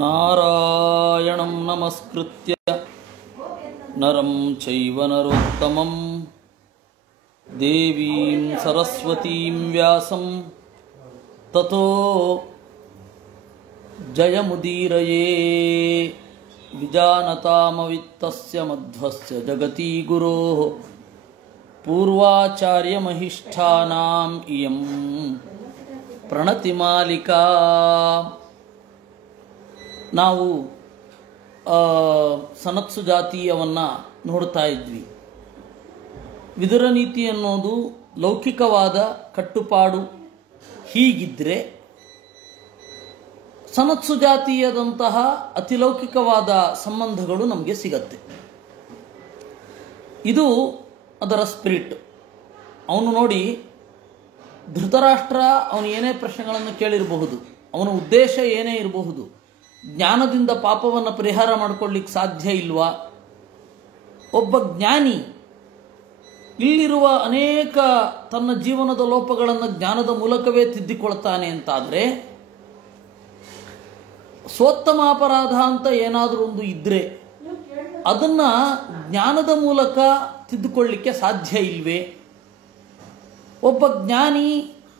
ನಾರಾಯಣಂ ನಮಸ್ಕೃತ್ಯ ನರಂ ಚೈವ ನರೋತ್ತಮಂ ದೇವೀಂ ಸರಸ್ವತೀಂ ವ್ಯಾಸಂ ತತೋ ಜಯಮುದೀರಯೇ ವಿಜಾನತಾಮವಿತ್ತಸ್ಯ ಮಧ್ವಸ್ಯ ಜಗತಿ ಗುರೋಃ ಪೂರ್ವಾಚಾರ್ಯಮಹಿಷ್ಠಾನಾಂ ಇಯಂ ಪ್ರಣತಿಮಾಲಿಕಾ. ನಾವು ಸನತ್ಸು ಜಾತೀಯವನ್ನು ನೋಡ್ತಾ ಇದ್ವಿ. ವಿದುರ ನೀತಿ ಅನ್ನೋದು ಲೌಕಿಕವಾದ ಕಟ್ಟುಪಾಡು. ಹೀಗಿದ್ದರೆ ಸನತ್ಸು ಜಾತೀಯದಂತಹ ಅತಿಲೌಕಿಕವಾದ ಸಂಬಂಧಗಳು ನಮಗೆ ಸಿಗತ್ತೆ. ಇದು ಅದರ ಸ್ಪಿರಿಟ್. ಅವನು ನೋಡಿ, ಧೃತರಾಷ್ಟ್ರ ಅವನು ಏನೇ ಪ್ರಶ್ನೆಗಳನ್ನು ಕೇಳಿರಬಹುದು, ಅವನ ಉದ್ದೇಶ ಏನೇ ಇರಬಹುದು, ಜ್ಞಾನದಿಂದ ಪಾಪವನ್ನು ಪರಿಹಾರ ಮಾಡಿಕೊಳ್ಳಿಕ್ಕೆ ಸಾಧ್ಯ ಇಲ್ವಾ? ಒಬ್ಬ ಜ್ಞಾನಿ ಇಲ್ಲಿರುವ ಅನೇಕ ತನ್ನ ಜೀವನದ ಲೋಪಗಳನ್ನು ಜ್ಞಾನದ ಮೂಲಕವೇ ತಿದ್ದಿಕೊಳ್ತಾನೆ ಅಂತಾದರೆ, ಸ್ವೋತ್ತಮಾಪರಾಧ ಅಂತ ಏನಾದರೂ ಒಂದು ಇದ್ದರೆ ಅದನ್ನು ಜ್ಞಾನದ ಮೂಲಕ ತಿದ್ದುಕೊಳ್ಳಿಕ್ಕೆ ಸಾಧ್ಯ ಇಲ್ವೇ? ಒಬ್ಬ ಜ್ಞಾನಿ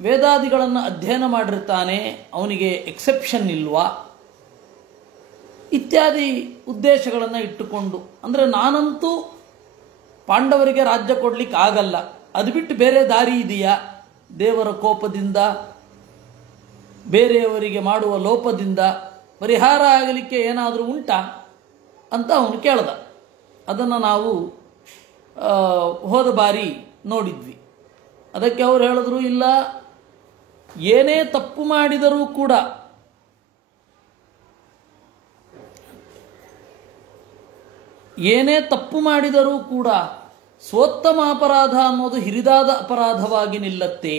ವೇದಾದಿಗಳನ್ನು ಅಧ್ಯಯನ ಮಾಡಿರ್ತಾನೆ, ಅವನಿಗೆ ಎಕ್ಸೆಪ್ಷನ್ ಇಲ್ವಾ? ಇತ್ಯಾದಿ ಉದ್ದೇಶಗಳನ್ನು ಇಟ್ಟುಕೊಂಡು, ಅಂದರೆ ನಾನಂತೂ ಪಾಂಡವರಿಗೆ ರಾಜ್ಯ ಕೊಡಲಿಕ್ಕೆ ಆಗಲ್ಲ, ಅದು ಬಿಟ್ಟು ಬೇರೆ ದಾರಿ ಇದೆಯಾ? ದೇವರ ಕೋಪದಿಂದ, ಬೇರೆಯವರಿಗೆ ಮಾಡುವ ಲೋಪದಿಂದ ಪರಿಹಾರ ಆಗಲಿಕ್ಕೆ ಏನಾದರೂ ಉಂಟಾ ಅಂತ ಅವನು ಕೇಳ್ದ. ಅದನ್ನು ನಾವು ಹೋದ ಬಾರಿ ನೋಡಿದ್ವಿ. ಅದಕ್ಕೆ ಅವರು ಹೇಳಿದ್ರು, ಇಲ್ಲ, ಏನೇ ತಪ್ಪು ಮಾಡಿದರೂ ಕೂಡ ಸ್ವೋತ್ತಮ ಅಪರಾಧ ಅನ್ನೋದು ಹಿರಿದಾದ ಅಪರಾಧವಾಗಿ ನಿಲ್ಲತ್ತೆ.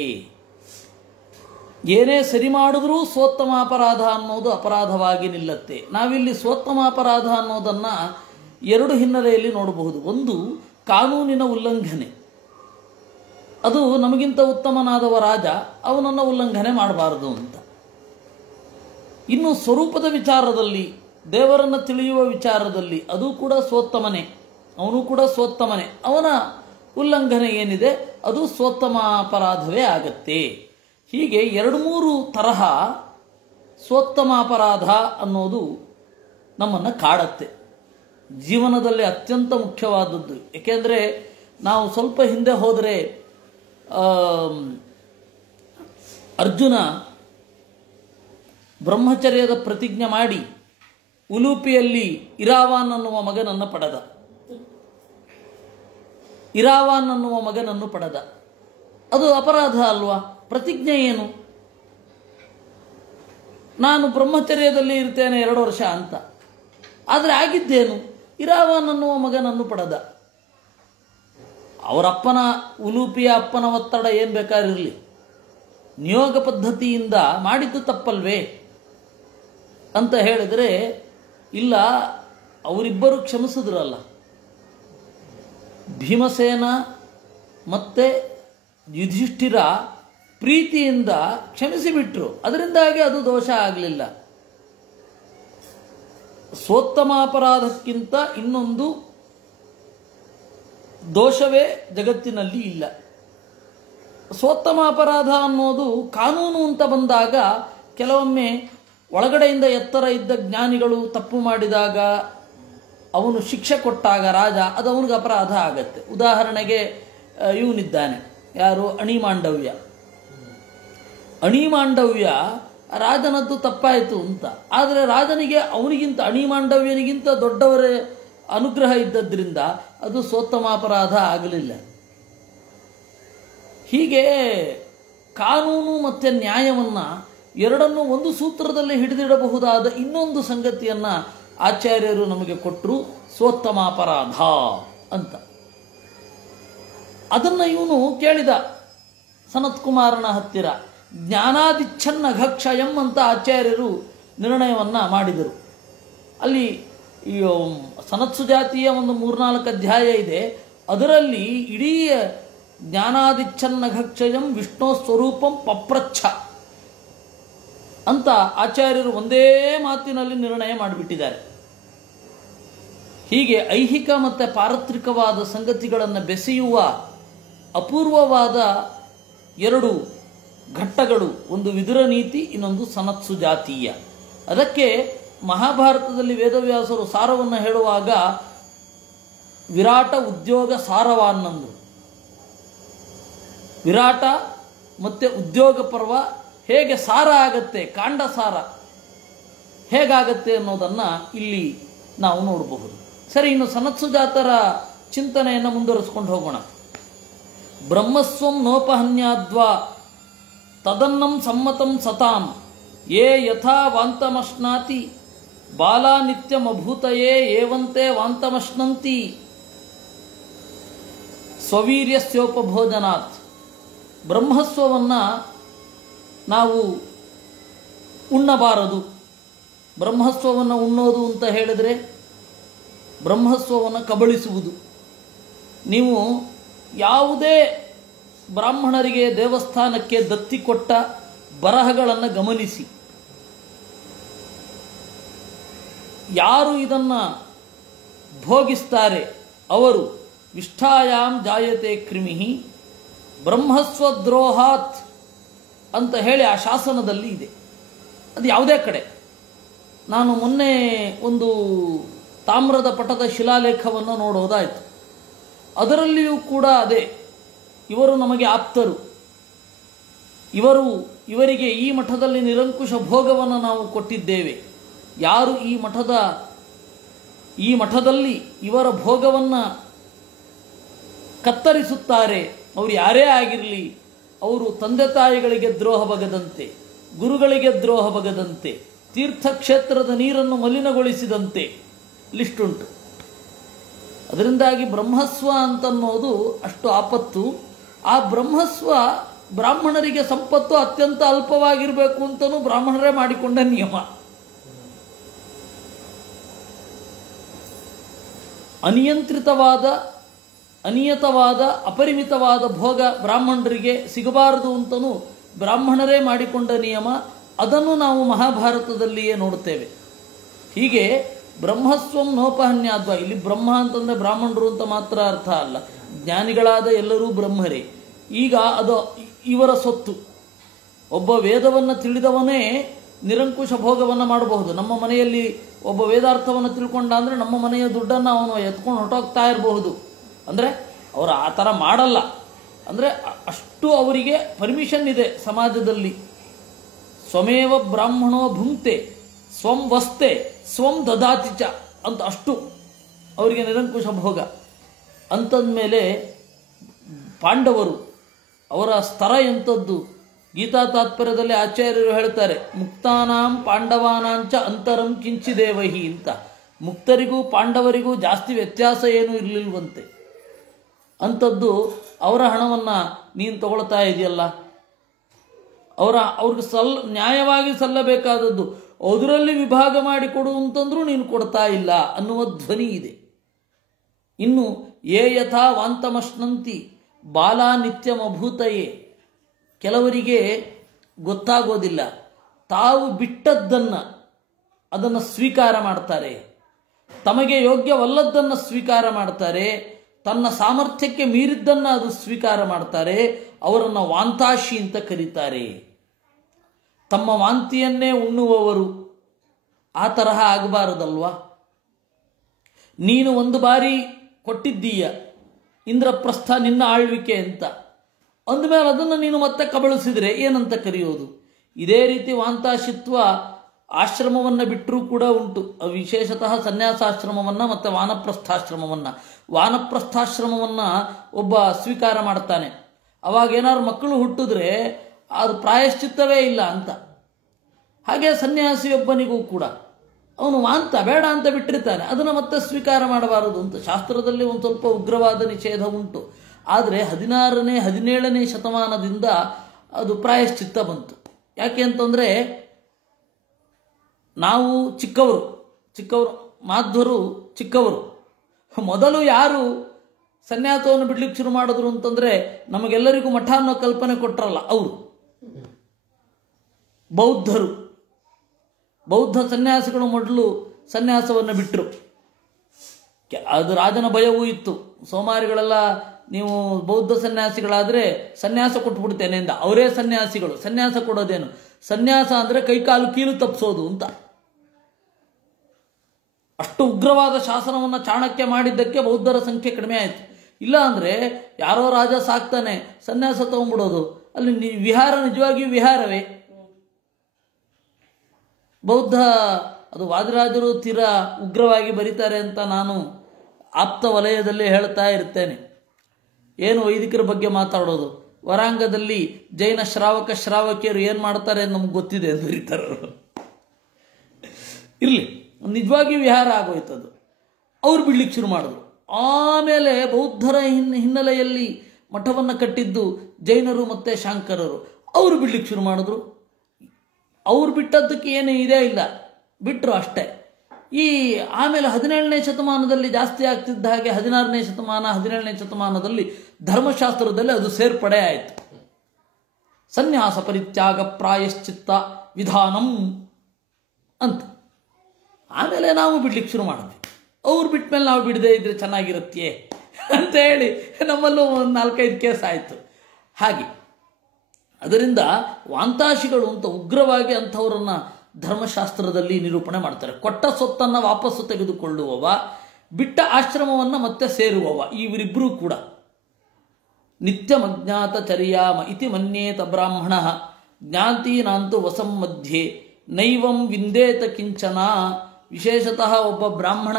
ಏನೇ ಸರಿ ಮಾಡಿದ್ರೂ ಸ್ವೋತ್ತಮ ಅಪರಾಧ ಅನ್ನೋದು ಅಪರಾಧವಾಗಿ ನಿಲ್ಲತ್ತೆ. ನಾವಿಲ್ಲಿ ಸ್ವೋತ್ತಮ ಅಪರಾಧ ಅನ್ನೋದನ್ನು ಎರಡು ಹಿನ್ನೆಲೆಯಲ್ಲಿ ನೋಡಬಹುದು. ಒಂದು, ಕಾನೂನಿನ ಉಲ್ಲಂಘನೆ. ಅದು ನಮಗಿಂತ ಉತ್ತಮನಾದವ ರಾಜ, ಅವನನ್ನು ಉಲ್ಲಂಘನೆ ಮಾಡಬಾರದು ಅಂತ. ಇನ್ನು ಸ್ವರೂಪದ ವಿಚಾರದಲ್ಲಿ, ದೇವರನ್ನು ತಿಳಿಯುವ ವಿಚಾರದಲ್ಲಿ ಅದು ಕೂಡ ಸ್ವೋತ್ತಮನೇ, ಅವನು ಕೂಡ ಸ್ವೋತ್ತಮನೇ. ಅವನ ಉಲ್ಲಂಘನೆ ಏನಿದೆ ಅದು ಸ್ವೋತ್ತಮ ಅಪರಾಧವೇ ಆಗತ್ತೆ. ಹೀಗೆ ಎರಡು ಮೂರು ತರಹ ಸ್ವೋತ್ತಮ ಅಪರಾಧ ಅನ್ನೋದು ನಮ್ಮನ್ನು ಕಾಡತ್ತೆ. ಜೀವನದಲ್ಲಿ ಅತ್ಯಂತ ಮುಖ್ಯವಾದದ್ದು. ಏಕೆಂದರೆ ನಾವು ಸ್ವಲ್ಪ ಹಿಂದೆ ಹೋದರೆ ಅರ್ಜುನ ಬ್ರಹ್ಮಚರ್ಯದ ಪ್ರತಿಜ್ಞೆ ಮಾಡಿ ಉಲೂಪಿಯಲ್ಲಿ ಇರಾವಾನ್ ಅನ್ನುವ ಮಗನನ್ನು ಪಡೆದ. ಅದು ಅಪರಾಧ ಅಲ್ವಾ? ಪ್ರತಿಜ್ಞೆ ಏನು? ನಾನು ಬ್ರಹ್ಮಚರ್ಯದಲ್ಲಿ ಇರ್ತೇನೆ 2 ವರ್ಷ ಅಂತ. ಆದರೆ ಆಗಿದ್ದೇನು? ಇರಾವಾನ್ ಅನ್ನುವ ಮಗನನ್ನು ಪಡೆದ. ಅವರಪ್ಪನ, ಉಲೂಪಿಯ ಅಪ್ಪನ ಒತ್ತಡ ಏನು ಬೇಕಾಗಿರಲಿ, ನಿಯೋಗ ಪದ್ಧತಿಯಿಂದ ಮಾಡಿದ್ದು ತಪ್ಪಲ್ವೇ ಅಂತ ಹೇಳಿದರೆ, ಇಲ್ಲ, ಅವರಿಬ್ಬರು ಕ್ಷಮಿಸಿದ್ರಲ್ಲ. ಭೀಮಸೇನ ಮತ್ತೆ ಯುಧಿಷ್ಠಿರ ಪ್ರೀತಿಯಿಂದ ಕ್ಷಮಿಸಿಬಿಟ್ರು, ಅದರಿಂದಾಗಿ ಅದು ದೋಷ ಆಗಲಿಲ್ಲ. ಸ್ವೋತ್ತಮಾಪರಾಧಕ್ಕಿಂತ ಇನ್ನೊಂದು ದೋಷವೇ ಜಗತ್ತಿನಲ್ಲಿ ಇಲ್ಲ. ಸ್ವೋತ್ತಮಾಪರಾಧ ಅನ್ನೋದು ಕಾನೂನು ಅಂತ ಬಂದಾಗ, ಕೆಲವೊಮ್ಮೆ ಒಳಗಡೆಯಿಂದ ಎತ್ತರ ಇದ್ದ ಜ್ಞಾನಿಗಳು ತಪ್ಪು ಮಾಡಿದಾಗ ಅವನು ಶಿಕ್ಷೆ ಕೊಟ್ಟಾಗ ರಾಜ, ಅದು ಅವನಿಗೆ ಅಪರಾಧ ಆಗತ್ತೆ. ಉದಾಹರಣೆಗೆ ಇವನಿದ್ದಾನೆ, ಯಾರು? ಅಣಿಮಾಂಡವ್ಯ ರಾಜನದ್ದು ತಪ್ಪಾಯಿತು ಅಂತ. ಆದರೆ ರಾಜನಿಗೆ ಅಣಿಮಾಂಡವ್ಯನಿಗಿಂತ ದೊಡ್ಡವರ ಅನುಗ್ರಹ ಇದ್ದದ್ರಿಂದ ಅದು ಸ್ವೋತ್ತಮಾಪರಾಧ ಆಗಲಿಲ್ಲ. ಹೀಗೆ ಕಾನೂನು ಮತ್ತು ನ್ಯಾಯವನ್ನು ಎರಡನ್ನೂ ಒಂದು ಸೂತ್ರದಲ್ಲಿ ಹಿಡಿದಿಡಬಹುದಾದ ಇನ್ನೊಂದು ಸಂಗತಿಯನ್ನು ಆಚಾರ್ಯರು ನಮಗೆ ಕೊಟ್ಟರು, ಸ್ವೋತ್ತಮಾಪರಾಧ ಅಂತ. ಅದನ್ನು ಇವನು ಕೇಳಿದ ಸನತ್ಕುಮಾರನ ಹತ್ತಿರ. ಜ್ಞಾನಾದಿಚ್ಛನ್ನ ಅಘಕ್ಷಯಂ ಅಂತ ಆಚಾರ್ಯರು ನಿರ್ಣಯವನ್ನು ಮಾಡಿದರು. ಅಲ್ಲಿ ಈ ಸನತ್ಸು ಜಾತಿಯ ಒಂದು 3-4 ಅಧ್ಯಾಯ ಇದೆ. ಅದರಲ್ಲಿ ಇಡೀ ಜ್ಞಾನಾದಿಚ್ಛನ್ನ ಅಘಕ್ಷಯಂ ವಿಷ್ಣು ಸ್ವರೂಪಂ ಪಪ್ರಚ್ಛ ಅಂತ ಆಚಾರ್ಯರು ಒಂದೇ ಮಾತಿನಲ್ಲಿ ನಿರ್ಣಯ ಮಾಡಿಬಿಟ್ಟಿದ್ದಾರೆ. ಹೀಗೆ ಐಹಿಕ ಮತ್ತು ಪಾರತ್ರಿಕವಾದ ಸಂಗತಿಗಳನ್ನು ಬೆಸೆಯುವ ಅಪೂರ್ವವಾದ ಎರಡು ಘಟ್ಟಗಳು, ಒಂದು ವಿದುರ ನೀತಿ, ಇನ್ನೊಂದು ಸನತ್ಸು ಜಾತೀಯ. ಅದಕ್ಕೆ ಮಹಾಭಾರತದಲ್ಲಿ ವೇದವ್ಯಾಸರು ಸಾರವನ್ನು ಹೇಳುವಾಗ ವಿರಾಟ ಉದ್ಯೋಗ ಸಾರವಾನ್ನಂದು. ವಿರಾಟ ಮತ್ತು ಉದ್ಯೋಗ ಪರ್ವ ಹೇಗೆ ಸಾರ ಆಗತ್ತೆ, ಕಾಂಡ ಸಾರ ಹೇಗಾಗತ್ತೆ ಅನ್ನೋದನ್ನು ಇಲ್ಲಿ ನಾವು ನೋಡಬಹುದು. ಸರಿ, ಇನ್ನು ಸನತ್ಸು ಜಾತರ ಚಿಂತನೆಯನ್ನು ಮುಂದುವರಿಸ್ಕೊಂಡು ಹೋಗೋಣ. ಬ್ರಹ್ಮಸ್ವಂ ನೋಪಹನ್ಯಾದ್ವಾ ತದನ್ನಂ ಸಮ್ಮತಂ ಸತಾಂ ಯೇ ಯಥಾ ವಾಂತಮಶ್ನಾತಿ ಬಾಲಾ ನಿತ್ಯಮಭೂತಯೇ ಏವಂತೆ ವಾಂತಮಶ್ನಂತಿ ಸ್ವವೀರ್ಯಸ್ಯೋಪಭೋಜನಾತ್. ಬ್ರಹ್ಮಸ್ವವನ್ನು ನಾವು ಉಣ್ಣಬಾರದು. ಬ್ರಹ್ಮಸ್ವವನ್ನು ಉಣ್ಣೋದು ಅಂತ ಹೇಳಿದರೆ ಬ್ರಹ್ಮಸ್ವವನ್ನು ಕಬಳಿಸುವುದು. ನೀವು ಯಾವುದೇ ಬ್ರಾಹ್ಮಣರಿಗೆ ದೇವಸ್ಥಾನಕ್ಕೆ ದತ್ತಿ ಕೊಟ್ಟ ಬರಹಗಳನ್ನು ಗಮನಿಸಿ. ಯಾರು ಇದನ್ನು ಭೋಗಿಸ್ತಾರೆ ಅವರು ವಿಷ್ಠಾಯಾಮ್ ಜಾಯತೆ ಕ್ರಿಮಿಹಿ ಬ್ರಹ್ಮಸ್ವದ್ರೋಹಾತ್ ಅಂತ ಹೇಳಿ ಆ ಶಾಸನದಲ್ಲಿ ಇದೆ. ಅದು ಯಾವುದೇ ಕಡೆ. ನಾನು ಮೊನ್ನೆ ಒಂದು ತಾಮ್ರದ ಪಟದ ಶಿಲಾಲೇಖವನ್ನು ನೋಡೋದಾಯಿತು. ಅದರಲ್ಲಿಯೂ ಕೂಡ ಅದೇ, ಇವರು ನಮಗೆ ಆಪ್ತರು, ಇವರಿಗೆ ಈ ಮಠದಲ್ಲಿ ನಿರಂಕುಶ ಭೋಗವನ್ನು ನಾವು ಕೊಟ್ಟಿದ್ದೇವೆ. ಯಾರು ಈ ಮಠದಲ್ಲಿ ಇವರ ಭೋಗವನ್ನು ಕತ್ತರಿಸುತ್ತಾರೆ, ಅವರು ಯಾರೇ ಆಗಿರಲಿ, ಅವರು ತಂದೆ ತಾಯಿಗಳಿಗೆ ದ್ರೋಹ ಬಗದಂತೆ, ಗುರುಗಳಿಗೆ ದ್ರೋಹ ಬಗದಂತೆ, ತೀರ್ಥಕ್ಷೇತ್ರದ ನೀರನ್ನು ಮಲಿನಗೊಳಿಸಿದಂತೆ ಲಿಸ್ಟುಂಟು. ಅದರಿಂದಾಗಿ ಬ್ರಹ್ಮಸ್ವ ಅಂತನ್ನೋದು ಅಷ್ಟು ಆಪತ್ತು. ಆ ಬ್ರಹ್ಮಸ್ವ ಬ್ರಾಹ್ಮಣರಿಗೆ ಸಂಪತ್ತು ಅತ್ಯಂತ ಅಲ್ಪವಾಗಿರಬೇಕು ಅಂತಲೂ ಬ್ರಾಹ್ಮಣರೇ ಮಾಡಿಕೊಂಡ ನಿಯಮ. ಅನಿಯತವಾದ ಅಪರಿಮಿತವಾದ ಭೋಗ ಬ್ರಾಹ್ಮಣರಿಗೆ ಸಿಗಬಾರದು ಅಂತಲೂ ಬ್ರಾಹ್ಮಣರೇ ಮಾಡಿಕೊಂಡ ನಿಯಮ. ಅದನ್ನು ನಾವು ಮಹಾಭಾರತದಲ್ಲಿಯೇ ನೋಡುತ್ತೇವೆ. ಹೀಗೆ ಬ್ರಹ್ಮಸ್ವಂ ನೋಪಹನ್ಯಾದ್ವ, ಇಲ್ಲಿ ಬ್ರಹ್ಮ ಅಂತಂದರೆ ಬ್ರಾಹ್ಮಣರು ಅಂತ ಮಾತ್ರ ಅರ್ಥ ಅಲ್ಲ, ಜ್ಞಾನಿಗಳಾದ ಎಲ್ಲರೂ ಬ್ರಹ್ಮರೇ. ಈಗ ಅದು ಇವರ ಸೊತ್ತು. ಒಬ್ಬ ವೇದವನ್ನು ತಿಳಿದವನೇ ನಿರಂಕುಶ ಭೋಗವನ್ನು ಮಾಡಬಹುದು. ನಮ್ಮ ಮನೆಯಲ್ಲಿ ಒಬ್ಬ ವೇದಾರ್ಥವನ್ನು ತಿಳ್ಕೊಂಡ ಅಂದರೆ ನಮ್ಮ ಮನೆಯ ದುಡ್ಡನ್ನು ಅವನು ಎತ್ಕೊಂಡು ಹೊರಟೋಗ್ತಾ ಇರಬಹುದು. ಅಂದರೆ ಅವರು ಆ ಥರ ಮಾಡಲ್ಲ. ಅಂದರೆ ಅಷ್ಟು ಅವರಿಗೆ ಪರ್ಮಿಷನ್ ಇದೆ ಸಮಾಜದಲ್ಲಿ. ಸ್ವಮೇವ ಬ್ರಾಹ್ಮಣೋ ಭುಂಕ್ತೆ ಸ್ವಂ ವಸ್ತೆ ಸ್ವಂ ದದಾತಿಚ ಅಂತ ಅಷ್ಟು ಅವರಿಗೆ ನಿರಂಕುಶ ಭೋಗ. ಅಂಥದ್ಮೇಲೆ ಪಾಂಡವರು, ಅವರ ಸ್ತರ ಎಂಥದ್ದು. ಗೀತಾ ತಾತ್ಪರ್ಯದಲ್ಲಿ ಆಚಾರ್ಯರು ಹೇಳ್ತಾರೆ, ಮುಕ್ತಾನಾಂ ಪಾಂಡವಾನಾಂಚ ಅಂತರಂ ಕಿಂಚಿದೇವಹಿ ಅಂತ. ಮುಕ್ತರಿಗೂ ಪಾಂಡವರಿಗೂ ಜಾಸ್ತಿ ವ್ಯತ್ಯಾಸ ಏನೂ ಇರಲಿಲ್ವಂತೆ. ಅಂಥದ್ದು ಅವರ ಹಣವನ್ನು ನೀನು ತಗೊಳ್ತಾ ಇದೆಯಲ್ಲ, ಅವ್ರಿಗೆ ನ್ಯಾಯವಾಗಿ ಸಲ್ಲಬೇಕಾದದ್ದು ಅದರಲ್ಲಿ ವಿಭಾಗ ಮಾಡಿಕೊಡು ಅಂತಂದ್ರೂ ನೀನು ಕೊಡ್ತಾ ಇಲ್ಲ ಅನ್ನುವ ಧ್ವನಿ ಇದೆ. ಇನ್ನು ಯೇ ಯಥಾ ವಾಂತಮಶ್ನಂತಿ ಬಾಲಾ ನಿತ್ಯಮಭೂತಯೇ, ಕೆಲವರಿಗೆ ಗೊತ್ತಾಗೋದಿಲ್ಲ, ತಾವು ಅದನ್ನು ಸ್ವೀಕಾರ ಮಾಡ್ತಾರೆ, ತಮಗೆ ಯೋಗ್ಯವಲ್ಲದ್ದನ್ನು ಸ್ವೀಕಾರ ಮಾಡ್ತಾರೆ, ತನ್ನ ಸಾಮರ್ಥ್ಯಕ್ಕೆ ಮೀರಿದ್ದನ್ನು ಅದು ಸ್ವೀಕಾರ ಮಾಡ್ತಾರೆ. ಅವರನ್ನು ವಾಂತಾಶಿ ಅಂತ ಕರೀತಾರೆ. ತಮ್ಮ ವಾಂತಿಯನ್ನೇ ಉಣ್ಣುವವರು. ಆ ತರಹ ಆಗಬಾರದಲ್ವಾ? ನೀನು ಒಂದು ಬಾರಿ ಕೊಟ್ಟಿದ್ದೀಯ ಇಂದ್ರಪ್ರಸ್ಥ ನಿನ್ನ ಆಳ್ವಿಕೆ ಅಂತ ಅಂದಮೇಲೆ ಅದನ್ನು ನೀನು ಮತ್ತೆ ಕಬಳಿಸಿದರೆ ಏನಂತ ಕರೆಯೋದು? ಇದೇ ರೀತಿ ವಾಂತಾಶಿತ್ವ ಆಶ್ರಮವನ್ನು ಬಿಟ್ಟರೂ ಕೂಡ ಉಂಟು. ವಿಶೇಷತಃ ಸನ್ಯಾಸಾಶ್ರಮವನ್ನು ಮತ್ತು ವಾನಪ್ರಸ್ಥಾಶ್ರಮವನ್ನು ಒಬ್ಬ ಸ್ವೀಕಾರ ಮಾಡ್ತಾನೆ. ಅವಾಗ ಏನಾದ್ರು ಮಕ್ಕಳು ಹುಟ್ಟಿದ್ರೆ ಅದು ಪ್ರಾಯಶ್ಚಿತ್ತವೇ ಇಲ್ಲ ಅಂತ. ಹಾಗೆ ಸನ್ಯಾಸಿಯೊಬ್ಬನಿಗೂ ಕೂಡ ಅವನು ವಾಂತ ಬೇಡ ಅಂತ ಬಿಟ್ಟಿರ್ತಾನೆ, ಅದನ್ನು ಮತ್ತೆ ಸ್ವೀಕಾರ ಮಾಡಬಾರದು ಅಂತ ಶಾಸ್ತ್ರದಲ್ಲಿ ಒಂದು ಸ್ವಲ್ಪ ಉಗ್ರವಾದ ನಿಷೇಧ ಉಂಟು. ಆದರೆ 16ನೇ 17ನೇ ಶತಮಾನದಿಂದ ಅದು ಪ್ರಾಯಶ್ಚಿತ್ತ ಬಂತು. ಯಾಕೆ ಅಂತಂದರೆ ನಾವು ಚಿಕ್ಕವರು ಮಾಧ್ವರು ಚಿಕ್ಕವರು. ಮೊದಲು ಯಾರು ಸನ್ಯಾಸವನ್ನು ಬಿಡ್ಲಿಕ್ಕೆ ಶುರು ಮಾಡಿದ್ರು ಅಂತಂದರೆ ನಮಗೆಲ್ಲರಿಗೂ ಮಠ ಅನ್ನೋ ಕಲ್ಪನೆ ಕೊಟ್ಟರಲ್ಲ ಅವರು, ಬೌದ್ಧರು. ಬೌದ್ಧ ಸನ್ಯಾಸಿಗಳು ಮೊದಲು ಸನ್ಯಾಸವನ್ನು ಬಿಟ್ಟರು. ಅದು ರಾಜನ ಭಯವೂ ಇತ್ತು. ಸೋಮಾರಿಗಳೆಲ್ಲ ನೀವು ಬೌದ್ಧ ಸನ್ಯಾಸಿಗಳಾದರೆ ಸನ್ಯಾಸ ಕೊಟ್ಬಿಡ್ತೇನೆ ಅಂದ. ಅವರೇ ಸನ್ಯಾಸಿಗಳು. ಸನ್ಯಾಸ ಕೊಡೋದೇನು? ಸನ್ಯಾಸ ಅಂದರೆ ಕೈಕಾಲು ಕೀಲು ತಪ್ಪಿಸೋದು ಅಂತ. ಅಷ್ಟು ಉಗ್ರವಾದ ಶಾಸನವನ್ನು ಚಾಣಕ್ಯ ಮಾಡಿದ್ದಕ್ಕೆ ಬೌದ್ಧರ ಸಂಖ್ಯೆ ಕಡಿಮೆ ಆಯಿತು. ಇಲ್ಲ ಅಂದರೆ ಯಾರೋ ರಾಜ ಸಾಕ್ತಾನೆ, ಸನ್ಯಾಸ ತಗೊಂಡ್ಬಿಡೋದು. ಅಲ್ಲಿ ವಿಹಾರ ನಿಜವಾಗಿಯೂ ವಿಹಾರವೇ? ಬೌದ್ಧ ಅದು ವಾದಿರಾಜರು ತೀರಾ ಉಗ್ರವಾಗಿ ಬರೀತಾರೆ ಅಂತ ನಾನು ಆಪ್ತ ವಲಯದಲ್ಲಿ ಹೇಳ್ತಾ ಇರ್ತೇನೆ. ಏನು ವೈದಿಕರ ಬಗ್ಗೆ ಮಾತಾಡೋದು, ವರಾಂಗದಲ್ಲಿ ಜೈನ ಶ್ರಾವಕಿಯರು ಏನು ಮಾಡ್ತಾರೆ ಅಂತ ನಮ್ಗೆ ಗೊತ್ತಿದೆ ಅಂತ ಬರೀತಾರೆ ಅವರು. ಇರಲಿ, ನಿಜವಾಗಿ ವಿಹಾರ ಆಗೋಯ್ತದು. ಅವ್ರು ಬಿಡ್ಲಿಕ್ಕೆ ಶುರು ಮಾಡಿದ್ರು. ಆಮೇಲೆ ಬೌದ್ಧರ ಹಿನ್ನೆಲೆಯಲ್ಲಿ ಮಠವನ್ನು ಕಟ್ಟಿದ್ದು ಜೈನರು ಮತ್ತು ಶಾಂಕರರು. ಅವರು ಬಿಡ್ಲಿಕ್ಕೆ ಶುರು ಮಾಡಿದ್ರು. ಅವ್ರು ಬಿಟ್ಟದ್ದಕ್ಕೆ ಏನು ಇದೇ ಇಲ್ಲ, ಬಿಟ್ಟರು ಅಷ್ಟೇ. ಈ ಆಮೇಲೆ 17ನೇ ಶತಮಾನದಲ್ಲಿ ಜಾಸ್ತಿ ಆಗ್ತಿದ್ದ ಹಾಗೆ 16ನೇ ಶತಮಾನ 17ನೇ ಶತಮಾನದಲ್ಲಿ ಧರ್ಮಶಾಸ್ತ್ರದಲ್ಲಿ ಅದು ಸೇರ್ಪಡೆ ಆಯಿತು. ಸನ್ಯಾಸ ಪರಿತ್ಯಾಗ ಪ್ರಾಯಶ್ಚಿತ್ತ ವಿಧಾನಂ ಅಂತ. ಆಮೇಲೆ ನಾವು ಬಿಡ್ಲಿಕ್ಕೆ ಶುರು ಮಾಡಿದ್ವಿ. ಅವ್ರು ಬಿಟ್ಟ ಮೇಲೆ ನಾವು ಬಿಡದೇ ಇದ್ರೆ ಚೆನ್ನಾಗಿರುತ್ತೆ ಅಂತ ಹೇಳಿ ನಮ್ಮಲ್ಲೂ ಒಂದು 4-5 ಕೇಸ್ ಆಯಿತು. ಹಾಗೆ ಅದರಿಂದ ವಾಂತಾಶಿಗಳು ಅಂತ ಉಗ್ರವಾಗಿ ಅಂಥವರನ್ನು ಧರ್ಮಶಾಸ್ತ್ರದಲ್ಲಿ ನಿರೂಪಣೆ ಮಾಡ್ತಾರೆ. ಕೊಟ್ಟ ಸೊತ್ತನ್ನು ವಾಪಸ್ಸು ತೆಗೆದುಕೊಳ್ಳುವವ, ಬಿಟ್ಟ ಆಶ್ರಮವನ್ನು ಮತ್ತೆ ಸೇರುವವ, ಇವರಿಬ್ಬರೂ ಕೂಡ ನಿತ್ಯಮಜ್ಞಾತ ಚರ್ಯಾಮ ಇತಿ ಮನ್ಯೇತ ಬ್ರಾಹ್ಮಣ ಜ್ಞಾತೀನಾಂತು ವಸಂ ಮಧ್ಯೆ ನೈವಂ ವಿಂದೇತ ಕಿಂಚನ. ವಿಶೇಷತಃ ಒಬ್ಬ ಬ್ರಾಹ್ಮಣ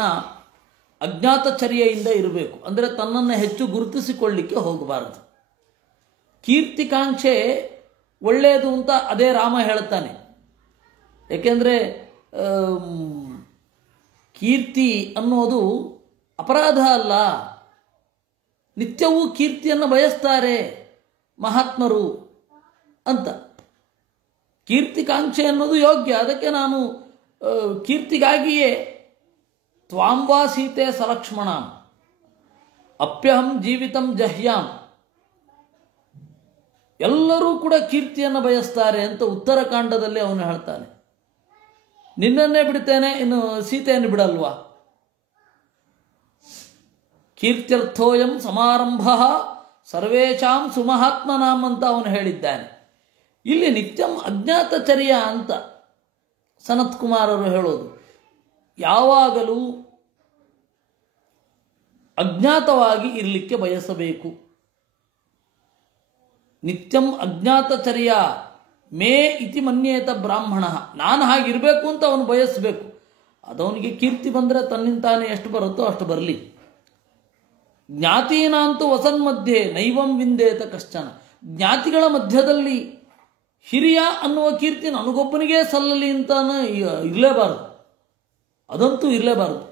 ಅಜ್ಞಾತಚರ್ಯೆಯಿಂದ ಇರಬೇಕು. ಅಂದರೆ ತನ್ನನ್ನು ಹೆಚ್ಚು ಗುರುತಿಸಿಕೊಳ್ಳಿಕ್ಕೆ ಹೋಗಬಾರದು. ಕೀರ್ತಿಕಾಂಕ್ಷೆ ಒಳ್ಳೆಯದು ಅಂತ ಅದೇ ರಾಮ ಹೇಳ್ತಾನೆ. ಏಕೆಂದರೆ ಕೀರ್ತಿ ಅನ್ನೋದು ಅಪರಾಧ ಅಲ್ಲ. ನಿತ್ಯವೂ ಕೀರ್ತಿಯನ್ನು ಬಯಸ್ತಾರೆ ಮಹಾತ್ಮರು ಅಂತ. ಕೀರ್ತಿಕಾಂಕ್ಷೆ ಅನ್ನೋದು ಯೋಗ್ಯ. ಅದಕ್ಕೆ ನಾನು ಕೀರ್ತಿಗಾಗಿಯೇ ತ್ವಾಂವಾ ಸೀತೆ ಸಲಕ್ಷ್ಮಣ ಅಪ್ಯಹಂ ಜೀವಿತಂ ಜಹ್ಯಾಂ. ಎಲ್ಲರೂ ಕೂಡ ಕೀರ್ತಿಯನ್ನು ಬಯಸ್ತಾರೆ ಅಂತ ಉತ್ತರಕಾಂಡದಲ್ಲಿ ಅವನು ಹೇಳ್ತಾನೆ. ನಿನ್ನನ್ನೇ ಬಿಡ್ತೇನೆ, ಇನ್ನು ಸೀತೆಯನ್ನು ಬಿಡಲ್ವಾ? ಕೀರ್ತ್ಯರ್ಥೋಯಂ ಸಮಾರಂಭ ಸರ್ವೇಷಾಂ ಸುಮಹಾತ್ಮನಾಂ ಅಂತ ಅವನು ಹೇಳಿದ್ದಾನೆ. ಇಲ್ಲಿ ನಿತ್ಯಂ ಅಜ್ಞಾತಚರ್ಯ ಅಂತ ಸನತ್ ಕುಮಾರರು ಹೇಳೋದು. ಯಾವಾಗಲೂ ಅಜ್ಞಾತವಾಗಿ ಇರಲಿಕ್ಕೆ ಬಯಸಬೇಕು. ನಿತ್ಯಂ ಅಜ್ಞಾತಚರ್ಯ ಮೇ ಇತಿ ಮನ್ಯೇತ ಬ್ರಾಹ್ಮಣ. ನಾನು ಹಾಗಿರಬೇಕು ಅಂತ ಅವನು ಬಯಸಬೇಕು. ಅದವನಿಗೆ ಕೀರ್ತಿ ಬಂದರೆ ತನ್ನಿಂತಾನೆ ಎಷ್ಟು ಬರುತ್ತೋ ಅಷ್ಟು ಬರಲಿ. ಜ್ಞಾತೀನಾಂತು ವಸನ್ಮಧ್ಯೆ ನೈವಂ ವಿಂದೇತ ಕಶ್ಚನ. ಜ್ಞಾತಿಗಳ ಮಧ್ಯದಲ್ಲಿ ಹಿರಿಯ ಅನ್ನುವ ಕೀರ್ತಿ ನನಗೊಬ್ಬನಿಗೆ ಸಲ್ಲಲಿ ಅಂತಾನೆ ಇರಲೇಬಾರದು. ಅದಂತೂ ಇರಲೇಬಾರದು.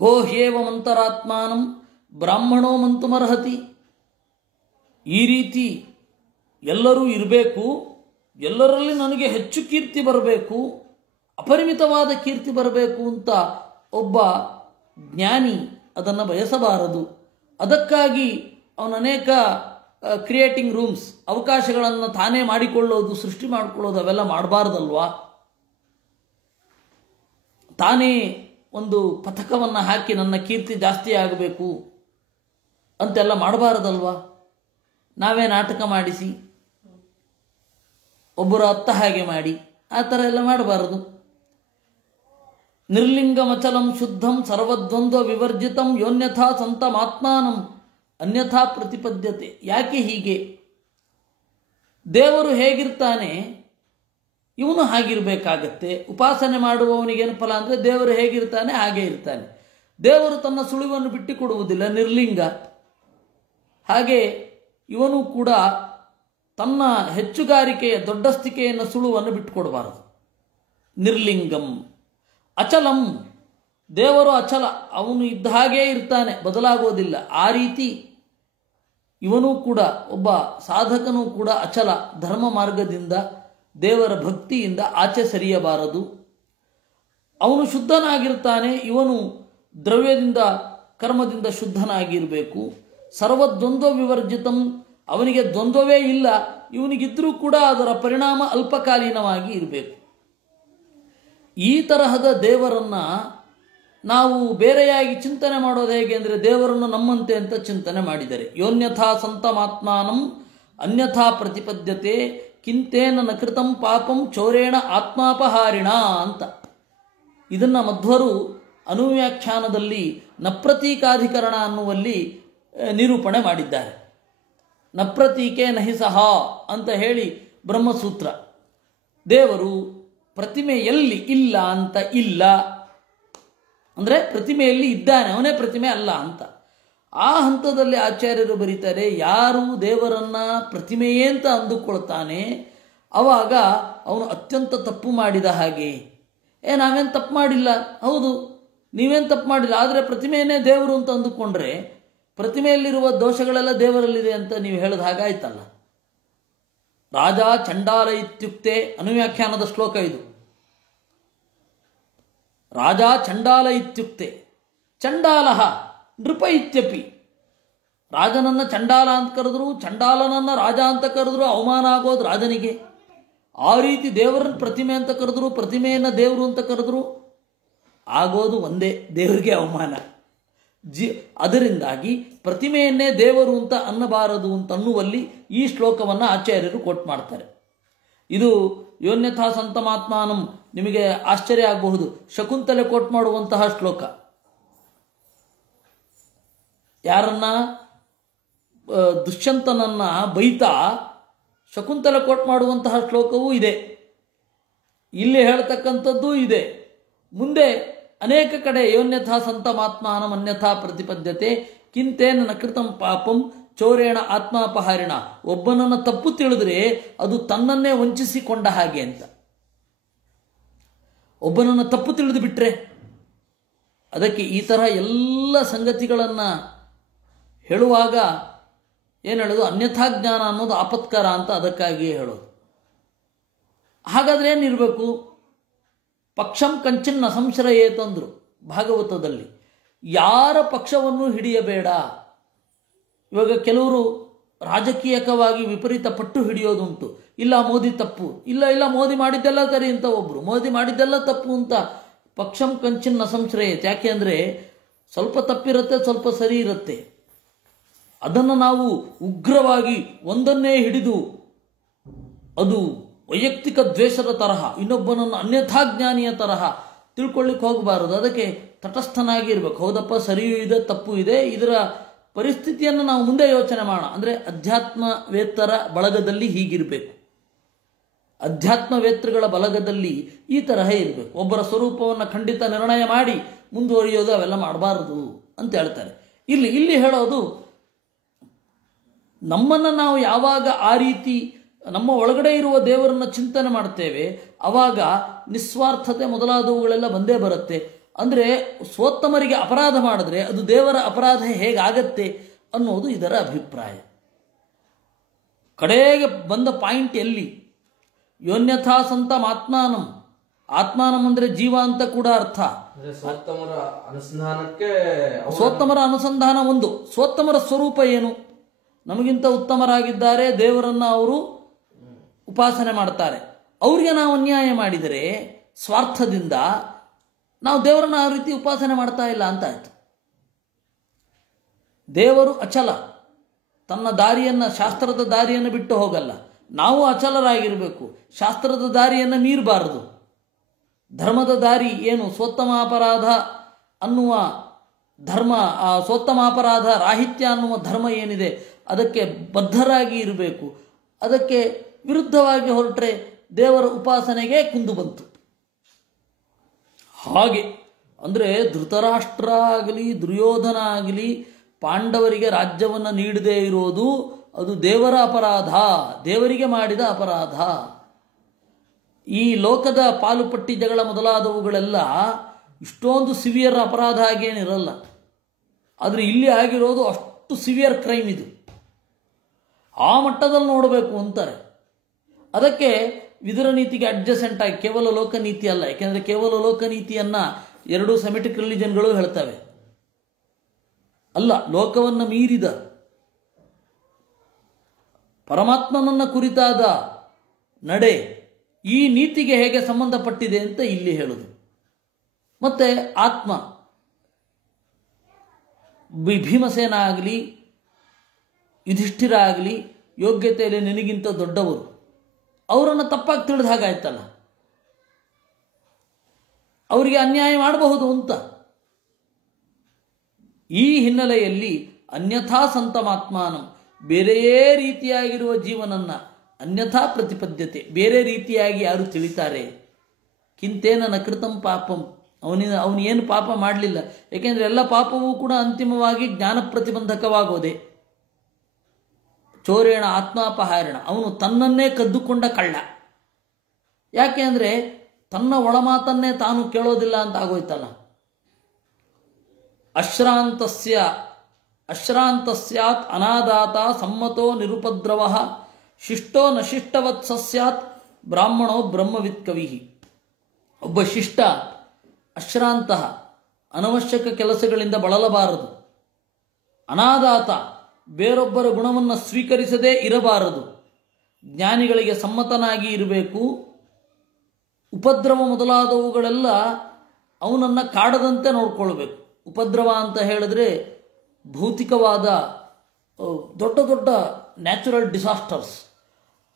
ಕೋ ಹ್ಯೇವ ಮಂತರಾತ್ಮಾನಂ ಬ್ರಾಹ್ಮಣೋ ಮಂತುಮರ್ಹತಿ. ಈ ರೀತಿ ಎಲ್ಲರೂ ಇರಬೇಕು. ಎಲ್ಲರಲ್ಲಿ ನನಗೆ ಹೆಚ್ಚು ಕೀರ್ತಿ ಬರಬೇಕು, ಅಪರಿಮಿತವಾದ ಕೀರ್ತಿ ಬರಬೇಕು ಅಂತ ಒಬ್ಬ ಜ್ಞಾನಿ ಅದನ್ನು ಬಯಸಬಾರದು. ಅದಕ್ಕಾಗಿ ಅವನ ಅನೇಕ ಕ್ರಿಯೇಟಿಂಗ್ ರೂಮ್ಸ್, ಅವಕಾಶಗಳನ್ನು ತಾನೇ ಮಾಡಿಕೊಳ್ಳೋದು, ಸೃಷ್ಟಿ ಮಾಡಿಕೊಳ್ಳೋದು ಅವೆಲ್ಲ ಮಾಡಬಾರ್ದಲ್ವಾ? ತಾನೇ ಒಂದು ಪಥಕವನ್ನು ಹಾಕಿ ನನ್ನ ಕೀರ್ತಿ ಜಾಸ್ತಿ ಆಗಬೇಕು ಅಂತೆಲ್ಲ ಮಾಡಬಾರದಲ್ವಾ? ನಾವೇ ನಾಟಕ ಮಾಡಿಸಿ ಒಬ್ಬರು ಅತ್ತ ಹಾಗೆ ಮಾಡಿ ಆ ಥರ ಎಲ್ಲ ಮಾಡಬಾರದು. ನಿರ್ಲಿಂಗಮಚಲಂ ಶುದ್ಧಂ ಸರ್ವದ್ವಂದ್ವ ವಿವರ್ಜಿತಂ ಯೋನ್ಯಥಾ ಸಂತಮಾತ್ಮಾನಂ ಅನ್ಯಥಾ ಪ್ರತಿಪದ್ಯತೆ. ಯಾಕೆ ಹೀಗೆ? ದೇವರು ಹೇಗಿರ್ತಾನೆ ಇವನು ಹಾಗಿರಬೇಕಾಗತ್ತೆ. ಉಪಾಸನೆ ಮಾಡುವವನಿಗೇನು ಫಲ ಅಂದರೆ ದೇವರು ಹೇಗಿರ್ತಾನೆ ಹಾಗೇ ಇರ್ತಾನೆ. ದೇವರು ತನ್ನ ಸುಳಿವನ್ನು ಬಿಟ್ಟುಕೊಡುವುದಿಲ್ಲ, ನಿರ್ಲಿಂಗ. ಹಾಗೆ ಇವನು ಕೂಡ ತನ್ನ ಹೆಚ್ಚುಗಾರಿಕೆಯ ದೊಡ್ಡಸ್ತಿಕೆಯನ್ನು ಸುಳುವನ್ನು ಬಿಟ್ಟುಕೊಡಬಾರದು. ನಿರ್ಲಿಂಗಂ ಅಚಲಂ. ದೇವರು ಅಚಲ, ಅವನು ಇದ್ದ ಹಾಗೇ ಇರ್ತಾನೆ, ಬದಲಾಗೋದಿಲ್ಲ. ಆ ರೀತಿ ಇವನೂ ಕೂಡ ಒಬ್ಬ ಸಾಧಕನೂ ಕೂಡ ಅಚಲ. ಧರ್ಮ ಮಾರ್ಗದಿಂದ ದೇವರ ಭಕ್ತಿಯಿಂದ ಆಚೆ ಸರಿಯಬಾರದು. ಅವನು ಶುದ್ಧನಾಗಿರ್ತಾನೆ, ಇವನು ದ್ರವ್ಯದಿಂದ ಕರ್ಮದಿಂದ ಶುದ್ಧನಾಗಿರಬೇಕು. ಸರ್ವದ್ವಂದ್ವ ವಿವರ್ಜಿತಂ. ಅವನಿಗೆ ದ್ವಂದ್ವವೇ ಇಲ್ಲ, ಇವನಿಗಿದ್ರೂ ಕೂಡ ಅದರ ಪರಿಣಾಮ ಅಲ್ಪಕಾಲೀನವಾಗಿ ಇರಬೇಕು. ಈ ತರಹದ ದೇವರನ್ನು ನಾವು ಬೇರೆಯಾಗಿ ಚಿಂತನೆ ಮಾಡೋದು ಹೇಗೆ ಅಂದರೆ ದೇವರನ್ನು ನಮ್ಮಂತೆ ಅಂತ ಚಿಂತನೆ ಮಾಡಿದ್ದಾರೆ. ಯೋನ್ಯಥಾ ಸಂತಮಾತ್ಮಾನಂ ಅನ್ಯಥಾ ಪ್ರತಿಪದ್ಯತೆ ಕಿಂತೇನ ನಕೃತಂ ಪಾಪಂ ಚೌರೇಣ ಆತ್ಮಾಪಹಾರಿಣ ಅಂತ. ಇದನ್ನು ಮಧ್ವರು ಅನುವ್ಯಾಖ್ಯಾನದಲ್ಲಿ ನಪ್ರತೀಕಾಧಿಕರಣ ಅನ್ನುವಲ್ಲಿ ನಿರೂಪಣೆ ಮಾಡಿದ್ದಾರೆ. ನಪ್ರತೀಕೆ ನಹಿ ಸಹ ಅಂತ ಹೇಳಿ ಬ್ರಹ್ಮಸೂತ್ರ. ದೇವರು ಪ್ರತಿಮೆಯಲ್ಲಿ ಇಲ್ಲ ಅಂತ ಇಲ್ಲ ಅಂದರೆ ಪ್ರತಿಮೆಯಲ್ಲಿ ಇದ್ದಾನೆ, ಅವನೇ ಪ್ರತಿಮೆ ಅಲ್ಲ ಅಂತ. ಆ ಹಂತದಲ್ಲಿ ಆಚಾರ್ಯರು ಬರೀತಾರೆ, ಯಾರು ದೇವರನ್ನ ಪ್ರತಿಮೆಯೇ ಅಂತ ಅಂದುಕೊಳ್ತಾನೆ ಅವಾಗ ಅವನು ಅತ್ಯಂತ ತಪ್ಪು ಮಾಡಿದ ಹಾಗೆ. ನಾವೇನು ತಪ್ಪು ಮಾಡಿಲ್ಲ, ಹೌದು ನೀವೇನು ತಪ್ಪು ಮಾಡಿಲ್ಲ, ಆದರೆ ಪ್ರತಿಮೆಯನ್ನೇ ದೇವರು ಅಂತ ಅಂದುಕೊಂಡ್ರೆ ಪ್ರತಿಮೆಯಲ್ಲಿರುವ ದೋಷಗಳೆಲ್ಲ ದೇವರಲ್ಲಿದೆ ಅಂತ ನೀವು ಹೇಳಿದ ಹಾಗಾಯ್ತಲ್ಲ. ರಾಜ ಚಂಡಾಲ ಇತ್ಯುಕ್ತೆ ಅನುವ್ಯಾಖ್ಯಾನದ ಶ್ಲೋಕ ಇದು. ರಾಜ ಚಂಡಾಲ ಇತ್ಯುಕ್ತೆ ಚಂಡಾಲ ನೃಪ ಇತ್ಯಪಿ. ರಾಜನನ್ನ ಚಂಡಾಲ ಅಂತ ಕರೆದ್ರು, ಚಂಡಾಲನನ್ನ ರಾಜ ಅಂತ ಕರೆದ್ರು ಅವಮಾನ ಆಗೋದು ರಾಜನಿಗೆ. ಆ ರೀತಿ ದೇವರನ್ನ ಪ್ರತಿಮೆ ಅಂತ ಕರೆದ್ರು, ಪ್ರತಿಮೆಯನ್ನು ದೇವರು ಅಂತ ಕರೆದ್ರು ಆಗೋದು ಒಂದೇ, ದೇವರಿಗೆ ಅವಮಾನ. ಅದರಿಂದಾಗಿ ಪ್ರತಿಮೆಯನ್ನೇ ದೇವರು ಅಂತ ಅನ್ನಬಾರದು ಅಂತ ಅನ್ನುವಲ್ಲಿ ಈ ಶ್ಲೋಕವನ್ನು ಆಚಾರ್ಯರು ಕೋಟ್ ಮಾಡ್ತಾರೆ. ಇದು ಯೋನ್ಯಥಾ ಸಂತಮಾತ್ಮಾನಂ ನಿಮಗೆ ಆಶ್ಚರ್ಯ ಆಗಬಹುದು, ಶಕುಂತಲೆ ಕೋಟ್ ಮಾಡುವಂತಹ ಶ್ಲೋಕ. ಯಾರನ್ನ ದುಷ್ಯಂತನನ್ನ ಬೈತಾ ಶಕುಂತಲೆ ಕೋಟ್ ಮಾಡುವಂತಹ ಶ್ಲೋಕವೂ ಇದೆ, ಇಲ್ಲಿ ಹೇಳ್ತಕ್ಕಂಥದ್ದು ಇದೆ. ಮುಂದೆ ಅನೇಕ ಕಡೆ ಯೋನ್ಯಥಾ ಸಂತಮಾತ್ಮಾನಂ ಅನ್ಯಥಾ ಪ್ರತಿಪದ್ಯತೆ ಕಿಂತೇನ ನಕೃತಂ ಪಾಪಂ ಚೌರೇಣ ಆತ್ಮಾಪಹಾರಿಣ. ಒಬ್ಬನನ್ನು ತಪ್ಪು ತಿಳಿದ್ರೆ ಅದು ತನ್ನನ್ನೇ ವಂಚಿಸಿಕೊಂಡ ಹಾಗೆ ಅಂತ. ಒಬ್ಬನನ್ನು ತಪ್ಪು ತಿಳಿದು ಬಿಟ್ರೆ ಅದಕ್ಕೆ ಈ ಥರ ಎಲ್ಲ ಸಂಗತಿಗಳನ್ನು ಹೇಳುವಾಗ ಏನು ಹೇಳೋದು, ಅನ್ಯಥಾ ಜ್ಞಾನ ಅನ್ನೋದು ಆಪತ್ಕರ ಅಂತ ಅದಕ್ಕಾಗಿಯೇ ಹೇಳೋದು. ಹಾಗಾದ್ರೆ ಏನಿರಬೇಕು, ಪಕ್ಷಂ ಕಂಚಿನ್ನ ಸಂಶ್ರಯೇತಂದ್ರು ಭಾಗವತದಲ್ಲಿ. ಯಾರ ಪಕ್ಷವನ್ನು ಹಿಡಿಯಬೇಡ. ಇವಾಗ ಕೆಲವರು ರಾಜಕೀಯಕವಾಗಿ ವಿಪರೀತ ಪಟ್ಟು ಹಿಡಿಯೋದುಂಟು. ಇಲ್ಲ ಮೋದಿ ತಪ್ಪು, ಇಲ್ಲ ಮೋದಿ ಮಾಡಿದ್ದೆಲ್ಲ ಸರಿ ಅಂತ ಒಬ್ರು, ಮೋದಿ ಮಾಡಿದ್ದೆಲ್ಲ ತಪ್ಪು ಅಂತ. ಪಕ್ಷಂ ಕಂಚಿನ್ನ ಸಂಶ್ರಯೇತ್. ಯಾಕೆ ಅಂದರೆ ಸ್ವಲ್ಪ ತಪ್ಪಿರುತ್ತೆ, ಸ್ವಲ್ಪ ಸರಿ ಇರುತ್ತೆ. ಅದನ್ನು ನಾವು ಉಗ್ರವಾಗಿ ಒಂದನ್ನೇ ಹಿಡಿದು ಅದು ವೈಯಕ್ತಿಕ ದ್ವೇಷದ ತರಹ, ಇನ್ನೊಬ್ಬನನ್ನು ಅನ್ಯಥಾಜ್ಞಾನಿಯ ತರಹ ತಿಳ್ಕೊಳ್ಳಿಕ್ಕೆ ಹೋಗಬಾರದು. ಅದಕ್ಕೆ ತಟಸ್ಥನಾಗಿ ಇರಬೇಕು. ಹೌದಪ್ಪ, ಸರಿಯೂ ಇದೆ, ತಪ್ಪು ಇದೆ, ಇದರ ಪರಿಸ್ಥಿತಿಯನ್ನು ನಾವು ಮುಂದೆ ಯೋಚನೆ ಮಾಡೋಣ. ಅಂದರೆ ಅಧ್ಯಾತ್ಮವೇತ್ತರ ಬಳಗದಲ್ಲಿ ಹೀಗಿರಬೇಕು, ಅಧ್ಯಾತ್ಮವೇತ್ತೃಗಳ ಬಳಗದಲ್ಲಿ ಈ ತರಹ ಇರಬೇಕು. ಒಬ್ಬರ ಸ್ವರೂಪವನ್ನು ಖಂಡಿತ ನಿರ್ಣಯ ಮಾಡಿ ಮುಂದುವರಿಯೋದು ಅವೆಲ್ಲ ಮಾಡಬಾರದು ಅಂತ ಹೇಳ್ತಾರೆ. ಇಲ್ಲಿ ಹೇಳೋದು, ನಮ್ಮನ್ನು ನಾವು ಯಾವಾಗ ಆ ರೀತಿ ನಮ್ಮ ಒಳಗಡೆ ಇರುವ ದೇವರನ್ನು ಚಿಂತನೆ ಮಾಡ್ತೇವೆ ಆವಾಗ ನಿಸ್ವಾರ್ಥತೆ ಮೊದಲಾದವುಗಳೆಲ್ಲ ಬಂದೇ ಬರುತ್ತೆ. ಅಂದರೆ ಸ್ವೋತ್ತಮರಿಗೆ ಅಪರಾಧ ಮಾಡಿದ್ರೆ ಅದು ದೇವರ ಅಪರಾಧ ಹೇಗಾಗತ್ತೆ ಅನ್ನೋದು ಇದರ ಅಭಿಪ್ರಾಯ. ಕಡೆಗೆ ಬಂದ ಪಾಯಿಂಟ್ ಎಲ್ಲಿ, ಯೋನ್ಯಥಾ ಸಂತಂ ಆತ್ಮಾನಂ. ಆತ್ಮಾನಂ ಅಂದರೆ ಜೀವ ಅಂತ ಕೂಡ ಅರ್ಥ. ಸ್ವೋತ್ತಮರ ಅನುಸಂಧಾನ ಒಂದು. ಸ್ವೋತ್ತಮರ ಸ್ವರೂಪ ಏನು? ನಮಗಿಂತ ಉತ್ತಮರಾಗಿದ್ದಾರೆ, ದೇವರನ್ನು ಅವರು ಉಪಾಸನೆ ಮಾಡ್ತಾರೆ. ಅವರಿಗೆ ನಾವು ಅನ್ಯಾಯ ಮಾಡಿದರೆ ಸ್ವಾರ್ಥದಿಂದ ನಾವು ದೇವರನ್ನು ಆ ರೀತಿ ಉಪಾಸನೆ ಮಾಡ್ತಾ ಇಲ್ಲ ಅಂತ ಆಯ್ತು. ದೇವರು ಅಚಲ, ತನ್ನ ದಾರಿಯನ್ನು, ಶಾಸ್ತ್ರದ ದಾರಿಯನ್ನು ಬಿಟ್ಟು ಹೋಗಲ್ಲ. ನಾವು ಅಚಲರಾಗಿರಬೇಕು, ಶಾಸ್ತ್ರದ ದಾರಿಯನ್ನು ಮೀರಬಾರದು. ಧರ್ಮದ ದಾರಿ ಏನು, ಸ್ವೋತ್ತಮಾಪರಾಧ ಅನ್ನುವ ಧರ್ಮ, ಆ ಸ್ವೋತ್ತಮಾಪರಾಧ ರಾಹಿತ್ಯ ಅನ್ನುವ ಧರ್ಮ ಏನಿದೆ ಅದಕ್ಕೆ ಬದ್ಧರಾಗಿ ಇರಬೇಕು. ಅದಕ್ಕೆ ವಿರುದ್ಧವಾಗಿ ಹೊರಟ್ರೆ ದೇವರ ಉಪಾಸನೆಗೆ ಕುಂದು ಬಂತು. ಹಾಗೆ ಅಂದರೆ ಧೃತರಾಷ್ಟ್ರ ಆಗಲಿ ದುರ್ಯೋಧನ ಆಗಲಿ ಪಾಂಡವರಿಗೆ ರಾಜ್ಯವನ್ನು ನೀಡದೇ ಇರೋದು ಅದು ದೇವರ ಅಪರಾಧ, ದೇವರಿಗೆ ಮಾಡಿದ ಅಪರಾಧ. ಈ ಲೋಕದ ಪಾಲುಪಟ್ಟಿ ಜಗಳ ಮೊದಲಾದವುಗಳೆಲ್ಲ ಇಷ್ಟೊಂದು ಸಿವಿಯರ್ ಅಪರಾಧ ಆಗೇನಿರಲ್ಲ. ಆದರೆ ಇಲ್ಲಿ ಆಗಿರೋದು ಅಷ್ಟು ಸಿವಿಯರ್ ಕ್ರೈಮ್ ಇದು. ಆ ಮಟ್ಟದಲ್ಲಿ ನೋಡಬೇಕು ಅಂತಾರೆ. ಅದಕ್ಕೆ ವಿದುರ ನೀತಿಗೆ ಅಡ್ಜಸೆಂಟ್ ಆಗಿ ಕೇವಲ ಲೋಕನೀತಿ ಅಲ್ಲ. ಯಾಕೆಂದರೆ ಕೇವಲ ಲೋಕನೀತಿಯನ್ನು ಎರಡೂ ಸೆಮಿಟಿಕ್ ರಿಲಿಜನ್ಗಳು ಹೇಳ್ತವೆ. ಅಲ್ಲ, ಲೋಕವನ್ನು ಮೀರಿದ ಪರಮಾತ್ಮನನ್ನ ಕುರಿತಾದ ನಡೆ ಈ ನೀತಿಗೆ ಹೇಗೆ ಸಂಬಂಧಪಟ್ಟಿದೆ ಅಂತ ಇಲ್ಲಿ ಹೇಳುದು. ಮತ್ತೆ ಆತ್ಮ ಭೀಮಸೇನ ಆಗಲಿ ಯುಧಿಷ್ಠಿರ ಆಗಲಿ ಯೋಗ್ಯತೆಯಲ್ಲಿ ನಿನಗಿಂತ ದೊಡ್ಡವರು, ಅವರನ್ನು ತಪ್ಪಾಗಿ ತಿಳಿದ ಹಾಗಾಯ್ತಲ್ಲ, ಅವರಿಗೆ ಅನ್ಯಾಯ ಮಾಡಬಹುದು ಅಂತ. ಈ ಹಿನ್ನೆಲೆಯಲ್ಲಿ ಅನ್ಯಥಾ ಸಂತಮಾತ್ಮಾನಂ, ಬೇರೆಯೇ ರೀತಿಯಾಗಿರುವ ಜೀವನನ್ನ ಅನ್ಯಥಾ ಪ್ರತಿಪದ್ಯತೆ, ಬೇರೆ ರೀತಿಯಾಗಿ ಯಾರು ತಿಳಿತಾರೆ. ಕಿಂತೇನ ನಕೃತಂ ಪಾಪಂ, ಅವನು ಏನು ಪಾಪ ಮಾಡಲಿಲ್ಲ, ಏಕೆಂದರೆ ಎಲ್ಲ ಪಾಪವೂ ಕೂಡ ಅಂತಿಮವಾಗಿ ಜ್ಞಾನ ಪ್ರತಿಬಂಧಕವಾಗೋದೆ. ಚೋರೇಣ ಆತ್ಮಾಪಹಾರಣ, ಅವನು ತನ್ನನ್ನೇ ಕದ್ದುಕೊಂಡ ಕಳ್ಳ. ಯಾಕೆ ಅಂದರೆ ತನ್ನ ಒಳಮಾತನ್ನೇ ತಾನು ಕೇಳೋದಿಲ್ಲ ಅಂತ ಆಗೋಯ್ತಲ್ಲ. ಅಶ್ರಾಂತಸ್ಯಾತ್ ಅನಾದಾತ ಸಮ್ಮತೋ ನಿರುಪದ್ರವ ಶಿಷ್ಟೋ ನ ಶಿಷ್ಟವತ್ ಸಸ್ಯಾತ್ ಬ್ರಾಹ್ಮಣೋ ಬ್ರಹ್ಮವಿತ್ ಕವಿ. ಒಬ್ಬ ಶಿಷ್ಟ ಅಶ್ರಾಂತ, ಅನವಶ್ಯಕ ಕೆಲಸಗಳಿಂದ ಬಳಲಬಾರದು. ಅನಾದಾತ, ಬೇರೊಬ್ಬರ ಗುಣವನ್ನು ಸ್ವೀಕರಿಸದೇ ಇರಬಾರದು. ಜ್ಞಾನಿಗಳಿಗೆ ಸಮ್ಮತನಾಗಿ ಇರಬೇಕು. ಉಪದ್ರವ ಮೊದಲಾದವುಗಳೆಲ್ಲ ಅವನನ್ನು ಕಾಡದಂತೆ ನೋಡ್ಕೊಳ್ಬೇಕು. ಉಪದ್ರವ ಅಂತ ಹೇಳಿದ್ರೆ ಭೌತಿಕವಾದ ದೊಡ್ಡ ದೊಡ್ಡ ನ್ಯಾಚುರಲ್ ಡಿಸಾಸ್ಟರ್ಸ್,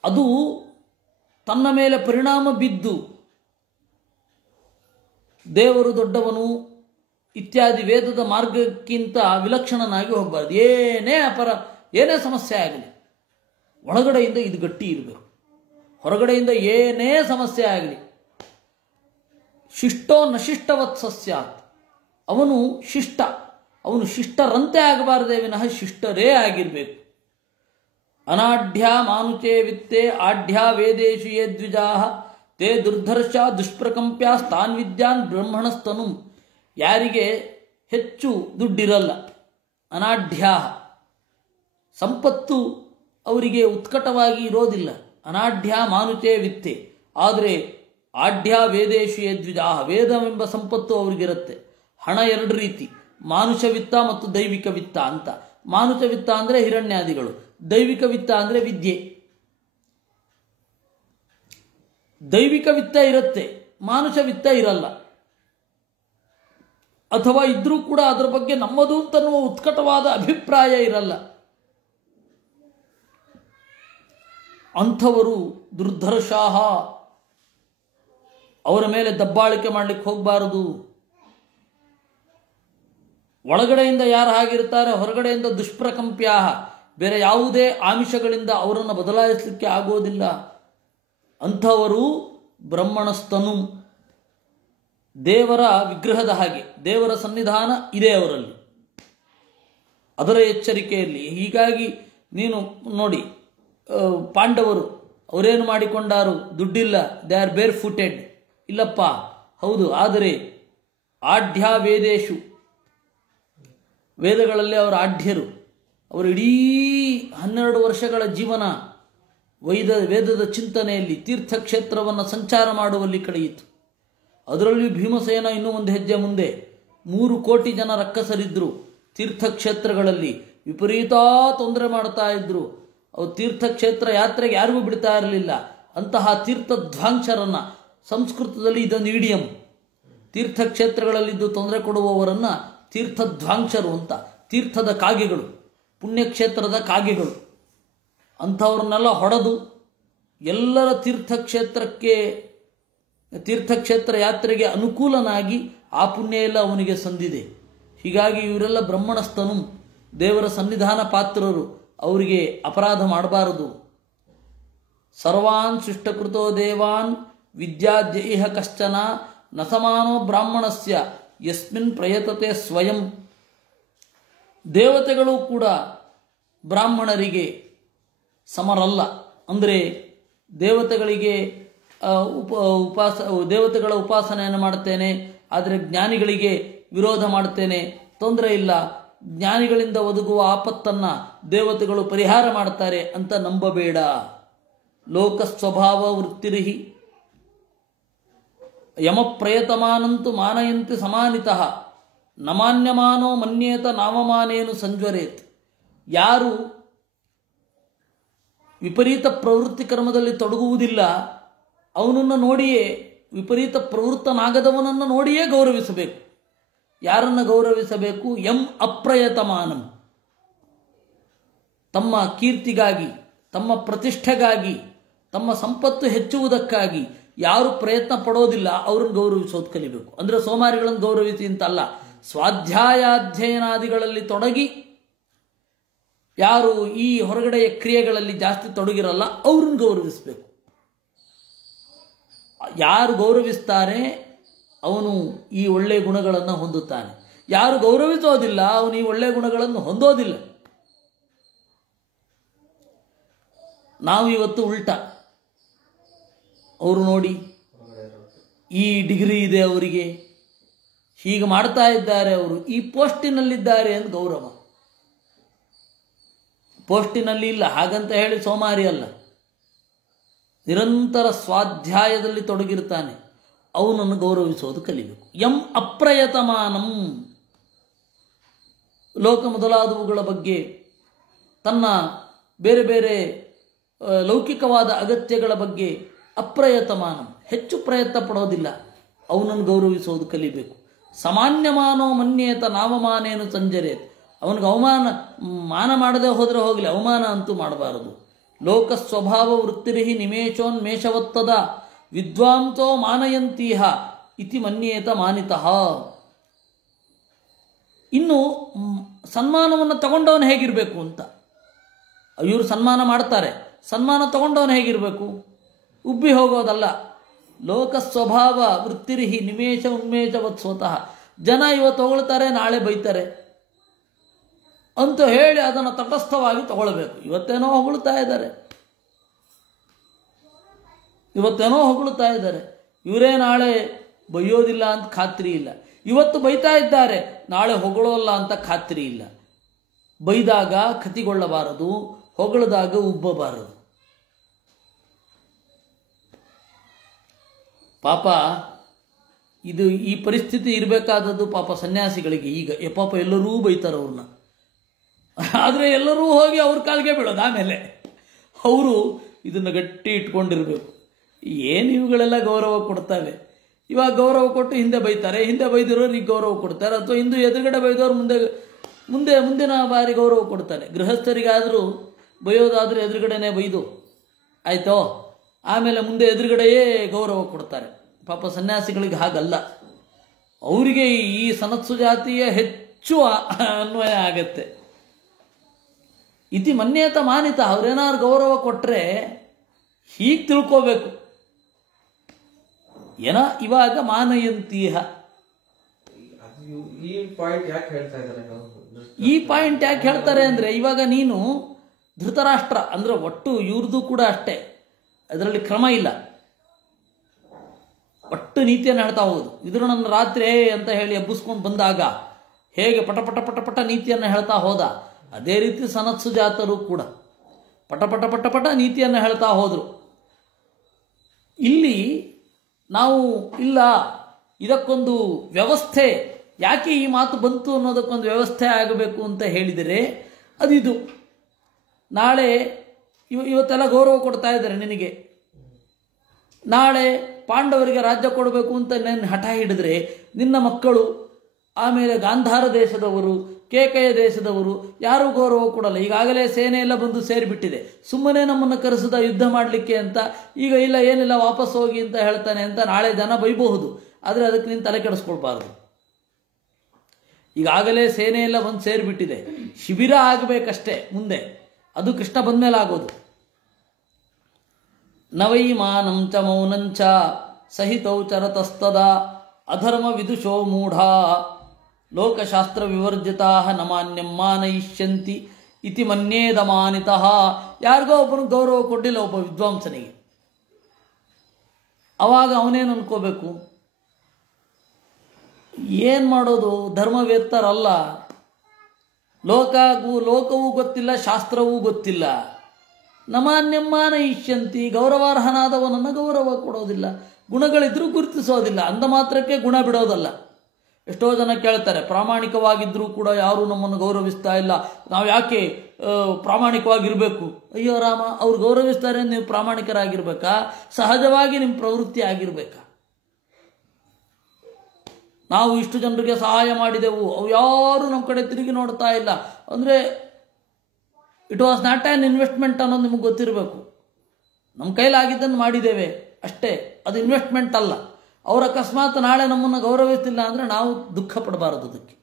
ಅದು ತನ್ನ ಮೇಲೆ ಪರಿಣಾಮ ಬಿದ್ದು ದೇವರು ದೊಡ್ಡವನು ಇತ್ಯಾದಿ ವೇದದ ಮಾರ್ಗಕ್ಕಿಂತ ವಿಲಕ್ಷಣನಾಗಿ ಹೋಗಬಾರ್ದು. ಏನೇ ಸಮಸ್ಯೆ ಆಗಲಿ ಒಳಗಡೆಯಿಂದ ಇದು ಗಟ್ಟಿ ಇರಬೇಕು, ಹೊರಗಡೆಯಿಂದ ಏನೇ ಸಮಸ್ಯೆ ಆಗಲಿ. ಶಿಷ್ಟೋ ನಶಿಷ್ಟವತ್ ಸಸ್ಯಾತ್, ಅವನು ಶಿಷ್ಟರಂತೆ ಆಗಬಾರದೇ ವಿನಃ ಶಿಷ್ಟರೇ ಆಗಿರಬೇಕು. ಅನಾಢ್ಯ ಮಾನುಚೇ ವಿತ್ತೇ ಆಢ್ಯ ವೇದೇಶು ಯೇ ದ್ವಿಜಾ ತೇ ದುರ್ಧರ್ಷ ದುಷ್ಪ್ರಕಂಪ್ಯ ಸ್ಥಾನ್ ವಿದ್ಯಾನ್ ಬ್ರಹ್ಮಣಸ್ತನು. ಯಾರಿಗೆ ಹೆಚ್ಚು ದುಡ್ಡಿರಲ್ಲ, ಅನಾಢ್ಯ, ಸಂಪತ್ತು ಅವರಿಗೆ ಉತ್ಕಟವಾಗಿ ಇರೋದಿಲ್ಲ. ಅನಾಢ್ಯ ಮಾನುಚೇ ವಿತ್ತೆ, ಆದರೆ ಆಢ್ಯ ವೇದೇಶು ಯೇ ದ್ವಿಜಾ, ವೇದವೆಂಬ ಸಂಪತ್ತು ಅವರಿಗಿರುತ್ತೆ. ಹಣ ಎರಡು ರೀತಿ, ಮಾನುಷ ವಿತ್ತ ಮತ್ತು ದೈವಿಕ ವಿತ್ತ ಅಂತ. ಮಾನುಷ ವಿತ್ತ ಅಂದರೆ ಹಿರಣ್ಯಾದಿಗಳು, ದೈವಿಕ ವಿತ್ತ ಅಂದರೆ ವಿದ್ಯೆ. ದೈವಿಕ ವಿತ್ತ ಇರುತ್ತೆ, ಮಾನುಷ ವಿತ್ತ ಇರಲ್ಲ. ಅಥವಾ ಇದ್ರೂ ಕೂಡ ಅದರ ಬಗ್ಗೆ ನಮ್ಮದು ಅಂತನ್ನುವ ಉತ್ಕಟವಾದ ಅಭಿಪ್ರಾಯ ಇರಲ್ಲ. ಅಂಥವರು ದುರ್ಧರ್ಷಾಹ, ಅವರ ಮೇಲೆ ದಬ್ಬಾಳಿಕೆ ಮಾಡಲಿಕ್ಕೆ ಹೋಗಬಾರದು. ಒಳಗಡೆಯಿಂದ ಯಾರು ಹಾಗಿರ್ತಾರೆ, ಹೊರಗಡೆಯಿಂದ ದುಷ್ಪ್ರಕಂಪ್ಯಾಹ, ಬೇರೆ ಯಾವುದೇ ಆಮಿಷಗಳಿಂದ ಅವರನ್ನು ಬದಲಾಯಿಸಲಿಕ್ಕೆ ಆಗೋದಿಲ್ಲ. ಅಂಥವರು ಬ್ರಹ್ಮಣಸ್ತನು, ದೇವರ ವಿಗ್ರಹದ ಹಾಗೆ, ದೇವರ ಸನ್ನಿಧಾನ ಇದೆ ಅವರಲ್ಲಿ, ಅದರ ಎಚ್ಚರಿಕೆಯಲ್ಲಿ. ಹೀಗಾಗಿ ನೀನು ನೋಡಿ, ಪಾಂಡವರು ಅವರೇನು ಮಾಡಿಕೊಂಡಾರು, ದುಡ್ಡಿಲ್ಲ, ದೇ ಆರ್ ಬೇರ್ ಫುಟೆಡ್. ಇಲ್ಲಪ್ಪ, ಹೌದು, ಆದರೆ ಆಢ್ಯ ವೇದೇಶು, ವೇದಗಳಲ್ಲಿ ಅವರ ಆಢ್ಯರು. ಅವರು ಇಡೀ 12 ವರ್ಷಗಳ ಜೀವನ ವೇದದ ಚಿಂತನೆಯಲ್ಲಿ, ತೀರ್ಥಕ್ಷೇತ್ರವನ್ನು ಸಂಚಾರ ಮಾಡುವಲ್ಲಿ ಕಳೆಯಿತು. ಅದರಲ್ಲಿ ಭೀಮಸೇನ ಇನ್ನೂ ಒಂದು ಹೆಜ್ಜೆ ಮುಂದೆ. 3 ಕೋಟಿ ಜನ ರಕ್ಕಸರಿದ್ದರು ತೀರ್ಥಕ್ಷೇತ್ರಗಳಲ್ಲಿ, ವಿಪರೀತ ತೊಂದರೆ ಮಾಡ್ತಾ ಇದ್ರು. ಅವ್ರು ತೀರ್ಥಕ್ಷೇತ್ರ ಯಾತ್ರೆಗೆ ಯಾರಿಗೂ ಬಿಡ್ತಾ ಇರಲಿಲ್ಲ. ಅಂತಹ ತೀರ್ಥಧ್ವಾಂಸರನ್ನು, ಸಂಸ್ಕೃತದಲ್ಲಿ ಇದೊಂದು ಇಡಿಯಂ, ತೀರ್ಥಕ್ಷೇತ್ರಗಳಲ್ಲಿದ್ದು ತೊಂದರೆ ಕೊಡುವವರನ್ನು ತೀರ್ಥಧ್ವಾಂಸರು ಅಂತ, ತೀರ್ಥದ ಕಾಗೆಗಳು, ಪುಣ್ಯಕ್ಷೇತ್ರದ ಕಾಗೆಗಳು. ಅಂಥವ್ರನ್ನೆಲ್ಲ ಹೊಡೆದು ಎಲ್ಲರ ತೀರ್ಥಕ್ಷೇತ್ರ ಯಾತ್ರೆಗೆ ಅನುಕೂಲನಾಗಿ ಆ ಪುಣ್ಯ ಎಲ್ಲ ಅವನಿಗೆ ಸಂದಿದೆ. ಹೀಗಾಗಿ ಇವರೆಲ್ಲ ಬ್ರಹ್ಮಣಸ್ತನು, ದೇವರ ಸನ್ನಿಧಾನ ಪಾತ್ರರು, ಅವರಿಗೆ ಅಪರಾಧ ಮಾಡಬಾರದು. ಸರ್ವಾನ್ ಶಿಷ್ಟಕೃತೋ ದೇವಾನ್ ವಿದ್ಯಾದ್ಯೈಹ ಕಶ್ಚನ ನ ಸಮಾನೋ ಬ್ರಾಹ್ಮಣಸ್ಯ ಯಸ್ಮಿನ್ ಪ್ರಯತತೆ ಸ್ವಯಂ. ದೇವತೆಗಳು ಕೂಡ ಬ್ರಾಹ್ಮಣರಿಗೆ ಸಮರಲ್ಲ. ಅಂದರೆ ದೇವತೆಗಳಿಗೆ ದೇವತೆಗಳ ಉಪಾಸನೆಯನ್ನು ಮಾಡ್ತೇನೆ, ಆದರೆ ಜ್ಞಾನಿಗಳಿಗೆ ವಿರೋಧ ಮಾಡ್ತೇನೆ, ತೊಂದರೆ ಇಲ್ಲ, ಜ್ಞಾನಿಗಳಿಂದ ಒದಗುವ ಆಪತ್ತನ್ನು ದೇವತೆಗಳು ಪರಿಹಾರ ಮಾಡ್ತಾರೆ ಅಂತ ನಂಬಬೇಡ. ಲೋಕ ಸ್ವಭಾವ ವೃತ್ತಿರಿಹಿ ಯಮ ಪ್ರಯತಮಾನಂತು ಮಾನಯಂತಿ ಸಮಾನಿತಃ ನ ಮಾನ್ಯಮಾನೋ ಮನ್ಯೇತ ನಾಮಮಾನೇನು ಸಂಜ್ವರೇತ್. ಯಾರು ವಿಪರೀತ ಪ್ರವೃತ್ತಿ ಕರ್ಮದಲ್ಲಿ ತೊಡಗುವುದಿಲ್ಲ ಅವನನ್ನು ನೋಡಿಯೇ, ವಿಪರೀತ ಪ್ರವೃತ್ತನಾಗದವನನ್ನು ನೋಡಿಯೇ ಗೌರವಿಸಬೇಕು. ಯಾರನ್ನು ಗೌರವಿಸಬೇಕು? ಎಂ ಅಪ್ರಯತಮಾನಂ. ತಮ್ಮ ಕೀರ್ತಿಗಾಗಿ, ತಮ್ಮ ಪ್ರತಿಷ್ಠೆಗಾಗಿ, ತಮ್ಮ ಸಂಪತ್ತು ಹೆಚ್ಚುವುದಕ್ಕಾಗಿ ಯಾರು ಪ್ರಯತ್ನ ಪಡೋದಿಲ್ಲ ಅವರನ್ನು ಗೌರವಿಸೋದು ಕಲಿಬೇಕು. ಅಂದರೆ ಸೋಮಾರಿಗಳನ್ನು ಗೌರವಿಸಿ ಅಂತಲ್ಲ, ಸ್ವಾಧ್ಯಾಯಾಧ್ಯಯನಾದಿಗಳಲ್ಲಿ ತೊಡಗಿ ಯಾರು ಈ ಹೊರಗಡೆಯ ಕ್ರಿಯೆಗಳಲ್ಲಿ ಜಾಸ್ತಿ ತೊಡಗಿರಲ್ಲ ಅವ್ರನ್ನ ಗೌರವಿಸಬೇಕು. ಯಾರು ಗೌರವಿಸ್ತಾರೆ ಅವನು ಈ ಒಳ್ಳೆಯ ಗುಣಗಳನ್ನು ಹೊಂದುತ್ತಾನೆ. ಯಾರು ಗೌರವಿಸೋದಿಲ್ಲ ಅವನು ಈ ಒಳ್ಳೆಯ ಗುಣಗಳನ್ನು ಹೊಂದೋದಿಲ್ಲ. ನಾವು ಇವತ್ತು ಉಲ್ಟಾ, ಅವರು ನೋಡಿ ಈ ಡಿಗ್ರಿ ಇದೆ ಅವರಿಗೆ, ಹೀಗೆ ಮಾಡ್ತಾ ಇದ್ದಾರೆ, ಅವರು ಈ ಪೋಸ್ಟಿನಲ್ಲಿದ್ದಾರೆ ಅಂತ ಗೌರವ. ಪೋಸ್ಟಿನಲ್ಲಿ ಇಲ್ಲ ಹಾಗಂತ ಹೇಳಿ ಸೋಮಾರಿ ಅಲ್ಲ, ನಿರಂತರ ಸ್ವಾಧ್ಯಾಯದಲ್ಲಿ ತೊಡಗಿರ್ತಾನೆ, ಅವನನ್ನು ಗೌರವಿಸೋದು ಕಲಿಬೇಕು. ಎಂ ಅಪ್ರಯತಮಾನಂ. ಲೋಕ ಮೊದಲಾದವುಗಳ ಬಗ್ಗೆ, ತನ್ನ ಬೇರೆ ಬೇರೆ ಲೌಕಿಕವಾದ ಅಗತ್ಯಗಳ ಬಗ್ಗೆ ಅಪ್ರಯತಮಾನಂ, ಹೆಚ್ಚು ಪ್ರಯತ್ನ ಪಡೋದಿಲ್ಲ, ಅವನನ್ನು ಗೌರವಿಸೋದು ಕಲಿಬೇಕು. ಸಾಮಾನ್ಯಮಾನೋ ಮನ್ಯೇತ ನಾವಮಾನೇನು ಸಂಜರೇತ್. ಅವನಿಗೆ ಮಾನ ಮಾಡದೆ ಹೋದರೆ ಹೋಗಲಿ, ಅವಮಾನ ಅಂತೂ ಮಾಡಬಾರದು. ಲೋಕ ಸ್ವಭಾವ ವೃತ್ತಿರಿಹಿ ನಿಮೇಶೋನ್ಮೇಷವತ್ತದ ವಿದ್ವಾಂಸೋ ಮಾನಯಂತೀಹ ಇತಿ ಮನ್ಯೇತ ಮಾನಿತಃ. ಇನ್ನು ಸನ್ಮಾನವನ್ನು ತಗೊಂಡವನು ಹೇಗಿರಬೇಕು ಅಂತ, ಇವರು ಸನ್ಮಾನ ಮಾಡ್ತಾರೆ, ಸನ್ಮಾನ ತಗೊಂಡವನು ಹೇಗಿರಬೇಕು? ಉಬ್ಬಿ ಹೋಗೋದಲ್ಲ. ಲೋಕ ಸ್ವಭಾವ ವೃತ್ತಿರಿಹಿ ನಿಮೇಶ ಉನ್ಮೇಷವತ್ ಸ್ವತಃ. ಜನ ಇವತ್ತು ಹೊಗಳ್ತಾರೆ, ನಾಳೆ ಬೈತಾರೆ ಅಂತ ಹೇಳಿ ಅದನ್ನು ತಟಸ್ಥವಾಗಿ ತಗೊಳ್ಬೇಕು. ಇವತ್ತೇನೋ ಹೊಗಳ್ತಾ ಇದ್ದಾರೆ, ಇವರೇ ನಾಳೆ ಬೈಯೋದಿಲ್ಲ ಅಂತ ಖಾತ್ರಿ ಇಲ್ಲ. ಇವತ್ತು ಬೈತಾ ಇದ್ದಾರೆ, ನಾಳೆ ಹೊಗಳೋಲ್ಲ ಅಂತ ಖಾತ್ರಿ ಇಲ್ಲ. ಬೈದಾಗ ಕತಿಗೊಳ್ಳಬಾರದು, ಹೊಗಳದಾಗ ಉಬ್ಬಬಾರದು. ಪಾಪ ಇದು ಈ ಪರಿಸ್ಥಿತಿ ಇರಬೇಕಾದದ್ದು ಪಾಪ ಸನ್ಯಾಸಿಗಳಿಗೆ. ಈಗ ಪಾಪ ಎಲ್ಲರೂ ಬೈತಾರೆ ಅವ್ರನ್ನ, ಆದರೆ ಎಲ್ಲರೂ ಹೋಗಿ ಅವ್ರ ಕಾಲಿಗೆ ಬೀಳೋದು. ಆಮೇಲೆ ಅವರು ಇದನ್ನು ಗಟ್ಟಿ ಇಟ್ಕೊಂಡಿರಬೇಕು. ಏನು ಇವುಗಳೆಲ್ಲ ಗೌರವ ಕೊಡ್ತವೆ. ಇವಾಗ ಗೌರವ ಕೊಟ್ಟು ಹಿಂದೆ ಬೈತಾರೆ, ಹಿಂದೆ ಬೈದಿರೋರು ಈಗ ಗೌರವ ಕೊಡ್ತಾರೆ, ಅಥವಾ ಹಿಂದೆ ಎದುರುಗಡೆ ಬೈದವರು ಮುಂದಿನ ಬಾರಿ ಗೌರವ ಕೊಡ್ತಾರೆ. ಗೃಹಸ್ಥರಿಗಾದರೂ ಬೈಯೋದಾದರೂ ಎದುರುಗಡೆನೇ ಬೈದು ಆಯಿತೋ, ಆಮೇಲೆ ಮುಂದೆ ಎದುರುಗಡೆಯೇ ಗೌರವ ಕೊಡ್ತಾರೆ. ಪಾಪ ಸನ್ಯಾಸಿಗಳಿಗೆ ಹಾಗಲ್ಲ, ಅವರಿಗೆ ಈ ಸನತ್ಸು ಜಾತಿಯ ಹೆಚ್ಚು ಅನ್ವಯ ಆಗತ್ತೆ. ಇತಿ ಮನ್ಯೇತ ಮಾನಿತ. ಅವ್ರೇನಾದ್ರು ಗೌರವ ಕೊಟ್ಟರೆ ಹೀಗೆ ತಿಳ್ಕೋಬೇಕು, ಏನ ಇವಾಗ ಮಾನಯಂತೀಹ. ಈ ಪಾಯಿಂಟ್ ಯಾಕೆ ಹೇಳ್ತಾರೆ ಅಂದರೆ, ಇವಾಗ ನೀನು ಧೃತರಾಷ್ಟ್ರ ಅಂದರೆ ಒಟ್ಟು ಇವ್ರದ್ದು ಕೂಡ ಅಷ್ಟೇ, ಅದರಲ್ಲಿ ಕ್ರಮ ಇಲ್ಲ, ಒಟ್ಟು ನೀತಿಯನ್ನು ಹೇಳ್ತಾ ಹೋಗುದು. ಇದ್ರ ನನ್ನ ರಾತ್ರಿ ಅಂತ ಹೇಳಿ ಎಬ್ಬಿಸ್ಕೊಂಡು ಬಂದಾಗ ಹೇಗೆ ಪಟ ಪಟ ಪಟ ಪಟ ನೀತಿಯನ್ನು ಹೇಳ್ತಾ ಹೋದ, ಅದೇ ರೀತಿ ಸನತ್ಸು ಜಾತರು ಕೂಡ ಪಟ ಪಟ ಪಟ ಪಟ ನೀತಿಯನ್ನು ಹೇಳ್ತಾ ಹೋದರು. ಇಲ್ಲಿ ನಾವು ಇಲ್ಲ, ಇದಕ್ಕೊಂದು ವ್ಯವಸ್ಥೆ, ಯಾಕೆ ಈ ಮಾತು ಬಂತು ಅನ್ನೋದಕ್ಕೊಂದು ವ್ಯವಸ್ಥೆ ಆಗಬೇಕು ಅಂತ ಹೇಳಿದರೆ ಅದಿದು. ನಾಳೆ ಇವತ್ತೆಲ್ಲ ಗೌರವ ಕೊಡ್ತಾ ಇದ್ದಾರೆ ನಿನಗೆ, ನಾಳೆ ಪಾಂಡವರಿಗೆ ರಾಜ್ಯ ಕೊಡಬೇಕು ಅಂತ ನೀನು ಹಠ ಹಿಡಿದ್ರೆ ನಿನ್ನ ಮಕ್ಕಳು, ಆಮೇಲೆ ಗಾಂಧಾರ ದೇಶದವರು, ಕೇಕೆಯ ದೇಶದವರು ಯಾರೂ ಗೌರವ ಕೊಡಲ್ಲ. ಈಗಾಗಲೇ ಸೇನೆ ಎಲ್ಲ ಬಂದು ಸೇರಿಬಿಟ್ಟಿದೆ, ಸುಮ್ಮನೆ ನಮ್ಮನ್ನು ಕರೆಸಿದ ಯುದ್ಧ ಮಾಡಲಿಕ್ಕೆ ಅಂತ. ಈಗ ಇಲ್ಲ, ಏನಿಲ್ಲ, ವಾಪಸ್ ಹೋಗಿ ಅಂತ ಹೇಳ್ತಾನೆ ಅಂತ ನಾಳೆ ಜನ ಬೈಬಹುದು, ಆದರೆ ಅದಕ್ಕೆ ನೀನು ತಲೆ ಕೆಡಿಸ್ಕೊಳ್ಬಾರ್ದು. ಈಗಾಗಲೇ ಸೇನೆ ಎಲ್ಲ ಬಂದು ಸೇರಿಬಿಟ್ಟಿದೆ, ಶಿಬಿರ ಆಗಬೇಕಷ್ಟೇ ಮುಂದೆ, ಅದು ಕೃಷ್ಣ ಬಂದಮೇಲೆ ಆಗೋದು. ನವೈಮಾನಂಚ ಮೌನಂಚ ಸಹಿತೌ ಚರತಸ್ತದ ಅಧರ್ಮ ವಿದುಷೋ ಮೂಢಾ ಲೋಕಶಾಸ್ತ್ರ ವಿವರ್ಜಿತಾ ನಮಾನ್ಯಂ ಮಾನಯಿಷ್ಯಂತಿ ಇತಿ ಮನ್ಯೇದ ಮಾನಿತಃ. ಯಾರಿಗೋ ಒಬ್ಬನಿಗೆ ಗೌರವ ಕೊಟ್ಟಿಲ್ಲ, ಒಬ್ಬ ವಿದ್ವಾಂಸನಿಗೆ, ಅವಾಗ ಅವನೇನು ಅನ್ಕೋಬೇಕು, ಏನು ಮಾಡೋದು, ಧರ್ಮವೇತ್ತರಲ್ಲ, ಲೋಕವೂ ಗೊತ್ತಿಲ್ಲ, ಶಾಸ್ತ್ರವೂ ಗೊತ್ತಿಲ್ಲ. ನಮಾನ್ಯಮ್ಮಾನ ಇಷ್ಯಂತಿ, ಗೌರವಾರ್ಹನಾದವನನ್ನು ಗೌರವ ಕೊಡೋದಿಲ್ಲ, ಗುಣಗಳಿದ್ರೂ ಗುರುತಿಸೋದಿಲ್ಲ, ಅಂದ ಮಾತ್ರಕ್ಕೆ ಗುಣ ಬಿಡೋದಲ್ಲ. ಎಷ್ಟೋ ಜನ ಕೇಳ್ತಾರೆ, ಪ್ರಾಮಾಣಿಕವಾಗಿದ್ದರೂ ಕೂಡ ಯಾರೂ ನಮ್ಮನ್ನು ಗೌರವಿಸ್ತಾ ಇಲ್ಲ, ನಾವು ಯಾಕೆ ಪ್ರಾಮಾಣಿಕವಾಗಿರಬೇಕು? ಅಯ್ಯೋ ರಾಮ, ಅವ್ರು ಗೌರವಿಸ್ತಾರೆ ನೀವು ಪ್ರಾಮಾಣಿಕರಾಗಿರ್ಬೇಕಾ? ಸಹಜವಾಗಿ ನಿಮ್ಮ ಪ್ರವೃತ್ತಿ ಆಗಿರ್ಬೇಕಾ? ನಾವು ಇಷ್ಟು ಜನರಿಗೆ ಸಹಾಯ ಮಾಡಿದೆವು, ಅವು ಯಾರು ನಮ್ಮ ಕಡೆ ತಿರುಗಿ ನೋಡ್ತಾ ಇಲ್ಲ ಅಂದರೆ it was not an investment ಅನ್ನೋದು ನಿಮಗೆ ಗೊತ್ತಿರಬೇಕು. ನಮ್ಮ ಕೈಲಾಗಿದ್ದನ್ನು ಮಾಡಿದ್ದೇವೆ ಅಷ್ಟೇ, ಅದು ಇನ್ವೆಸ್ಟ್ಮೆಂಟ್ ಅಲ್ಲ. ಅವ್ರು ಅಕಸ್ಮಾತ್ ನಾಳೆ ನಮ್ಮನ್ನು ಗೌರವಿಸ್ತಿಲ್ಲ ಅಂದರೆ ನಾವು ದುಃಖ ಪಡಬಾರದು. ಅದಕ್ಕೆ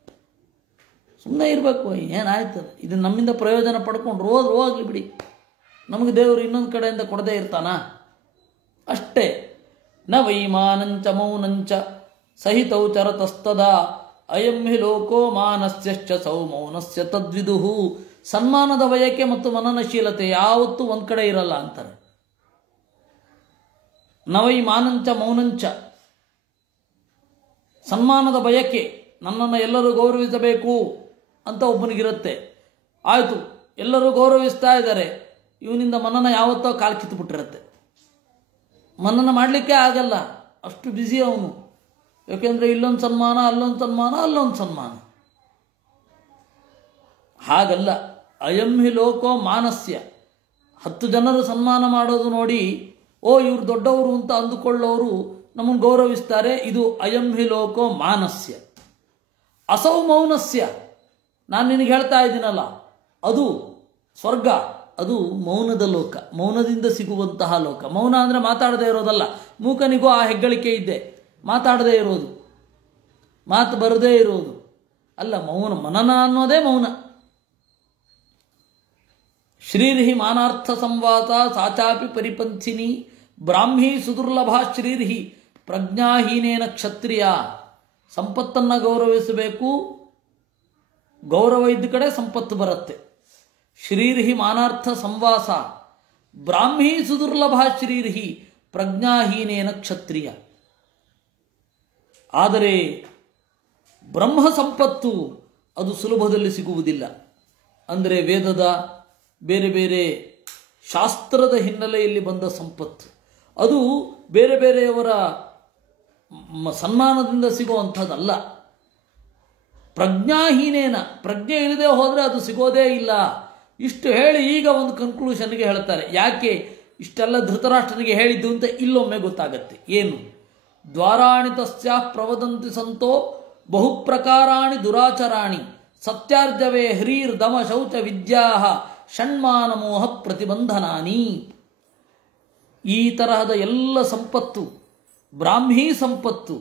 ಸುಮ್ಮನೆ ಇರಬೇಕು. ಏನಾಯ್ತು, ಇದು ನಮ್ಮಿಂದ ಪ್ರಯೋಜನ ಪಡ್ಕೊಂಡು ಹೋಗ್ಲಿ ಬಿಡಿ, ನಮಗೆ ದೇವರು ಇನ್ನೊಂದು ಕಡೆಯಿಂದ ಕೊಡದೇ ಇರ್ತಾನ ಅಷ್ಟೇ. ನ ವೈಮಾನಂಚ ಮೌನಂಚ ಸಹಿತೌ ಚರತಸ್ತದ ಅಯಂ ಹಿ ಲೋಕೋ ಮಾನಸ್ಯಶ್ಚ ಸೌ ಮೌನಸ್ಯ ತದ್ವಿದುಹು. ಸನ್ಮಾನದ ಬಯಕೆ ಮತ್ತು ಮನನಶೀಲತೆ ಯಾವತ್ತೂ ಒಂದು ಕಡೆ ಇರಲ್ಲ ಅಂತಾರೆ. ನವೈ ಮಾನಂಚ ಮೌನಂಚ, ಸನ್ಮಾನದ ಬಯಕೆ, ನನ್ನನ್ನು ಎಲ್ಲರೂ ಗೌರವಿಸಬೇಕು ಅಂತ ಒಬ್ಬನಿಗಿರುತ್ತೆ. ಆಯಿತು, ಎಲ್ಲರೂ ಗೌರವಿಸ್ತಾ ಇದ್ದಾರೆ, ಇವನಿಂದ ಮನನ ಯಾವತ್ತೋ ಕಾಲು ಕಿತ್ತುಬಿಟ್ಟಿರುತ್ತೆ. ಮನನ ಮಾಡಲಿಕ್ಕೆ ಆಗಲ್ಲ, ಅಷ್ಟು ಬ್ಯುಸಿ ಅವನು. ಯಾಕೆಂದರೆ ಇಲ್ಲೊಂದು ಸನ್ಮಾನ, ಅಲ್ಲೊಂದು ಸನ್ಮಾನ, ಅಲ್ಲೊಂದು ಸನ್ಮಾನ. ಹಾಗಲ್ಲ. ಅಯಂ ಹಿ ಲೋಕೋ ಮಾನಸ್ಯ. 10 ಜನರು ಸನ್ಮಾನ ಮಾಡೋದು ನೋಡಿ, ಓ ಇವರು ದೊಡ್ಡವರು ಅಂತ ಅಂದುಕೊಳ್ಳೋರು ನಮ್ಮನ್ನು ಗೌರವಿಸ್ತಾರೆ. ಇದು ಅಯಂ ಹಿ ಲೋಕೋ ಮಾನಸ್ಯ. ಅಸೌ ಮೌನಸ್ಯ, ನಾನು ನಿನಗೆ ಹೇಳ್ತಾ ಇದ್ದೀನಲ್ಲ, ಅದು ಸ್ವರ್ಗ, ಅದು ಮೌನದ ಲೋಕ, ಮೌನದಿಂದ ಸಿಗುವಂತಹ ಲೋಕ. ಮೌನ ಅಂದರೆ ಮಾತಾಡದೇ ಇರೋದಲ್ಲ. ಮೂಕನಿಗೂ ಆ ಹೆಗ್ಗಳಿಕೆ ಇದ್ದೆ, ಮಾತಾಡದೇ ಇರೋದು, ಮಾತು ಬರದೇ ಇರೋದು ಅಲ್ಲ. ಮೌನ, ಮನನ ಅನ್ನೋದೇ ಮೌನ. ಶ್ರೀರ್ಹಿ ಮಾನಾರ್ಥ ಸಂವಾತ ಸಾಚಾಪಿ ಪರಿಪಂಥಿನಿ ಬ್ರಾಹ್ಮೀ ಸುದುರ್ಲಭ ಶ್ರೀರ್ಹಿ ಪ್ರಜ್ಞಾಹೀನೇನ ಕ್ಷತ್ರಿಯ. ಸಂಪತ್ತನ್ನು ಗೌರವಿಸಬೇಕು, ಗೌರವ ಇದ್ದ ಕಡೆ ಸಂಪತ್ತು ಬರುತ್ತೆ. ಶ್ರೀರ್ಹಿ ಮಾನಾರ್ಥ ಸಂವಾಸ ಬ್ರಾಹ್ಮೀ ಸುದುರ್ಲಭ ಶ್ರೀರ್ಹಿ ಪ್ರಜ್ಞಾಹೀನೇನ ಕ್ಷತ್ರಿಯ. ಆದರೆ ಬ್ರಹ್ಮ ಸಂಪತ್ತು ಅದು ಸುಲಭದಲ್ಲಿ ಸಿಗುವುದಿಲ್ಲ. ಅಂದರೆ ವೇದದ ಬೇರೆ ಬೇರೆ ಶಾಸ್ತ್ರದ ಹಿನ್ನೆಲೆಯಲ್ಲಿ ಬಂದ ಸಂಪತ್ತು, ಅದು ಬೇರೆ ಬೇರೆಯವರ ಸನ್ಮಾನದಿಂದ ಸಿಗುವಂಥದ್ದಲ್ಲ. ಪ್ರಜ್ಞಾಹೀನೇನ, ಪ್ರಜ್ಞೆ ಇಲ್ಲದೆ ಹೋದರೆ ಅದು ಸಿಗೋದೇ ಇಲ್ಲ. ಇಷ್ಟು ಹೇಳಿ ಈಗ ಒಂದು ಕನ್ಕ್ಲೂಷನ್ಗೆ ಹೇಳ್ತಾರೆ. ಯಾಕೆ ಇಷ್ಟೆಲ್ಲ ಧೃತರಾಷ್ಟ್ರನಿಗೆ ಹೇಳಿದ್ದು ಅಂತ ಇಲ್ಲೊಮ್ಮೆ ಗೊತ್ತಾಗತ್ತೆ. ಏನು? ದ್ವಾರಾಣಿ ತಸ್ಯಾ ಪ್ರವದಂತಿ ಸಂತೋ ಬಹುಪ್ರಕಾರಾಣಿ ದುರಾಚರಾಣಿ ಸತ್ಯಾರ್ಜವೇ ಹ್ರೀರ್ ದಮ ಶೌಚ ವಿದ್ಯಾ ಷಣ್ಮಾನ ಮೋಹ ಪ್ರತಿಬಂಧನಾನಿ. ಈ ತರಹದ ಎಲ್ಲ ಸಂಪತ್ತು ಬ್ರಾಹ್ಮೀ ಸಂಪತ್ತು.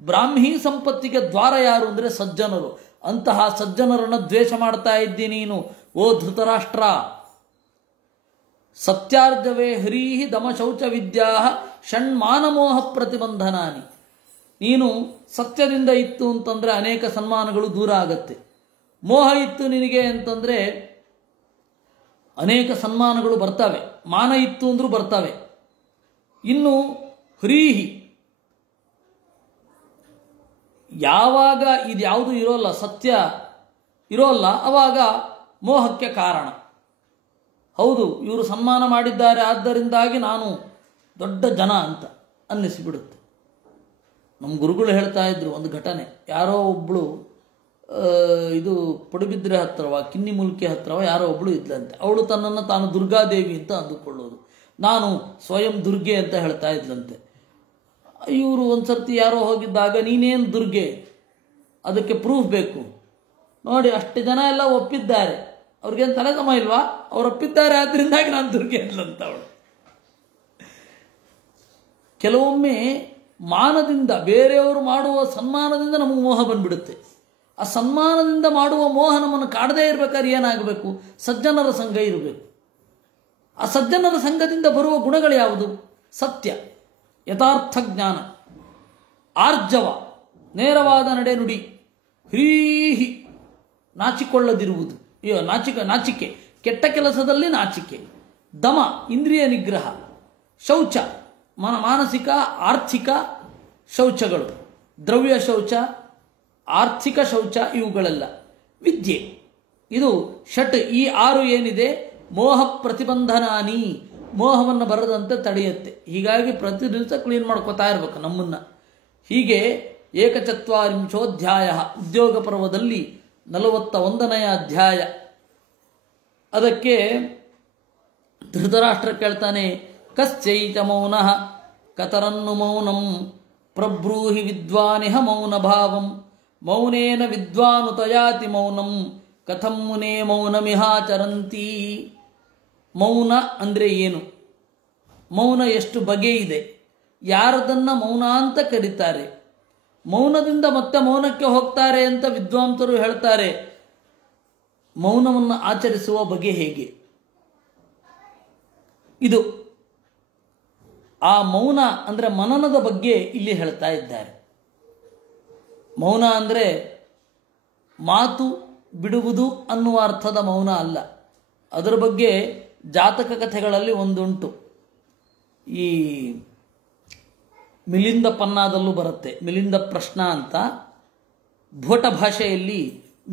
ಬ್ರಾಹ್ಮೀ ಸಂಪತ್ತಿಗೆ ದ್ವಾರ ಯಾರು ಅಂದರೆ ಸಜ್ಜನರು. ಅಂತಹ ಸಜ್ಜನರನ್ನು ದ್ವೇಷ ಮಾಡ್ತಾ ಇದ್ದಿ ನೀನು, ಓ ಧೃತರಾಷ್ಟ್ರ. ಸತ್ಯಾರ್ಜವೇ ಹ್ರೀಹಿ ದಮ ಶೌಚ ವಿದ್ಯಾ ಷಣ್ಮಾನಮೋಹ ಪ್ರತಿಬಂಧನಾನಿ. ನೀನು ಸತ್ಯದಿಂದ ಇತ್ತು ಅಂತಂದರೆ ಅನೇಕ ಸನ್ಮಾನಗಳು ದೂರ ಆಗತ್ತೆ. ಮೋಹ ಇತ್ತು ನಿನಗೆ ಅಂತಂದರೆ ಅನೇಕ ಸನ್ಮಾನಗಳು ಬರ್ತವೆ. ಮಾನ ಇತ್ತು ಅಂದರೂ ಬರ್ತವೆ. ಇನ್ನು ಹ್ರೀಹಿ, ಯಾವಾಗ ಇದ್ಯಾವುದು ಇರೋಲ್ಲ, ಸತ್ಯ ಇರೋಲ್ಲ, ಅವಾಗ ಮೋಹಕ್ಕೆ ಕಾರಣ. ಹೌದು, ಇವರು ಸನ್ಮಾನ ಮಾಡಿದ್ದಾರೆ ಆದ್ದರಿಂದಾಗಿ ನಾನು ದೊಡ್ಡ ಜನ ಅಂತ ಅನ್ನಿಸಿಬಿಡುತ್ತೆ. ನಮ್ಮ ಗುರುಗಳು ಹೇಳ್ತಾ ಇದ್ರು ಒಂದು ಘಟನೆ. ಯಾರೋ ಒಬ್ಬಳು ಇದು ಪಡುಬಿದ್ರೆ ಹತ್ತಿರವ ಕಿನ್ನಿ ಮುಲ್ಕಿ ಹತ್ತಿರವ ಯಾರೋ ಒಬ್ಬಳು ಇದ್ಲಂತೆ. ಅವಳು ತನ್ನನ್ನು ತಾನು ದುರ್ಗಾದೇವಿ ಅಂತ ಅಂದುಕೊಳ್ಳೋದು, ನಾನು ಸ್ವಯಂ ದುರ್ಗೆ ಅಂತ ಹೇಳ್ತಾ ಇದ್ಲಂತೆ. ಇವರು ಒಂದು ಸರ್ತಿ ಯಾರೋ ಹೋಗಿದ್ದಾಗ, ನೀನೇನು ದುರ್ಗೆ, ಅದಕ್ಕೆ ಪ್ರೂಫ್ ಬೇಕು ನೋಡಿ, ಅಷ್ಟು ಜನ ಎಲ್ಲ ಒಪ್ಪಿದ್ದಾರೆ, ಅವ್ರಿಗೇನು ತಲೆ ಸಮ ಇಲ್ವಾ, ಅವ್ರು ಒಪ್ಪಿದ್ದಾರೆ ಆದ್ದರಿಂದಾಗಿ ನಾನು ದುರ್ಗೆ ಅಲ್ಲಂತ ಅವಳು. ಕೆಲವೊಮ್ಮೆ ಮಾನದಿಂದ, ಬೇರೆಯವರು ಮಾಡುವ ಸನ್ಮಾನದಿಂದ ನಮಗೆ ಮೋಹ ಬಂದ್ಬಿಡುತ್ತೆ. ಆ ಸನ್ಮಾನದಿಂದ ಮಾಡುವ ಮೋಹ ನಮ್ಮನ್ನು ಕಾಡದೇ ಇರಬೇಕಾದ್ರೆ ಏನಾಗಬೇಕು? ಸಜ್ಜನರ ಸಂಘ ಇರಬೇಕು. ಆ ಸಜ್ಜನರ ಸಂಘದಿಂದ ಬರುವ ಗುಣಗಳು ಯಾವುದು? ಸತ್ಯ, ಯಥಾರ್ಥ ಜ್ಞಾನ, ಆರ್ಜವ, ನೇರವಾದ ನಡೆನುಡಿ, ಹ್ರೀಹಿ, ನಾಚಿಕೊಳ್ಳದಿರುವುದು, ನಾಚಿಕೆ, ಕೆಟ್ಟ ಕೆಲಸದಲ್ಲಿ ನಾಚಿಕೆ, ದಮ, ಇಂದ್ರಿಯ ನಿಗ್ರಹ, ಶೌಚ, ಮಾನಸಿಕ ಆರ್ಥಿಕ ಶೌಚಗಳು, ದ್ರವ್ಯ ಶೌಚ, ಆರ್ಥಿಕ ಶೌಚ, ಇವುಗಳೆಲ್ಲ ವಿದ್ಯೆ. ಇದು ಷಟ್. ಈ 6 ಏನಿದೆ, ಮೋಹ ಪ್ರತಿಬಂಧನಾನಿ, ಮೋಹವನ್ನು ಬರದಂತೆ ತಡೆಯುತ್ತೆ. ಹೀಗಾಗಿ ಪ್ರತಿ ದಿವಸ ಕ್ಲೀನ್ ಮಾಡ್ಕೋತಾ ಇರಬೇಕು ನಮ್ಮನ್ನು. ಹೀಗೆ ಏಕಚತ್ವಾರಿಂಶೋಧ್ಯಾಯ ಉದ್ಯೋಗ ಪರ್ವದಲ್ಲಿ 41ನೇ ಅಧ್ಯಾಯ. ಅದಕ್ಕೆ ಧೃತರಾಷ್ಟ್ರ ಕೇಳ್ತಾನೆ, ಕಶ್ಚೈಚ ಮೌನಃ ಕತರನ್ನು ಮೌನಂ ಪ್ರಬ್ರೂಹಿ ವಿದ್ವಾನಿಹ ಮೌನ ಭಾವಂ ಮೌನೇನ ವಿದ್ವಾನುತಯಾತಿ ಮೌನಂ ಕಥಂ ಮುನೇ ಮೌನಮಿಹಾಚರಂತಿ. ಮೌನ ಅಂದರೆ ಏನು? ಮೌನ ಎಷ್ಟು ಬಗೆ ಇದೆ? ಯಾರದನ್ನು ಮೌನ ಅಂತ ಕರೀತಾರೆ? ಮೌನದಿಂದ ಮತ್ತೆ ಮೌನಕ್ಕೆ ಹೋಗ್ತಾರೆ ಅಂತ ವಿದ್ವಾಂಸರು ಹೇಳ್ತಾರೆ. ಮೌನವನ್ನು ಆಚರಿಸುವ ಬಗೆ ಹೇಗೆ? ಇದು ಆ ಮೌನ ಅಂದರೆ ಮನನದ ಬಗ್ಗೆ ಇಲ್ಲಿ ಹೇಳ್ತಾ ಇದ್ದಾರೆ. ಮೌನ ಅಂದರೆ ಮಾತು ಬಿಡುವುದು ಅನ್ನುವ ಅರ್ಥದ ಮೌನ ಅಲ್ಲ. ಅದರ ಬಗ್ಗೆ ಜಾತಕ ಕಥೆಗಳಲ್ಲಿ ಒಂದುಂಟು. ಈ ಮಿಲಿಂದ ಪನ್ನಾದಲ್ಲೂ ಬರುತ್ತೆ. ಮಿಲಿಂದ ಪ್ರಶ್ನ ಅಂತ ಭೋಟ ಭಾಷೆಯಲ್ಲಿ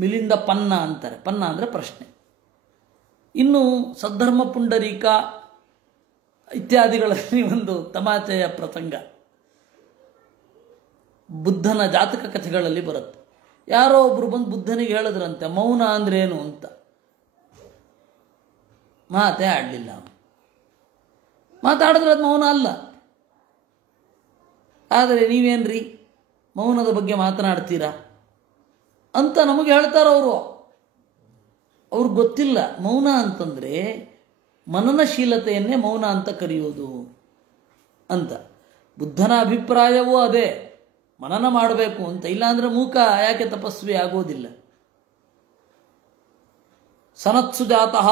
ಮಿಲಿಂದ ಪನ್ನ ಅಂತಾರೆ. ಪನ್ನ ಅಂದರೆ ಪ್ರಶ್ನೆ. ಇನ್ನು ಸದ್ಧರ್ಮ ಪುಂಡರೀಕ ಇತ್ಯಾದಿಗಳಲ್ಲಿ ಒಂದು ತಮಾಚೆಯ ಪ್ರಸಂಗ ಬುದ್ಧನ ಜಾತಕ ಕಥೆಗಳಲ್ಲಿ ಬರುತ್ತೆ. ಯಾರೋ ಒಬ್ರು ಬಂದು ಬುದ್ಧನಿಗೆ ಹೇಳಿದ್ರಂತೆ ಮೌನ ಅಂದ್ರೆ ಏನು ಅಂತ. ಮಾತೇ ಆಡಲಿಲ್ಲ. ಮಾತಾಡಿದ್ರೆ ಅದು ಮೌನ ಅಲ್ಲ. ಆದರೆ ನೀವೇನ್ರಿ ಮೌನದ ಬಗ್ಗೆ ಮಾತನಾಡ್ತೀರಾ ಅಂತ ನಮಗೆ ಹೇಳ್ತಾರೆ ಅವರು. ಅವ್ರಿಗೆ ಗೊತ್ತಿಲ್ಲ ಮೌನ ಅಂತಂದರೆ ಮನನಶೀಲತೆಯನ್ನೇ ಮೌನ ಅಂತ ಕರೆಯೋದು ಅಂತ. ಬುದ್ಧನ ಅಭಿಪ್ರಾಯವೂ ಅದೇ, ಮನನ ಮಾಡಬೇಕು ಅಂತ. ಇಲ್ಲಾಂದರೆ ಮೂಕ ಯಾಕೆ ತಪಸ್ವಿ ಆಗೋದಿಲ್ಲ. ಸನತ್ಸುಜಾತಃ,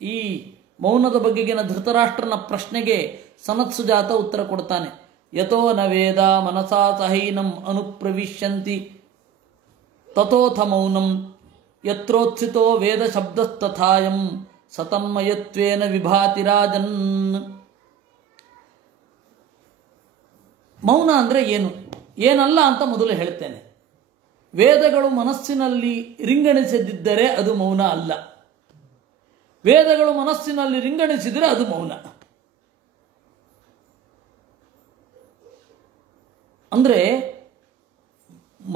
ಈ ಮೌನದ ಬಗೆಗಿನ ಧೃತರಾಷ್ಟ್ರನ ಪ್ರಶ್ನೆಗೆ ಸನತ್ಸುಜಾತ ಉತ್ತರ ಕೊಡ್ತಾನೆ. ಯತೋ ನ ವೇದ ಮನಸಾ ಸಹೈನಂ ಅನುಪ್ರವಿಶ್ಯಂತಿ ತಥೋಥ ಮೌನಂ ಯತ್ರೋತ್ಸಿತೋ ವೇದ ಶಬ್ದಸ್ತಥಾಯಂ ಸತನ್ಮಯತ್ವೇನ ವಿಭಾತಿ ರಾಜನ್. ಮೌನ ಅಂದರೆ ಏನು, ಏನಲ್ಲ ಅಂತ ಮೊದಲು ಹೇಳ್ತೇನೆ. ವೇದಗಳು ಮನಸ್ಸಿನಲ್ಲಿ ರಿಂಗಣಿಸದಿದ್ದರೆ ಅದು ಮೌನ ಅಲ್ಲ. ವೇದಗಳು ಮನಸ್ಸಿನಲ್ಲಿ ರಿಂಗಣಿಸಿದರೆ ಅದು ಮೌನ. ಅಂದರೆ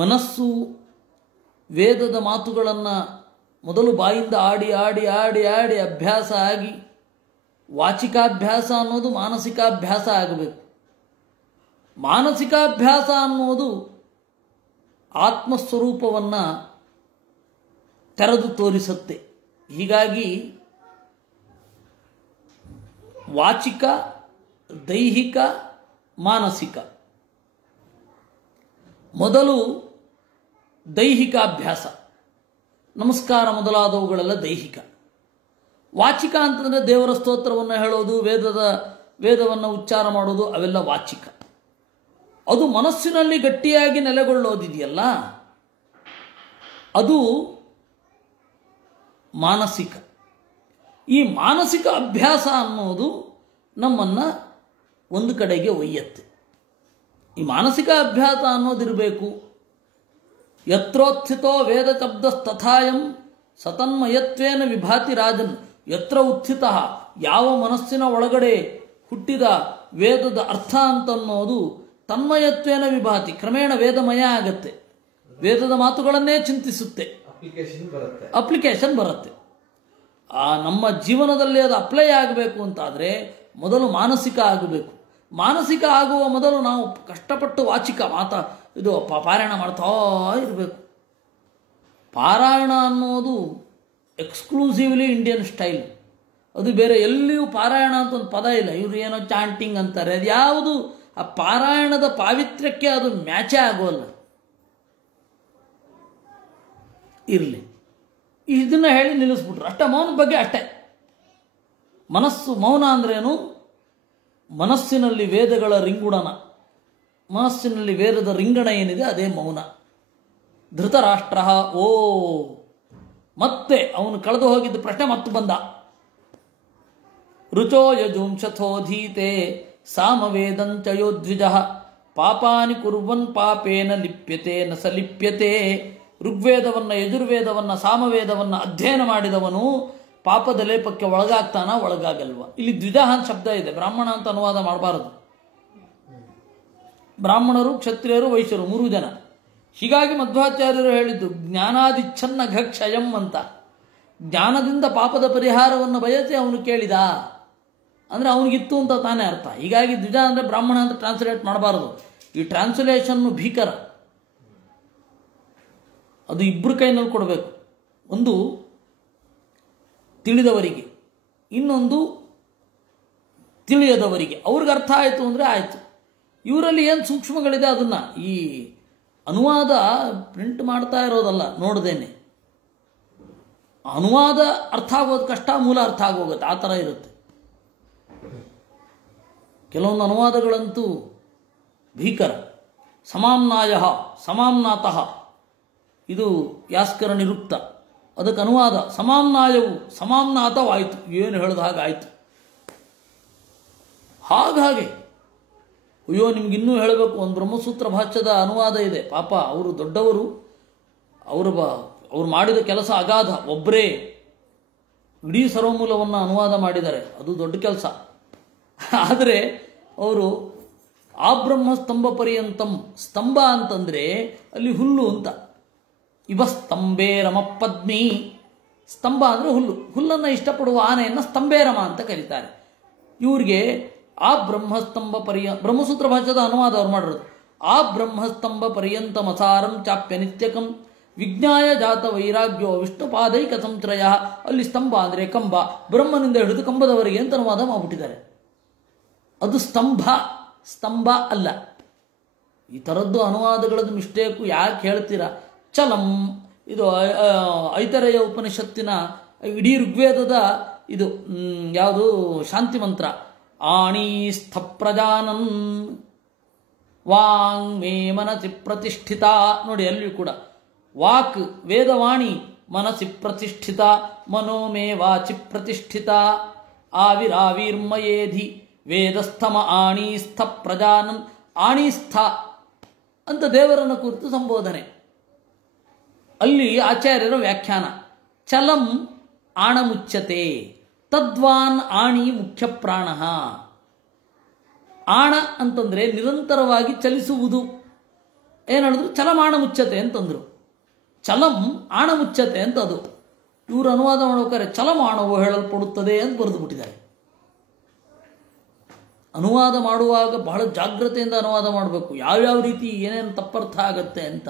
ಮನಸ್ಸು ವೇದದ ಮಾತುಗಳನ್ನು ಮೊದಲು ಬಾಯಿಂದ ಆಡಿ ಆಡಿ ಆಡಿ ಆಡಿ ಅಭ್ಯಾಸ ಆಗಿ, ವಾಚಿಕಾಭ್ಯಾಸ ಅನ್ನೋದು ಮಾನಸಿಕಾಭ್ಯಾಸ ಆಗಬೇಕು. ಮಾನಸಿಕಾಭ್ಯಾಸ ಅನ್ನೋದು ಆತ್ಮಸ್ವರೂಪವನ್ನು ತೆರೆದು ತೋರಿಸುತ್ತೆ. ಹೀಗಾಗಿ ವಾಚಿಕ, ದೈಹಿಕ, ಮಾನಸಿಕ. ಮೊದಲು ದೈಹಿಕಾಭ್ಯಾಸ, ನಮಸ್ಕಾರ ಮೊದಲಾದವುಗಳೆಲ್ಲ ದೈಹಿಕ. ವಾಚಿಕ ಅಂತಂದರೆ ದೇವರ ಸ್ತೋತ್ರವನ್ನು ಹೇಳೋದು, ವೇದವನ್ನು ಉಚ್ಚಾರ ಮಾಡೋದು, ಅವೆಲ್ಲ ವಾಚಿಕ. ಅದು ಮನಸ್ಸಿನಲ್ಲಿ ಗಟ್ಟಿಯಾಗಿ ನೆಲೆಗೊಳ್ಳೋದಿದೆಯಲ್ಲ, ಅದು ಮಾನಸಿಕ. ಈ ಮಾನಸಿಕ ಅಭ್ಯಾಸ ಅನ್ನೋದು ನಮ್ಮನ್ನು ಒಂದು ಕಡೆಗೆ ಒಯ್ಯತ್ತೆ. ಈ ಮಾನಸಿಕ ಅಭ್ಯಾಸ ಅನ್ನೋದಿರಬೇಕು. ಯತ್ರೋತ್ಥಿತೋ ವೇದ ಶಬ್ದಸ್ತಥಾಯಂ ಸತನ್ಮಯತ್ವೇನ ವಿಭಾತಿ ರಾಜನ್. ಯತ್ರ ಉತ್ಥಿತ, ಯಾವ ಮನಸ್ಸಿನ ಒಳಗಡೆ ಹುಟ್ಟಿದ ವೇದದ ಅರ್ಥ ಅಂತನ್ನೋದು ತನ್ಮಯತ್ವೇನ ವಿಭಾತಿ, ಕ್ರಮೇಣ ವೇದಮಯ ಆಗತ್ತೆ. ವೇದದ ಮಾತುಗಳನ್ನೇ ಚಿಂತಿಸುತ್ತೆ, ಅಪ್ಲಿಕೇಶನ್ ಬರುತ್ತೆ. ನಮ್ಮ ಜೀವನದಲ್ಲಿ ಅದು ಅಪ್ಲೈ ಆಗಬೇಕು ಅಂತಾದರೆ ಮೊದಲು ಮಾನಸಿಕ ಆಗಬೇಕು. ಮಾನಸಿಕ ಆಗುವ ಮೊದಲು ನಾವು ಕಷ್ಟಪಟ್ಟು ವಾಚಿಕ ಇದು ಪಾರಾಯಣ ಮಾಡ್ತಾ ಇರಬೇಕು. ಪಾರಾಯಣ ಅನ್ನೋದು ಎಕ್ಸ್ಕ್ಲೂಸಿವ್ಲಿ ಇಂಡಿಯನ್ ಸ್ಟೈಲ್. ಅದು ಬೇರೆ ಎಲ್ಲಿಯೂ ಪಾರಾಯಣ ಅಂತ ಒಂದು ಪದ ಇಲ್ಲ. ಇವರು ಏನೋ ಚಾಂಟಿಂಗ್ ಅಂತಾರೆ. ಅದು ಯಾವುದು ಆ ಪಾರಾಯಣದ ಪಾವಿತ್ರ್ಯಕ್ಕೆ ಅದು ಮ್ಯಾಚೇ ಆಗೋಲ್ಲ. ಇರಲಿ, ಇದನ್ನು ಹೇಳಿ ನಿಲ್ಲಿಸ್ಬಿಟ್ರು ಅಷ್ಟೇ. ಮೌನದ ಬಗ್ಗೆ ಅಷ್ಟೇ. ಮನಸ್ಸು ಮೌನ ಅಂದ್ರೇನು? ಮನಸ್ಸಿನಲ್ಲಿ ವೇದಗಳ ರಿಂಗುಣನ, ಮನಸ್ಸಿನಲ್ಲಿ ವೇದದ ರಿಂಗಣ ಏನಿದೆ ಅದೇ ಮೌನ. ಧೃತರಾಷ್ಟ್ರ ಮತ್ತೆ ಅವನು ಕಳೆದು ಹೋಗಿದ್ದ ಪ್ರಶ್ನೆ ಮತ್ತೆ ಬಂದ. ರುಚೋ ಯಜುಂಶಥೋಧೀತೆ ಸಾಮವೇದಂಚಯೋ ದ್ವಿಜ ಪಾಪಾನಿ ಕುರ್ವನ್ ಪಾಪೇನ ಲಿಪ್ಯತೆ ನ ಸಲಿಪ್ಯತೆ. ಋಗ್ವೇದವನ್ನು, ಯಜುರ್ವೇದವನ್ನು, ಸಾಮವೇದವನ್ನು ಅಧ್ಯಯನ ಮಾಡಿದವನು ಪಾಪದ ಲೇಪಕ್ಕೆ ಒಳಗಾಗ್ತಾನ, ಒಳಗಾಗಲ್ವ? ಇಲ್ಲಿ ದ್ವಿಜ ಅಂತ ಶಬ್ದ ಇದೆ, ಬ್ರಾಹ್ಮಣ ಅಂತ ಅನುವಾದ ಮಾಡಬಾರದು. ಬ್ರಾಹ್ಮಣರು, ಕ್ಷತ್ರಿಯರು, ವೈಶ್ಯರು 3 ಜನ. ಹೀಗಾಗಿ ಮಧ್ವಾಚಾರ್ಯರು ಹೇಳಿದ್ದು ಜ್ಞಾನಾದಿಚ್ಛನ್ನ ಘಕ್ಷಯಂ ಅಂತ. ಜ್ಞಾನದಿಂದ ಪಾಪದ ಪರಿಹಾರವನ್ನು ಬಯಸಿ ಅವನು ಕೇಳಿದ ಅಂದರೆ ಅವನಿಗಿತ್ತು ಅಂತ ತಾನೇ ಅರ್ಥ. ಹೀಗಾಗಿ ದ್ವಿಜ ಅಂದರೆ ಬ್ರಾಹ್ಮಣ ಅಂತ ಟ್ರಾನ್ಸ್ಲೇಟ್ ಮಾಡಬಾರದು. ಈ ಟ್ರಾನ್ಸ್ಲೇಷನ್ನು ಭೀಕರ. ಅದು ಇಬ್ಬರು ಕೈನಲ್ಲಿ ಕೊಡಬೇಕು. ಒಂದು ತಿಳಿದವರಿಗೆ, ಇನ್ನೊಂದು ತಿಳಿಯದವರಿಗೆ. ಅವ್ರಿಗೆ ಅರ್ಥ ಆಯಿತು ಅಂದರೆ ಆಯಿತು. ಇವರಲ್ಲಿ ಏನು ಸೂಕ್ಷ್ಮಗಳಿದೆ ಅದನ್ನು ಈ ಅನುವಾದ ಪ್ರಿಂಟ್ ಮಾಡ್ತಾ ಇರೋದಲ್ಲ, ನೋಡ್ದೇನೆ ಅನುವಾದ ಅರ್ಥ ಆಗೋದು ಕಷ್ಟ, ಮೂಲ ಅರ್ಥ ಆಗೋಗುತ್ತೆ, ಆ ಥರ ಇರುತ್ತೆ. ಕೆಲವೊಂದು ಅನುವಾದಗಳಂತೂ ಭೀಕರ. ಸಮಾಮ್ನಾಯ ಸಮಾಮ್ನಾತಃ, ಇದು ಯಾಸ್ಕರ ನಿರುಕ್ತ. ಅದಕ್ಕೆ ಅನುವಾದ ಸಮಾಮ್ನಾಯವು ಸಮಾಮ್ನಾತವಾಯಿತು. ಏನು ಹೇಳಿದ ಹಾಗಾಯಿತು. ಹಾಗೆ ಅಯ್ಯೋ ನಿಮ್ಗಿನ್ನೂ ಹೇಳಬೇಕು. ಒಂದು ಬ್ರಹ್ಮಸೂತ್ರ ಭಾಷ್ಯದ ಅನುವಾದ ಇದೆ. ಪಾಪ ಅವರು ದೊಡ್ಡವರು, ಅವರು ಮಾಡಿದ ಕೆಲಸ ಅಗಾಧ. ಒಬ್ಬರೇ ಇಡೀ ಸರ್ವಮೂಲವನ್ನು ಅನುವಾದ ಮಾಡಿದ್ದಾರೆ. ಅದು ದೊಡ್ಡ ಕೆಲಸ. ಆದರೆ ಅವರು ಆ ಬ್ರಹ್ಮ ಸ್ತಂಭ ಪರ್ಯಂತಂ, ಸ್ತಂಭ ಅಂತಂದರೆ ಅಲ್ಲಿ ಹುಲ್ಲು ಅಂತ. ಇವ ಸ್ತಂಭೇರಮ ಪದ್ಮಿ, ಸ್ತಂಭ ಅಂದರೆ ಹುಲ್ಲು. ಹುಲ್ಲನ್ನು ಇಷ್ಟಪಡುವ ಆನೆಯನ್ನು ಸ್ತಂಭೇರಮ ಅಂತ ಕರೀತಾರೆ. ಇವ್ರಿಗೆ ಆ ಬ್ರಹ್ಮಸ್ತಂಭ ಬ್ರಹ್ಮಸೂತ್ರ ಭಾಷ್ಯದ ಅನುವಾದ ಅವ್ರು ಮಾಡಿರೋದು. ಆ ಬ್ರಹ್ಮಸ್ತಂಭ ಪರ್ಯಂತ ಮಸಾರಂ ಚಾಪ್ಯ ನಿತ್ಯಕಂ ವಿಜ್ಞಾಯ ಜಾತ ವೈರಾಗ್ಯೋ ವಿಷ್ಣುಪಾದೈಕ ಸಂತ್ರಯ. ಅಲ್ಲಿ ಸ್ತಂಭ ಅಂದರೆ ಕಂಬ, ಬ್ರಹ್ಮನಿಂದ ಹಿಡಿದು ಕಂಬದವರೆಗೆ ಅಂತ ಅನುವಾದ ಮಾಡಿಬಿಟ್ಟಿದ್ದಾರೆ. ಅದು ಸ್ತಂಭ, ಸ್ತಂಭ ಅಲ್ಲ. ಈ ಥರದ್ದು ಅನುವಾದಗಳದ್ದು ಮಿಸ್ಟೇಕು ಯಾಕೆ ಹೇಳ್ತೀರಾ? ಚಲಂ, ಇದು ಐತರೇಯ ಉಪನಿಷತ್ತಿನ ಇಡೀ ಋಗ್ವೇದದ ಇದು ಯಾವುದು ಶಾಂತಿ ಮಂತ್ರ. ಆಣೀಸ್ಥ ಪ್ರಜಾನನ್ ವಾಂಗ್ ಮೇ ಮನಸಿ ಪ್ರತಿಷ್ಠಿತ. ನೋಡಿ ಅಲ್ಲಿಯೂ ಕೂಡ ವಾಕ್ ವೇದವಾಣಿ, ಮನಸಿ ಪ್ರತಿಷ್ಠಿತ, ಮನೋ ಮೇ ವಾಚಿ ಪ್ರತಿಷ್ಠಿತ. ಆವಿರಾವಿರ್ಮಯೇಧಿ ವೇದಸ್ಥಮ ಆಣೀಸ್ಥ ಪ್ರಜಾನನ್. ಆಣೀಸ್ಥ ಅಂತ ದೇವರನ್ನು ಕುರಿತು ಸಂಬೋಧನೆ. ಅಲ್ಲಿ ಆಚಾರ್ಯರ ವ್ಯಾಖ್ಯಾನ. ಚಲಂ ಆಣಮುಚ್ಯತೆ ತದ್ವಾನ್ ಆಣಿ ಮುಖ್ಯ ಪ್ರಾಣ. ಆಣ ಅಂತಂದರೆ ನಿರಂತರವಾಗಿ ಚಲಿಸುವುದು. ಏನು ಹೇಳಿದ್ರು? ಚಲಮಾಣ ಮುಚ್ಚತೆ ಅಂತಂದರು. ಚಲಂ ಆಣ ಮುಚ್ಚತೆ ಅಂತ ಅದು. ಇವರು ಅನುವಾದ ಮಾಡ್ಬೇಕಾದ್ರೆ ಚಲಮಾಣವು ಹೇಳಲ್ಪಡುತ್ತದೆ ಅಂತ ಬರೆದು ಬಿಟ್ಟಿದ್ದಾರೆ. ಅನುವಾದ ಮಾಡುವಾಗ ಬಹಳ ಜಾಗ್ರತೆಯಿಂದ ಅನುವಾದ ಮಾಡಬೇಕು. ಯಾವ್ಯಾವ ರೀತಿ ಏನೇನು ತಪ್ಪರ್ಥ ಆಗತ್ತೆ ಅಂತ.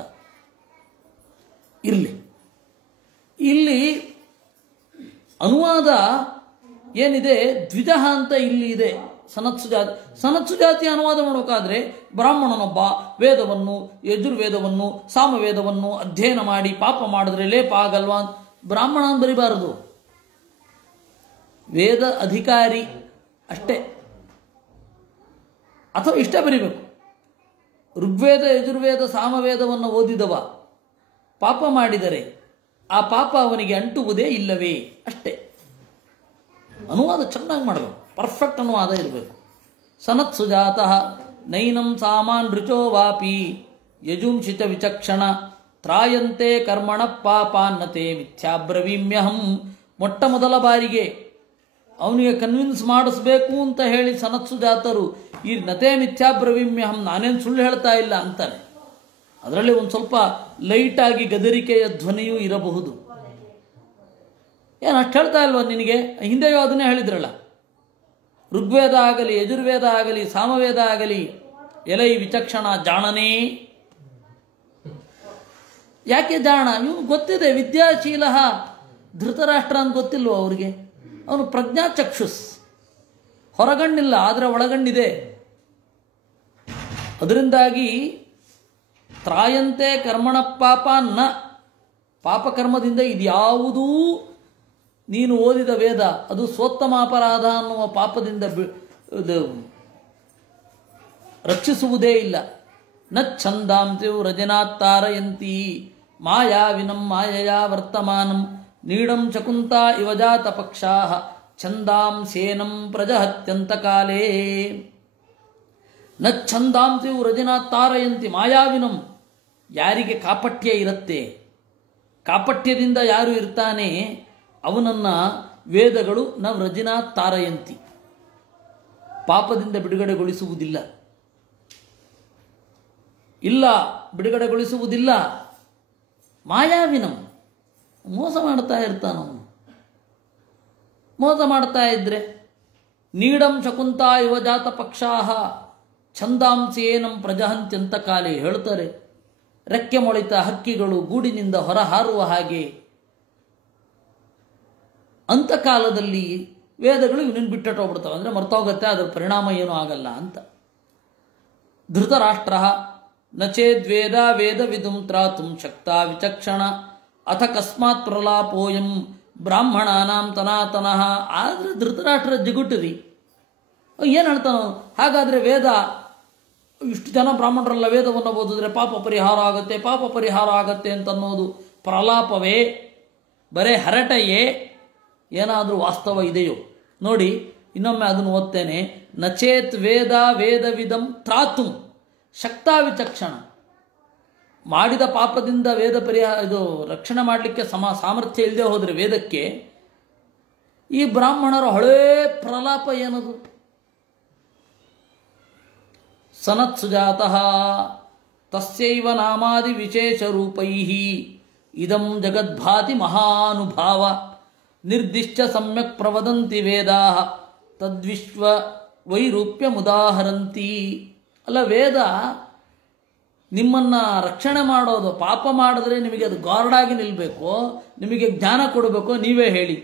ಇರಲಿ, ಇಲ್ಲಿ ಅನುವಾದ ಏನಿದೆ ದ್ವಿಜ ಅಂತ ಇಲ್ಲಿ ಇದೆ. ಸನತ್ಸು ಜಾತಿ ಅನುವಾದ ಮಾಡಬೇಕಾದ್ರೆ ಬ್ರಾಹ್ಮಣನೊಬ್ಬ ವೇದವನ್ನು, ಯಜುರ್ವೇದವನ್ನು, ಸಾಮವೇದವನ್ನು ಅಧ್ಯಯನ ಮಾಡಿ ಪಾಪ ಮಾಡಿದ್ರೆ ಲೇಪ ಆಗಲ್ವಾ ಅಂತ ಬ್ರಾಹ್ಮಣ ಅಂತ ಬರಿಬಾರದು. ವೇದ ಅಧಿಕಾರಿ ಅಷ್ಟೇ, ಅಥವಾ ಇಷ್ಟೇ ಬರಿಬೇಕು. ಋಗ್ವೇದ, ಯಜುರ್ವೇದ, ಸಾಮವೇದವನ್ನು ಓದಿದವ ಪಾಪ ಮಾಡಿದರೆ ಆ ಪಾಪ ಅವನಿಗೆ ಅಂಟುವುದೇ ಇಲ್ಲವೇ? ಅಷ್ಟೇ. ಅನುವಾದ ಚೆನ್ನಾಗಿ ಮಾಡಬೇಕು, ಪರ್ಫೆಕ್ಟ್ ಅನುವಾದ ಇರಬೇಕು. ಸನತ್ ಸುಜಾತಃ ನೈನಂ ಸಾಮಾನ್ ರುಚೋ ವಾಪಿ ಯಜುಂಶಿತ ವಿಚಕ್ಷಣ ತ್ರಾಯಂತೆ ಕರ್ಮಣ ಪಾಪಾನ್ನತೆ ಮಿಥ್ಯಾಬ್ರವೀಮ್ಯಹಂ. ಮೊಟ್ಟ ಮೊದಲ ಬಾರಿಗೆ ಅವನಿಗೆ ಕನ್ವಿನ್ಸ್ ಮಾಡಿಸ್ಬೇಕು ಅಂತ ಹೇಳಿ ಸನತ್ ಸುಜಾತರು ಈ ನತೆ ಮಿಥ್ಯಾಬ್ರವೀಮ್ಯಹಂ, ನಾನೇನು ಸುಳ್ಳು ಹೇಳ್ತಾ ಇಲ್ಲ ಅಂತಾನೆ. ಅದರಲ್ಲಿ ಒಂದು ಸ್ವಲ್ಪ ಲೈಟಾಗಿ ಗದರಿಕೆಯ ಧ್ವನಿಯೂ ಇರಬಹುದು. ಏನು ಅಷ್ಟು ಹೇಳ್ತಾ ಇಲ್ವ ನಿನಗೆ? ಹಿಂದೆಯೂ ಅದನ್ನೇ ಹೇಳಿದ್ರಲ್ಲ. ಋಗ್ವೇದ ಆಗಲಿ, ಯಜುರ್ವೇದ ಆಗಲಿ, ಸಾಮವೇದ ಆಗಲಿ, ಎಲೈ ವಿಚಕ್ಷಣ ಜಾಣನೇ. ಯಾಕೆ ಜಾಣ? ಇವನು ಗೊತ್ತಿದೆ, ವಿದ್ಯಾಶೀಲ ಧೃತರಾಷ್ಟ್ರ ಅಂತ ಗೊತ್ತಿಲ್ವ ಅವ್ರಿಗೆ? ಅವನು ಪ್ರಜ್ಞಾಚಕ್ಷುಸ್, ಹೊರಗಣ್ಣಿಲ್ಲ ಆದರೆ ಒಳಗಣ್ಣಿದೆ. ಅದರಿಂದಾಗಿ ತ್ರಾಯಂತೆ ಕರ್ಮಣ ಪಾಪ ನ, ಪಾಪಕರ್ಮದಿಂದ ಇದ್ಯಾವುದೂ ನೀನು ಓದಿದ ವೇದ ಅದು ಸ್ವೋತ್ತಮಾಪರಾಧ ಅನ್ನುವ ಪಾಪದಿಂದ ರಕ್ಷಿಸುವುದೇ ಇಲ್ಲ. ನ ಛಂದಾಂತ್ಯು ರಜನಾತ್ತಾರಯಂತಿ ಮಾಯಾವಿನಂ ಮಾಯಯಾ ವರ್ತಮಾನಂ ನೀಡಂ ಶಕುಂತಾ ಇವ ಜಾತ ಪಕ್ಷಾ ಛಂದಾಂಸೇನಂ ಪ್ರಜಹತ್ಯಂತ ಕಾಲೇ. ನ ಛಂದಾಂತ್ಯು ರಜನಾತ್ತಾರಯಂತಿ ಮಾಯಾವಿನಂ. ಯಾರಿಗೆ ಕಾಪಟ್ಯ ಇರುತ್ತೆ, ಕಾಪಟ್ಯದಿಂದ ಯಾರು ಇರ್ತಾನೆ ಅವನನ್ನು ವೇದಗಳು ನ ವ್ರಜಿನಾ ತಾರಯಂತಿ, ಪಾಪದಿಂದ ಬಿಡುಗಡೆಗೊಳಿಸುವುದಿಲ್ಲ. ಇಲ್ಲ, ಬಿಡುಗಡೆಗೊಳಿಸುವುದಿಲ್ಲ. ಮಾಯಾವಿನಂ, ಮೋಸ ಮಾಡ್ತಾ ಇರ್ತಾನವನು. ಮೋಸ ಮಾಡ್ತಾ ಇದ್ರೆ ನೀಡಂ ಶಕುಂತ ಯುವಜಾತ ಪಕ್ಷಾಹ ಛಂದಾಂಸಿ ಏನಂ ಪ್ರಜಹಂತ್ಯಂತ ಕಾಲೇ ಹೇಳ್ತಾರೆ. ರೆಕ್ಕೆ ಮೊಳಿತ ಹಕ್ಕಿಗಳು ಗೂಡಿನಿಂದ ಹೊರ ಹಾರುವ ಹಾಗೆ ಅಂತಕಾಲದಲ್ಲಿ ವೇದಗಳು ಇವನನ್ನು ಬಿಟ್ಟೋಗ್ಬಿಡ್ತಾವೆ, ಅಂದರೆ ಮರ್ತೋಗುತ್ತೆ, ಅದರ ಪರಿಣಾಮ ಏನೂ ಆಗಲ್ಲ ಅಂತ. ಧೃತರಾಷ್ಟ್ರ ನಚೇದ್ವೇದ ವೇದ ವಿದುಂ ತ್ರಾತುಂ ಶಕ್ತ ವಿಚಕ್ಷಣ ಅಥ ಕಸ್ಮಾತ್ ಪ್ರಲಾಪೋಯಂ ಬ್ರಾಹ್ಮಣಾನಾಂ ತನಾತನಃ. ಆದರೆ ಧೃತರಾಷ್ಟ್ರ ಜಿಗುಟರಿ ಏನು ಹೇಳ್ತಾನೋ, ಹಾಗಾದರೆ ವೇದ ಇಷ್ಟು ಜನ ಬ್ರಾಹ್ಮಣರೆಲ್ಲ ವೇದವನ್ನು ಓದಿದ್ರೆ ಪಾಪ ಪರಿಹಾರ ಆಗುತ್ತೆ, ಪಾಪ ಪರಿಹಾರ ಆಗತ್ತೆ ಅಂತನ್ನೋದು ಪ್ರಲಾಪವೇ, ಬರೇ ಹರಟೆಯೇ, ಏನಾದರೂ ವಾಸ್ತವ ಇದೆಯೋ ನೋಡಿ. ಇನ್ನೊಮ್ಮೆ ಅದನ್ನು ಓದ್ತೇನೆ. ನಚೇತ್ ವೇದ ವೇದವಿದಂ ತ್ರಾತುಂ ಶಕ್ತಾ ವಿಚಕ್ಷಣ. ಮಾಡಿದ ಪಾಪದಿಂದ ವೇದ ಇದು ರಕ್ಷಣೆ ಮಾಡಲಿಕ್ಕೆ ಸಾಮರ್ಥ್ಯ ಇಲ್ಲದೆ ಹೋದರೆ ವೇದಕ್ಕೆ, ಈ ಬ್ರಾಹ್ಮಣರ ಹಳೇ ಪ್ರಲಾಪ ಏನದು? ಸನತ್ ಸುಜಾತಃ ತಸ್ಯೈವ ನಾಮಾದಿ ವಿಶೇಷ ರೂಪೈಃ ಇದಂ ಜಗದ್ಭಾತಿ ಮಹಾನುಭಾವ ನಿರ್ದಿಷ್ಟ ಸಮ್ಯಕ್ ಪ್ರವದಂತಿ ವೇದಾಃ ತದ್ವಿಶ್ವ ವೈರೂಪ್ಯ ಮುದಾಹರಂತಿ. ಅಲ್ಲ, ವೇದ ನಿಮ್ಮನ್ನು ರಕ್ಷಣೆ ಮಾಡೋದು, ಪಾಪ ಮಾಡಿದ್ರೆ ನಿಮಗೆ ಅದು ಗಾರ್ಡಾಗಿ ನಿಲ್ಲಬೇಕು, ನಿಮಗೆ ಜ್ಞಾನ ಕೊಡಬೇಕು, ನೀವೇ ಹೇಳಿ.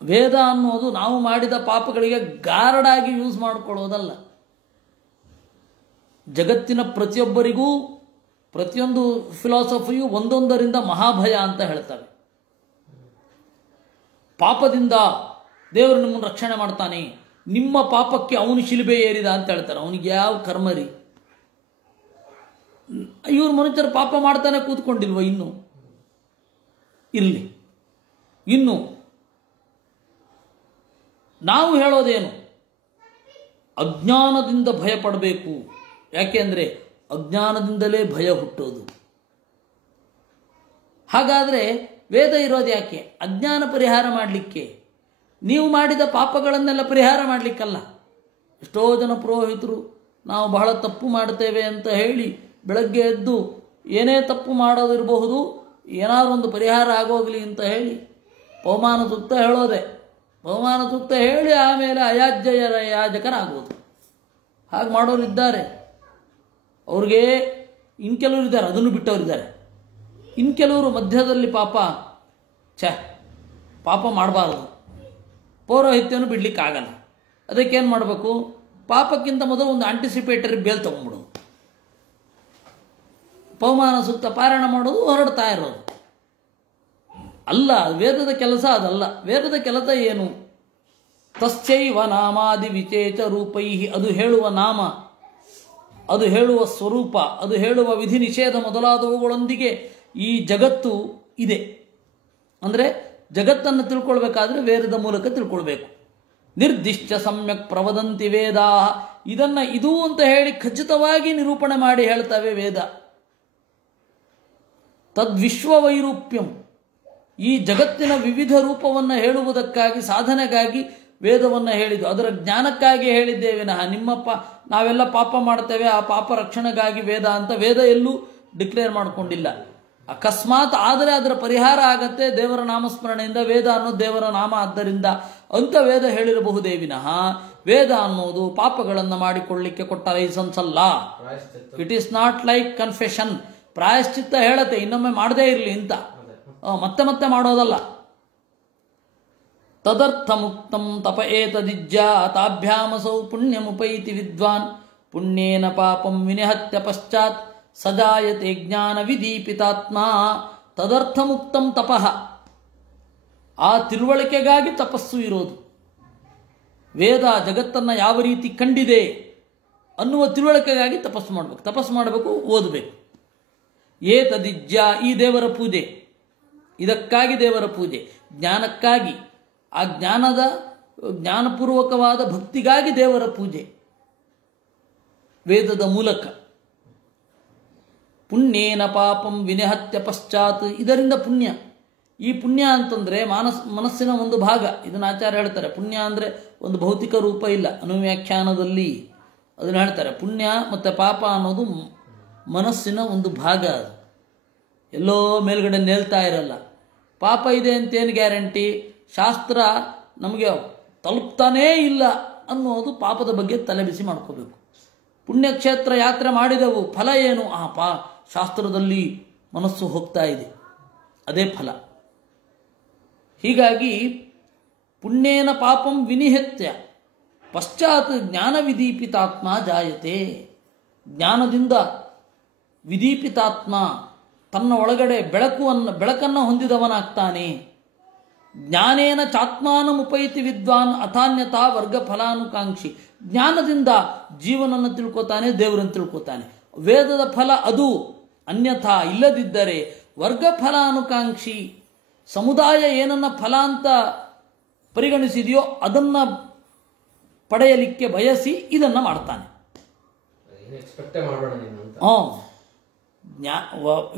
ವೇದ ಅನ್ನೋದು ನಾವು ಮಾಡಿದ ಪಾಪಗಳಿಗೆ ಗಾರ್ಡಾಗಿ ಯೂಸ್ ಮಾಡಿಕೊಳ್ಳೋದಲ್ಲ. ಜಗತ್ತಿನ ಪ್ರತಿಯೊಬ್ಬರಿಗೂ ಪ್ರತಿಯೊಂದು ಫಿಲಾಸಫಿಯು ಒಂದೊಂದರಿಂದ ಮಹಾಭಯ ಅಂತ ಹೇಳ್ತವೆ. ಪಾಪದಿಂದ ದೇವರು ನಿಮ್ಮನ್ನು ರಕ್ಷಣೆ ಮಾಡ್ತಾನೆ, ನಿಮ್ಮ ಪಾಪಕ್ಕೆ ಅವನು ಶಿಲುಬೆ ಏರಿದ ಅಂತ ಹೇಳ್ತಾರೆ. ಅವನಿಗೆ ಯಾವ ಕರ್ಮರಿ? ಇವರು ಮನುಷ್ಯರು ಪಾಪ ಮಾಡ್ತಾನೆ ಕೂತ್ಕೊಂಡಿಲ್ವ ಇನ್ನು? ಇರಲಿ. ಇನ್ನು ನಾವು ಹೇಳೋದೇನು? ಅಜ್ಞಾನದಿಂದ ಭಯ ಪಡಬೇಕು. ಯಾಕೆಂದರೆ ಅಜ್ಞಾನದಿಂದಲೇ ಭಯ ಹುಟ್ಟೋದು. ಹಾಗಾದರೆ ವೇದ ಇರೋದು ಯಾಕೆ? ಅಜ್ಞಾನ ಪರಿಹಾರ ಮಾಡಲಿಕ್ಕೆ. ನೀವು ಮಾಡಿದ ಪಾಪಗಳನ್ನೆಲ್ಲ ಪರಿಹಾರ ಮಾಡಲಿಕ್ಕಲ್ಲ. ಎಷ್ಟೋ ಜನ ಪುರೋಹಿತರು ನಾವು ಬಹಳ ತಪ್ಪು ಮಾಡ್ತೇವೆ ಅಂತ ಹೇಳಿ ಬೆಳಗ್ಗೆ ಎದ್ದು ಏನೇ ತಪ್ಪು ಮಾಡೋದಿರಬಹುದು, ಏನಾದರೂ ಒಂದು ಪರಿಹಾರ ಆಗೋಗಲಿ ಅಂತ ಹೇಳಿ ಪವಮಾನ ಸೂಕ್ತ ಹೇಳೋದೆ. ಪವಮಾನ ಸೂಕ್ತ ಹೇಳಿ ಆಮೇಲೆ ಅಯಾಜ್ಯರ ಯಾಜಕರಾಗೋದು. ಹಾಗೆ ಮಾಡೋರಿದ್ದಾರೆ. ಅವ್ರಿಗೆ ಇನ್ನು ಕೆಲವರು ಇದ್ದಾರೆ, ಅದನ್ನು ಬಿಟ್ಟವರಿದ್ದಾರೆ. ಇನ್ನು ಕೆಲವರು ಮಧ್ಯದಲ್ಲಿ ಪಾಪ ಪಾಪ ಮಾಡಬಾರ್ದು, ಪೌರೋಹಿತ್ಯವನ್ನು ಬಿಡಲಿಕ್ಕಾಗಲ್ಲ. ಅದಕ್ಕೇನು ಮಾಡಬೇಕು? ಪಾಪಕ್ಕಿಂತ ಮೊದಲು ಒಂದು ಆಂಟಿಸಿಪೇಟರಿ ಬೇಲ್ ತೊಗೊಂಡ್ಬಿಡೋದು, ಪವಮಾನ ಸೂಕ್ತ ಪಾರಾಯಣ ಮಾಡೋದು, ಹೊರಡ್ತಾ ಇರೋದು. ಅಲ್ಲ, ವೇದದ ಕೆಲಸ ಅದಲ್ಲ. ವೇದದ ಕೆಲಸ ಏನು? ತಸ್ಯೈವ ನಾಮಾದಿ ವಿಚೇಚ ರೂಪೈಃ. ಅದು ಹೇಳುವ ನಾಮ, ಅದು ಹೇಳುವ ಸ್ವರೂಪ, ಅದು ಹೇಳುವ ವಿಧಿ ನಿಷೇಧ ಮೊದಲಾದವುಗಳೊಂದಿಗೆ ಈ ಜಗತ್ತು ಇದೆ. ಅಂದರೆ ಜಗತ್ತನ್ನು ತಿಳ್ಕೊಳ್ಬೇಕಾದ್ರೆ ವೇದದ ಮೂಲಕ ತಿಳ್ಕೊಳ್ಬೇಕು. ನಿರ್ದಿಷ್ಟ ಸಮ್ಯಕ್ ಪ್ರವದಂತಿ ವೇದಾ. ಇದನ್ನು ಇದು ಅಂತ ಹೇಳಿ ಖಚಿತವಾಗಿ ನಿರೂಪಣೆ ಮಾಡಿ ಹೇಳ್ತವೆ ವೇದ. ತದ್ವಿಶ್ವ ವೈರೂಪ್ಯಂ. ಈ ಜಗತ್ತಿನ ವಿವಿಧ ರೂಪವನ್ನು ಹೇಳುವುದಕ್ಕಾಗಿ, ಸಾಧನೆಗಾಗಿ ವೇದವನ್ನು ಹೇಳಿದ್ದು. ಅದರ ಜ್ಞಾನಕ್ಕಾಗಿ ಹೇಳಿದ್ದೇವೆ ವಿನಃ ನಾವೆಲ್ಲ ಪಾಪ ಮಾಡ್ತೇವೆ, ಆ ಪಾಪ ರಕ್ಷಣೆಗಾಗಿ ವೇದ ಅಂತ ವೇದ ಎಲ್ಲೂ ಡಿಕ್ಲೇರ್ ಮಾಡಿಕೊಂಡಿಲ್ಲ. ಅಕಸ್ಮಾತ್ ಆದರೆ ಅದರ ಪರಿಹಾರ ಆಗತ್ತೆ ದೇವರ ನಾಮಸ್ಮರಣೆಯಿಂದ. ವೇದ ಅನ್ನೋದು ದೇವರ ನಾಮ, ಆದ್ದರಿಂದ ಅಂತ ವೇದ ಹೇಳಿರಬಹುದೇ ವಿನಃ ವೇದ ಅನ್ನೋದು ಪಾಪಗಳನ್ನು ಮಾಡಿಕೊಳ್ಳಿಕ್ಕೆ ಕೊಟ್ಟ ಲೈಸೆನ್ಸ್ ಅಲ್ಲ. It is not like confession. ಪ್ರಾಯಶ್ಚಿತ್ತ ಹೇಳತ್ತೆ, ಇನ್ನೊಮ್ಮೆ ಮಾಡದೇ ಇರಲಿ ಅಂತ, ಮತ್ತೆ ಮತ್ತೆ ಮಾಡೋದಲ್ಲ. ತದರ್ಥ ಮುಕ್ತಂ ತಪ ಏತದಿಜ್ಜಾ ತಾಭ್ಯಾಮಸೌ ಪುಣ್ಯಮುಪೈತಿ ವಿದ್ವಾನ್ ಪುಣ್ಯೇನ ಪಾಪಂ ವಿನಿಹತ್ಯ ಪಶ್ಚಾತ್ ಸಜಾಯತೆ ಜ್ಞಾನ ವಿದೀಪಿತಾತ್ಮ. ತದರ್ಥ ಮುಕ್ತಂ ತಪಃ. ಆ ತಿಳುವಳಿಕೆಗಾಗಿ ತಪಸ್ಸು ಇರೋದು. ವೇದ ಜಗತ್ತನ್ನು ಯಾವ ರೀತಿ ಕಂಡಿದೆ ಅನ್ನುವ ತಿಳುವಳಿಕೆಗಾಗಿ ತಪಸ್ಸು ಮಾಡಬೇಕು. ತಪಸ್ಸು ಮಾಡಬೇಕು, ಓದಬೇಕು. ಏತದಿಜ್ಜ, ಈ ದೇವರ ಪೂಜೆ, ಇದಕ್ಕಾಗಿ ದೇವರ ಪೂಜೆ, ಜ್ಞಾನಕ್ಕಾಗಿ, ಆ ಜ್ಞಾನಪೂರ್ವಕವಾದ ಭಕ್ತಿಗಾಗಿ ದೇವರ ಪೂಜೆ ವೇದದ ಮೂಲಕ. ಪುಣ್ಯೇನ ಪಾಪಂ ವಿನಿಹತ್ಯ ಪಶ್ಚಾತ್. ಇದರಿಂದ ಪುಣ್ಯ. ಈ ಪುಣ್ಯ ಅಂತಂದರೆ ಮನಸ್ಸಿನ ಒಂದು ಭಾಗ. ಇದನ್ನು ಆಚಾರ್ಯ ಹೇಳ್ತಾರೆ. ಪುಣ್ಯ ಅಂದರೆ ಒಂದು ಭೌತಿಕ ರೂಪ ಇಲ್ಲ. ಅನುವ್ಯಾಖ್ಯಾನದಲ್ಲಿ ಅದನ್ನು ಹೇಳ್ತಾರೆ, ಪುಣ್ಯ ಮತ್ತು ಪಾಪ ಅನ್ನೋದು ಮನಸ್ಸಿನ ಒಂದು ಭಾಗ. ಅದು ಎಲ್ಲೋ ಮೇಲ್ಗಡೆ ನೇಲ್ತಾ ಇರಲ್ಲ. ಪಾಪ ಇದೆ ಅಂತೇನು ಗ್ಯಾರಂಟಿ? ಶಾಸ್ತ್ರ ನಮಗೆ ತಲುಪ್ತಾನೇ ಇಲ್ಲ ಅನ್ನೋದು ಪಾಪದ ಬಗ್ಗೆ ತಲೆಬಿಸಿ ಮಾಡ್ಕೋಬೇಕು. ಪುಣ್ಯಕ್ಷೇತ್ರ ಯಾತ್ರೆ ಮಾಡಿದೆವು, ಫಲ ಏನು? ಶಾಸ್ತ್ರದಲ್ಲಿ ಮನಸ್ಸು ಹೋಗ್ತಾ ಇದೆ, ಅದೇ ಫಲ. ಹೀಗಾಗಿ ಪುಣ್ಯೇನ ಪಾಪಂ ವಿನಿಹತ್ಯ ಪಶ್ಚಾತ್ ಜ್ಞಾನ ವಿದೀಪಿತಾತ್ಮ ಜಾಯತೆ. ಜ್ಞಾನದಿಂದ ವಿದೀಪಿತಾತ್ಮ ತನ್ನ ಒಳಗಡೆ ಬೆಳಕನ್ನು ಹೊಂದಿದವನಾಗ್ತಾನೆ. ಜ್ಞಾನೇನ ಚಾತ್ಮಾನಮುಪೈತಿ ವಿದ್ವಾನ್ ಅಥಾನ್ಯತಾ ವರ್ಗ ಫಲಾನುಕಾಂಕ್ಷಿ. ಜ್ಞಾನದಿಂದ ಜೀವನನ್ನು ತಿಳ್ಕೊತಾನೆ, ದೇವರನ್ನು ತಿಳ್ಕೊತಾನೆ. ವೇದದ ಫಲ ಅದು. ಅನ್ಯಥಾ ಇಲ್ಲದಿದ್ದರೆ ವರ್ಗ ಫಲಾನುಕಾಂಕ್ಷಿ, ಸಮುದಾಯ ಏನನ್ನ ಫಲ ಅಂತ ಪರಿಗಣಿಸಿದೆಯೋ ಅದನ್ನು ಪಡೆಯಲಿಕ್ಕೆ ಬಯಸಿ ಇದನ್ನು ಮಾಡ್ತಾನೆ.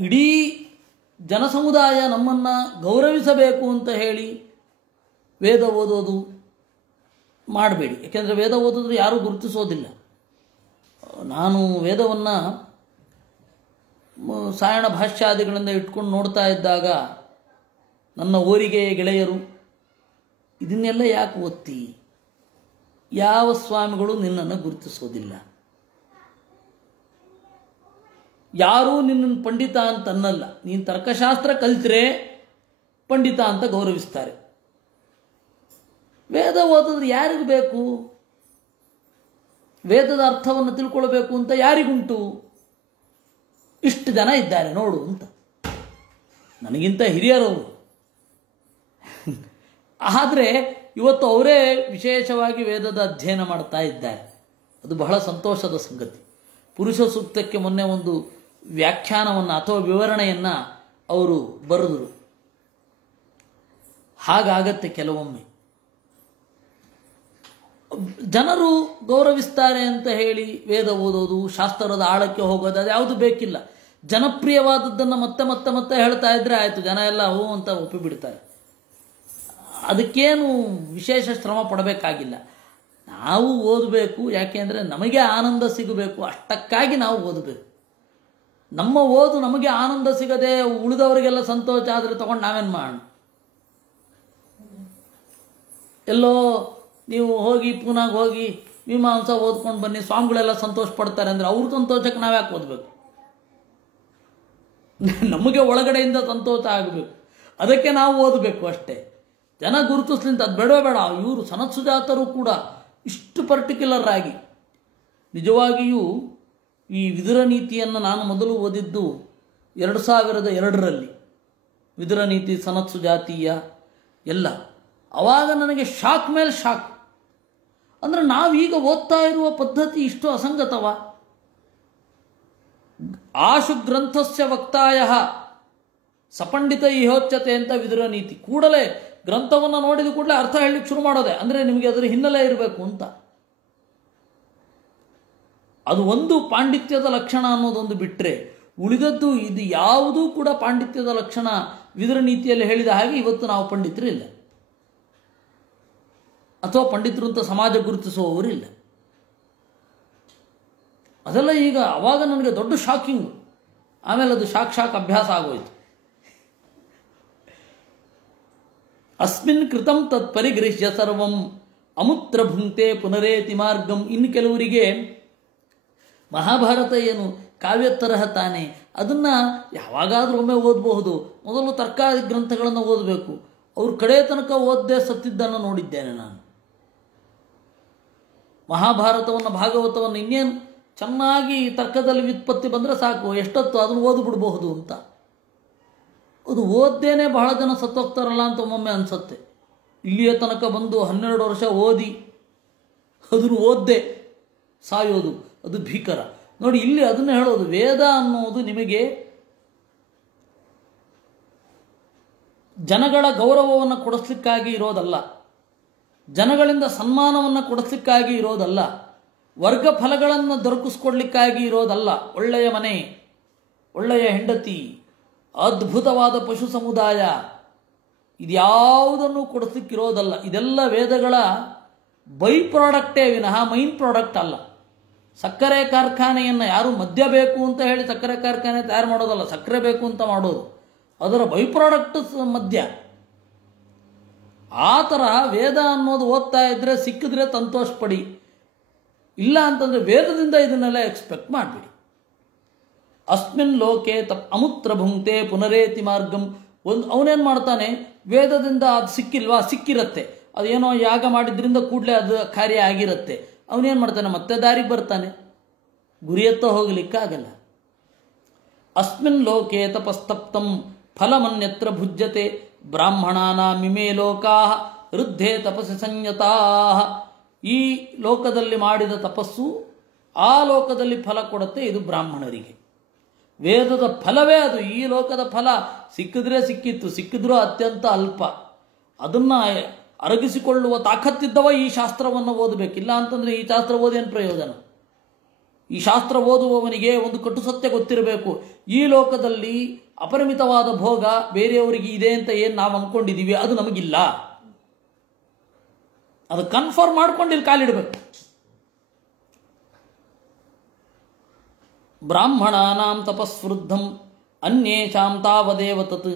ಇಡೀ ಜನಸಮುದಾಯ ನಮ್ಮನ್ನು ಗೌರವಿಸಬೇಕು ಅಂತ ಹೇಳಿ ವೇದ ಓದೋದು ಮಾಡಬೇಡಿ. ಯಾಕೆಂದರೆ ವೇದ ಓದಿದ್ರೆ ಯಾರೂ ಗುರುತಿಸೋದಿಲ್ಲ. ನಾನು ವೇದವನ್ನು ಸಾಯಣ ಭಾಷ್ಯಾದಿಗಳಿಂದ ಇಟ್ಕೊಂಡು ನೋಡ್ತಾ ಇದ್ದಾಗ ನನ್ನ ಓರಿಗೆ ಗೆಳೆಯರು, ಇದನ್ನೆಲ್ಲ ಯಾಕೆ ಓದ್ತಿ? ಯಾವ ಸ್ವಾಮಿಗಳು ನಿನ್ನನ್ನು ಗುರುತಿಸೋದಿಲ್ಲ, ಯಾರೂ ನಿನ್ನನ್ನು ಪಂಡಿತ ಅಂತ ಅನ್ನಲ್ಲ. ನೀನು ತರ್ಕಶಾಸ್ತ್ರ ಕಲಿತರೆ ಪಂಡಿತ ಅಂತ ಗೌರವಿಸ್ತಾರೆ. ವೇದ ಓದಿದ್ರೆ ಯಾರಿಗೂ ಬೇಕು? ವೇದದ ಅರ್ಥವನ್ನು ತಿಳ್ಕೊಳ್ಬೇಕು ಅಂತ ಯಾರಿಗುಂಟು? ಇಷ್ಟು ಜನ ಇದ್ದಾರೆ ನೋಡು ಅಂತ. ನನಗಿಂತ ಹಿರಿಯರವರು. ಆದರೆ ಇವತ್ತು ಅವರೇ ವಿಶೇಷವಾಗಿ ವೇದದ ಅಧ್ಯಯನ ಮಾಡ್ತಾ ಇದ್ದಾರೆ. ಅದು ಬಹಳ ಸಂತೋಷದ ಸಂಗತಿ. ಪುರುಷ ಸೂಕ್ತಕ್ಕೆ ಮೊನ್ನೆ ಒಂದು ವ್ಯಾಖ್ಯಾನವನ್ನು ಅಥವಾ ವಿವರಣೆಯನ್ನು ಅವರು ಬರೆದರು. ಹಾಗಾಗತ್ತೆ ಕೆಲವೊಮ್ಮೆ. ಜನರು ಗೌರವಿಸ್ತಾರೆ ಅಂತ ಹೇಳಿ ವೇದ ಓದೋದು, ಶಾಸ್ತ್ರದ ಆಳಕ್ಕೆ ಹೋಗೋದು, ಅದು ಯಾವುದು ಬೇಕಿಲ್ಲ. ಜನಪ್ರಿಯವಾದದ್ದನ್ನು ಮತ್ತೆ ಮತ್ತೆ ಮತ್ತೆ ಹೇಳ್ತಾ ಇದ್ರೆ ಆಯಿತು, ಜನ ಎಲ್ಲ ಹೋ ಅಂತ ಒಪ್ಪಿಬಿಡ್ತಾರೆ. ಅದಕ್ಕೇನು ವಿಶೇಷ ಶ್ರಮ ಪಡಬೇಕಾಗಿಲ್ಲ. ನಾವು ಓದಬೇಕು, ಯಾಕೆಂದರೆ ನಮಗೆ ಆನಂದ ಸಿಗಬೇಕು, ಅಷ್ಟಕ್ಕಾಗಿ ನಾವು ಓದಬೇಕು. ನಮ್ಮ ಓದು ನಮಗೆ ಆನಂದ ಸಿಗದೆ ಉಳಿದವರಿಗೆಲ್ಲ ಸಂತೋಷ ಆದರೆ ತಗೊಂಡು ನಾವೇನು ಮಾಡೋಣ? ಎಲ್ಲೋ ನೀವು ಹೋಗಿ ಪೂನಾಗೆ ಹೋಗಿ ಮೀಮಾಂಸ ಓದ್ಕೊಂಡು ಬನ್ನಿ, ಸ್ವಾಮಿಗಳೆಲ್ಲ ಸಂತೋಷ ಪಡ್ತಾರೆ ಅಂದರೆ ಅವ್ರ ಸಂತೋಷಕ್ಕೆ ನಾವು ಯಾಕೆ ಓದಬೇಕು? ನಮಗೆ ಒಳಗಡೆಯಿಂದ ಸಂತೋಷ ಆಗಬೇಕು, ಅದಕ್ಕೆ ನಾವು ಓದಬೇಕು ಅಷ್ಟೇ. ಜನ ಗುರುತಿಸ್ಲಿಂತ ಅದು ಬೇಡ. ಇವರು ಸನತ್ ಸುಜಾತರು ಕೂಡ ಇಷ್ಟು ಪರ್ಟಿಕ್ಯುಲರ್ ಆಗಿ, ನಿಜವಾಗಿಯೂ ಈ ವಿದುರ ನೀತಿಯನ್ನು ನಾನು ಮೊದಲು ಓದಿದ್ದು 2002ರಲ್ಲಿ. ವಿದುರ ನೀತಿ, ಸನತ್ ಸುಜಾತೀಯ ಎಲ್ಲ. ಆವಾಗ ನನಗೆ ಶಾಕ್ ಮೇಲೆ ಶಾಕ್. ಅಂದರೆ ನಾವೀಗ ಓದ್ತಾ ಇರುವ ಪದ್ಧತಿ ಇಷ್ಟು ಅಸಂಗತವ? ಆಶು ಗ್ರಂಥಸ್ಯ ವಕ್ತಾಯ ಸಪಂಡಿತ ಇಹೋಚ್ಯತೆ ಅಂತ ವಿದುರ ನೀತಿ. ಕೂಡಲೇ ಗ್ರಂಥವನ್ನು ನೋಡಿದ ಕೂಡಲೇ ಅರ್ಥ ಹೇಳಲಿಕ್ಕೆ ಶುರು ಮಾಡೋದೆ. ಅಂದರೆ ನಿಮಗೆ ಅದರ ಹಿನ್ನೆಲೆ ಇರಬೇಕು ಅಂತ. ಅದು ಒಂದು ಪಾಂಡಿತ್ಯದ ಲಕ್ಷಣ ಅನ್ನೋದೊಂದು ಬಿಟ್ಟರೆ ಉಳಿದದ್ದು ಇದು ಯಾವುದೂ ಕೂಡ ಪಾಂಡಿತ್ಯದ ಲಕ್ಷಣ ವಿದುರ ನೀತಿಯಲ್ಲಿ ಹೇಳಿದ ಹಾಗೆ ಇವತ್ತು ನಾವು ಪಂಡಿತರು ಇಲ್ಲ, ಅಥವಾ ಪಂಡಿತರು ಅಂತ ಸಮಾಜ ಗುರುತಿಸುವವರಿಲ್ಲ. ಅದೆಲ್ಲ ಈಗ ಅವಾಗ ನನಗೆ ದೊಡ್ಡ ಶಾಕಿಂಗು. ಆಮೇಲೆ ಅದು ಶಾಕ್ ಅಭ್ಯಾಸ ಆಗೋಯ್ತು. ಅಸ್ಮಿನ್ ಕೃತಂ ತತ್ ಪರಿಗೃಹ್ಯ ಸರ್ವಂ ಅಮುತ್ರ ಭುಂಕ್ತೆ ಪುನರೇತಿ ಮಾರ್ಗಂ. ಇನ್ನು ಕೆಲವರಿಗೆ ಮಹಾಭಾರತ ಏನು ಕಾವ್ಯ ತರಹ ತಾನೆ, ಅದನ್ನು ಯಾವಾಗಾದರೂ ಒಮ್ಮೆ ಓದಬಹುದು. ಮೊದಲು ತರ್ಕಾರಿ ಗ್ರಂಥಗಳನ್ನು ಓದಬೇಕು. ಅವ್ರ ಕಡೆ ತನಕ ಓದದೆ ಸತ್ತಿದ್ದನ್ನು ನೋಡಿದ್ದೇನೆ ನಾನು. ಮಹಾಭಾರತವನ್ನು, ಭಾಗವತವನ್ನು ಇನ್ನೇನು ಚೆನ್ನಾಗಿ ತರ್ಕದಲ್ಲಿ ವ್ಯುತ್ಪತ್ತಿ ಬಂದರೆ ಸಾಕು, ಎಷ್ಟೊತ್ತು ಅದನ್ನು ಓದ್ಬಿಡ್ಬಹುದು ಅಂತ. ಅದು ಓದ್ದೇನೆ ಬಹಳ ಜನ ಸತ್ತೋಗ್ತಾರಲ್ಲ ಅಂತ ಒಮ್ಮೊಮ್ಮೆ ಅನಿಸುತ್ತೆ. ಇಲ್ಲಿಯ ತನಕ ಬಂದು 12 ವರ್ಷ ಓದಿ ಅದನ್ನು ಓದ್ದೆ ಸಾಯೋದು, ಅದು ಭೀಕರ. ನೋಡಿ, ಇಲ್ಲಿ ಅದನ್ನು ಹೇಳೋದು, ವೇದ ಅನ್ನೋದು ನಿಮಗೆ ಜನಗಳ ಗೌರವವನ್ನು ಕೊಡಿಸ್ಲಿಕ್ಕಾಗಿ ಇರೋದಲ್ಲ, ಜನಗಳಿಂದ ಸನ್ಮಾನವನ್ನು ಕೊಡಿಸ್ಲಿಕ್ಕಾಗಿ ಇರೋದಲ್ಲ, ವರ್ಗ ಫಲಗಳನ್ನು ದೊರಕಿಸ್ಕೊಡ್ಲಿಕ್ಕಾಗಿ ಇರೋದಲ್ಲ. ಒಳ್ಳೆಯ ಮನೆ, ಒಳ್ಳೆಯ ಹೆಂಡತಿ, ಅದ್ಭುತವಾದ ಪಶು ಸಮುದಾಯ, ಇದ್ಯಾವುದನ್ನು ಕೊಡಿಸ್ಲಿಕ್ಕಿರೋದಲ್ಲ. ಇದೆಲ್ಲ ವೇದಗಳ ಬೈ ಪ್ರಾಡಕ್ಟೇ ವಿನಃ ಮೈನ್ ಪ್ರಾಡಕ್ಟ್ ಅಲ್ಲ. ಸಕ್ಕರೆ ಕಾರ್ಖಾನೆಯನ್ನು ಯಾರು ಮದ್ಯ ಬೇಕು ಅಂತ ಹೇಳಿ ಸಕ್ಕರೆ ಕಾರ್ಖಾನೆ ತಯಾರು ಮಾಡೋದಲ್ಲ, ಸಕ್ಕರೆ ಬೇಕು ಅಂತ ಮಾಡೋದು, ಅದರ ಬೈ ಪ್ರಾಡಕ್ಟ್ ಮದ್ಯ. ಆ ಥರ ವೇದ ಅನ್ನೋದು ಓದ್ತಾ ಇದ್ರೆ ಸಿಕ್ಕಿದ್ರೆ ಸಂತೋಷ ಪಡಿ, ಇಲ್ಲ ಅಂತಂದರೆ ವೇದದಿಂದ ಇದನ್ನೆಲ್ಲ ಎಕ್ಸ್ಪೆಕ್ಟ್ ಮಾಡಬೇಡಿ. ಅಸ್ಮಿನ್ ಲೋಕೆ ಅಮುತ್ರ ಭುಂಕ್ತೆ ಪುನರೇತಿ ಮಾರ್ಗಂ. ಅವನೇನು ಮಾಡ್ತಾನೆ, ವೇದದಿಂದ ಅದು ಸಿಕ್ಕಿಲ್ವಾ, ಸಿಕ್ಕಿರತ್ತೆ, ಅದೇನೋ ಯಾಗ ಮಾಡಿದ್ರಿಂದ ಕೂಡಲೇ ಅದು ಕಾರ್ಯ ಆಗಿರುತ್ತೆ, ಅವನೇನು ಮಾಡ್ತಾನೆ, ಮತ್ತೆ ದಾರಿಗೆ ಬರ್ತಾನೆ, ಗುರಿಯತ್ತ ಹೋಗ್ಲಿಕ್ಕಾಗಲ್ಲ. ಅಸ್ಮಿನ್ ಲೋಕೆ ತಪಸ್ತಪ್ತಂ ಫಲಮನ್ಯತ್ರ ಭುಜ್ಯತೆ ಬ್ರಾಹ್ಮಣಾನಾಮಿಮೇ ಲೋಕಾ ವೃದ್ಧೇ ತಪಸ್ಸಿ ಸಂಯತಾ. ಈ ಲೋಕದಲ್ಲಿ ಮಾಡಿದ ತಪಸ್ಸು ಆ ಲೋಕದಲ್ಲಿ ಫಲ ಕೊಡುತ್ತೆ, ಇದು ಬ್ರಾಹ್ಮಣರಿಗೆ. ವೇದದ ಫಲವೇ ಅದು. ಈ ಲೋಕದ ಫಲ ಸಿಕ್ಕಿದ್ರೆ ಸಿಕ್ಕಿತ್ತು, ಸಿಕ್ಕಿದ್ರೂ ಅತ್ಯಂತ ಅಲ್ಪ. ಅದನ್ನು ಅರಗಿಸಿಕೊಳ್ಳುವ ತಾಕತ್ತಿದ್ದವ ಈ ಶಾಸ್ತ್ರವನ್ನು ಓದಬೇಕಿಲ್ಲ ಅಂತಂದರೆ ಈ ಶಾಸ್ತ್ರ ಓದೇನು ಪ್ರಯೋಜನ? ಈ ಶಾಸ್ತ್ರ ಓದುವವನಿಗೆ ಒಂದು ಕಟು ಸತ್ಯ ಗೊತ್ತಿರಬೇಕು. ಈ ಲೋಕದಲ್ಲಿ ಅಪರಿಮಿತವಾದ ಭೋಗ ಬೇರೆಯವರಿಗೆ ಇದೆ ಅಂತ ಏನು ನಾವು ಅಂದ್ಕೊಂಡಿದ್ದೀವಿ ಅದು ನಮಗಿಲ್ಲ. ಅದು ಕನ್ಫರ್ಮ್ ಮಾಡ್ಕೊಂಡು ಇಲ್ಲಿ ಕಾಲಿಡಬೇಕು. ಬ್ರಾಹ್ಮಣಾನಾಂ ತಪಸ್ವೃದ್ಧಂ ಅನ್ಯೇಷಾಂ ತಾವದೇವ ತತ್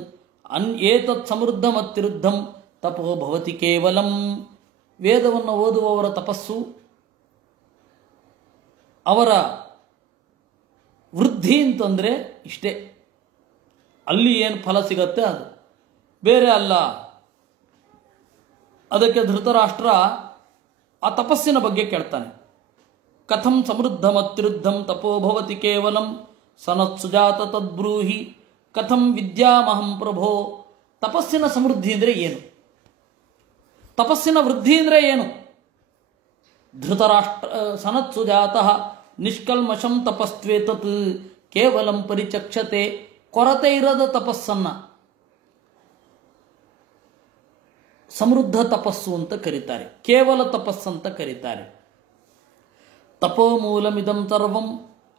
ಏತತ್ ಸಮೃದ್ಧಮತ್ಯೃದ್ಧಂ ತಪೋ ಭವತಿ ಕೇವಲಂ. ವೇದವನ್ನು ಓದುವವರ ತಪಸ್ಸು, ಅವರ ವೃದ್ಧಿ ಅಂತಂದರೆ ಇಷ್ಟೇ, ಅಲ್ಲಿ ಏನು ಫಲ ಸಿಗತ್ತೆ ಅದು, ಬೇರೆ ಅಲ್ಲ. ಅದಕ್ಕೆ ಧೃತರಾಷ್ಟ್ರ ಆ ತಪಸ್ಸಿನ ಬಗ್ಗೆ ಕೇಳ್ತಾನೆ. ಕಥಂ ಸಮೃದ್ಧಮತ್ಯೃದ್ಧಂ ತಪೋಭವತಿ ಕೇವಲಂ ಸನತ್ಸುಜಾತ ತದ್ಬ್ರೂಹಿ ಕಥಂ ವಿದ್ಯಾಮಹಂ ಪ್ರಭೋ. ತಪಸ್ಸಿನ ಸಮೃದ್ಧಿ ಅಂದರೆ ಏನು? ತಪಸ್ಸಿನ ವೃದ್ಧಿ ಅಂದರೆ ಏನು? ಧೃತರಾಷ್ಟ್ರ ಸನತ್ಸುಜಾತ ನಿಷ್ಕಲ್ಮಷಂ ತಪಸ್ತ್ವೇತತ್ ಕೇವಲಂ ಪರಿಚಕ್ಷತೆ. ಕೊರತೆ ಇರದ ತಪಸ್ಸನ್ನು ಸಮೃದ್ಧ ತಪಸ್ಸು ಅಂತ ಕರೀತಾರೆ, ಕೇವಲ ತಪಸ್ಸಂತ ಕರೀತಾರೆ. ತಪೋಮೂಲಮಿದಂ ಸರ್ವಂ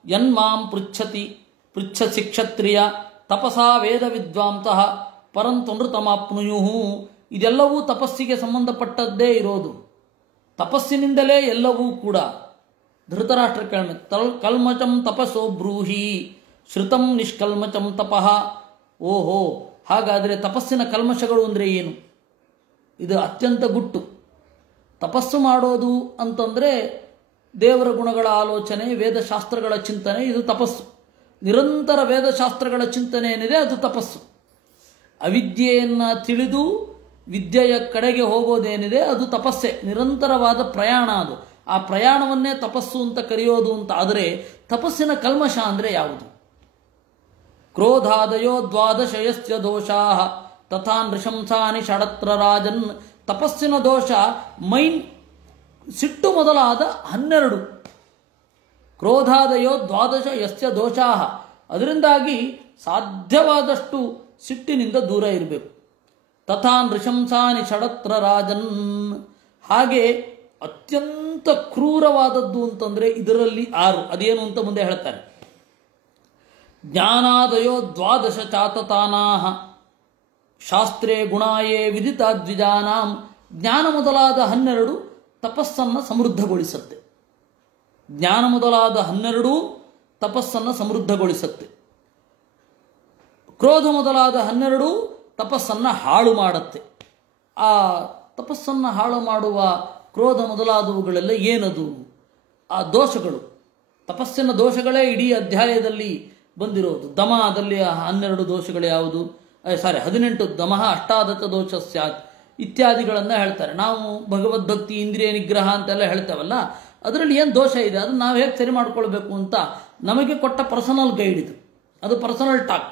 ಯನ್ಮಾಂ ಪೃಚ್ಛಸಿ ಕ್ಷತ್ರಿಯ ತಪಸಾ ವೇದ ವಿದ್ವಾಂಸಃ ಪರಂತು ನೃತಮಾಪ್ನುಯು. ಇದೆಲ್ಲವೂ ತಪಸ್ಸಿಗೆ ಸಂಬಂಧಪಟ್ಟದ್ದೇ ಇರೋದು, ತಪಸ್ಸಿನಿಂದಲೇ ಎಲ್ಲವೂ ಕೂಡ. ಧೃತರಾಷ್ಟ್ರ ಕಲ್ಮಚಂ ತಪಸ್ಸೋ ಬ್ರೂಹಿ ಶ್ರುತಂ ನಿಷ್ಕಲ್ಮಚಂ ತಪಃ. ಓಹೋ, ಹಾಗಾದರೆ ತಪಸ್ಸಿನ ಕಲ್ಮಶಗಳು ಅಂದರೆ ಏನು? ಇದು ಅತ್ಯಂತ ಗುಟ್ಟು. ತಪಸ್ಸು ಮಾಡೋದು ಅಂತಂದರೆ ದೇವರ ಗುಣಗಳ ಆಲೋಚನೆ, ವೇದಶಾಸ್ತ್ರಗಳ ಚಿಂತನೆ, ಇದು ತಪಸ್ಸು. ನಿರಂತರ ವೇದಶಾಸ್ತ್ರಗಳ ಚಿಂತನೆ ಏನಿದೆ ಅದು ತಪಸ್ಸು. ಅವಿದ್ಯೆಯನ್ನು ತಿಳಿದು ವಿದ್ಯೆಯ ಕಡೆಗೆ ಹೋಗೋದೇನಿದೆ ಅದು ತಪಸ್ಸೆ, ನಿರಂತರವಾದ ಪ್ರಯಾಣ ಅದು. ಆ ಪ್ರಯಾಣವನ್ನೇ ತಪಸ್ಸು ಅಂತ ಕರೆಯೋದು ಅಂತ ಆದರೆ ತಪಸ್ಸಿನ ಕಲ್ಮಶ ಅಂದರೆ ಯಾವುದು? ಕ್ರೋಧಾದಯೋ ದ್ವಾದಶಯಸ್ಯ ದೋಷಾ ತಥಾ ನೃಶಂಸಾನಿ ಷಡತ್ರ ರಾಜನ್. ತಪಸ್ಸಿನ ದೋಷ ಸಿಟ್ಟು ಮೊದಲಾದ 12. ಕ್ರೋಧಾದಯೋ ದ್ವಾದಶ ಯಸ್ಯ ದೋಷಾ. ಅದರಿಂದಾಗಿ ಸಾಧ್ಯವಾದಷ್ಟು ಸಿಟ್ಟಿನಿಂದ ದೂರ ಇರಬೇಕು. ತಥಾ ನೃಶಂಸಾನಿ ಷಡತ್ರ ರಾಜನ್. ಹಾಗೆ ಅತ್ಯಂತ ಕ್ರೂರವಾದದ್ದು ಅಂತಂದರೆ ಇದರಲ್ಲಿ 6. ಅದೇನು ಅಂತ ಮುಂದೆ ಹೇಳ್ತಾರೆ. ಜ್ಞಾನಾದಯೋ ದ್ವಾದಶ ಚಾತತಾನಾಹ ಶಾಸ್ತ್ರೇ ಗುಣಾಯೇ ವಿದಿತ ದ್ವಿಜಾನಾಂ. ಜ್ಞಾನ ಮೊದಲಾದ 12 ತಪಸ್ಸನ್ನು ಸಮೃದ್ಧಗೊಳಿಸುತ್ತೆ. ಜ್ಞಾನ ಮೊದಲಾದ 12 ತಪಸ್ಸನ್ನು ಸಮೃದ್ಧಗೊಳಿಸುತ್ತೆ. ಕ್ರೋಧ ಮೊದಲಾದ 12 ತಪಸ್ಸನ್ನು ಹಾಳು ಮಾಡುತ್ತೆ. ಆ ತಪಸ್ಸನ್ನು ಹಾಳು ಮಾಡುವ ಕ್ರೋಧ ಮೊದಲಾದವುಗಳೆಲ್ಲ ಏನದು? ಆ ದೋಷಗಳು, ತಪಸ್ಸಿನ ದೋಷಗಳೇ ಇಡೀ ಅಧ್ಯಾಯದಲ್ಲಿ ಬಂದಿರೋದು. ದಮದಲ್ಲಿ 12 ದೋಷಗಳು ಯಾವುದು? 18 ದಮಃ ಅಷ್ಟಾದಶ ದೋಷ ಸ್ಯಾತ್ ಇತ್ಯಾದಿಗಳನ್ನು ಹೇಳ್ತಾರೆ. ನಾವು ಭಗವದ್ಭಕ್ತಿ, ಇಂದ್ರಿಯ ನಿಗ್ರಹ ಅಂತೆಲ್ಲ ಹೇಳ್ತೇವಲ್ಲ, ಅದರಲ್ಲಿ ಏನು ದೋಷ ಇದೆ ಅದನ್ನು ನಾವು ಹೇಗೆ ಸರಿ ಮಾಡ್ಕೊಳ್ಬೇಕು ಅಂತ ನಮಗೆ ಕೊಟ್ಟ ಪರ್ಸನಲ್ ಗೈಡ್ ಇದು. ಅದು ಪರ್ಸನಲ್ ಟಾಕ್.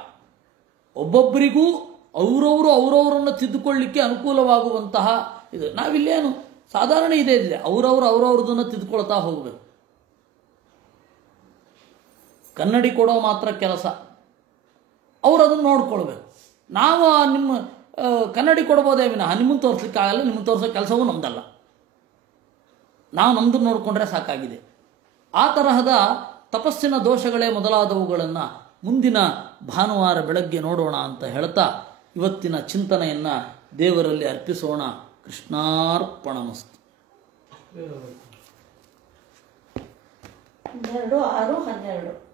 ಒಬ್ಬೊಬ್ಬರಿಗೂ ಅವರವರನ್ನು ತಿದ್ದುಕೊಳ್ಳಿಕ್ಕೆ ಅನುಕೂಲವಾಗುವಂತಹ ಇದು. ನಾವಿಲ್ಲೇನು ಸಾಧಾರಣ ಇದೆ, ಅವರವ್ರದನ್ನು ತಿದ್ದುಕೊಳ್ತಾ ಹೋಗಬೇಕು. ಕನ್ನಡಿ ಕೊಡೋ ಮಾತ್ರ ಕೆಲಸ, ಅವರು ಅದನ್ನು ನೋಡ್ಕೊಳ್ಬೇಕು. ನಾವು ನಿಮ್ಮ ಕನ್ನಡಿ ಕೊಡ್ಬೋದೇ ವಿನಃ ನಿಮ್ಮನ್ನು ತೋರಿಸ್ಲಿಕ್ಕಾಗಲ್ಲ. ನಿಮ್ಮನ್ನು ತೋರಿಸೋ ಕೆಲಸವೂ ನಮ್ದಲ್ಲ. ನಾವು ನಮ್ದು ನೋಡಿಕೊಂಡ್ರೆ ಸಾಕಾಗಿದೆ. ಆ ತರಹದ ತಪಸ್ಸಿನ ದೋಷಗಳೇ ಮೊದಲಾದವುಗಳನ್ನು ಮುಂದಿನ ಭಾನುವಾರ ಬೆಳಗ್ಗೆ ನೋಡೋಣ ಅಂತ ಹೇಳ್ತಾ ಇವತ್ತಿನ ಚಿಂತನೆಯನ್ನು ದೇವರಲ್ಲಿ ಅರ್ಪಿಸೋಣ. ಕೃಷ್ಣಾರ್ಪಣಮಸ್ತು. 12, 6, 12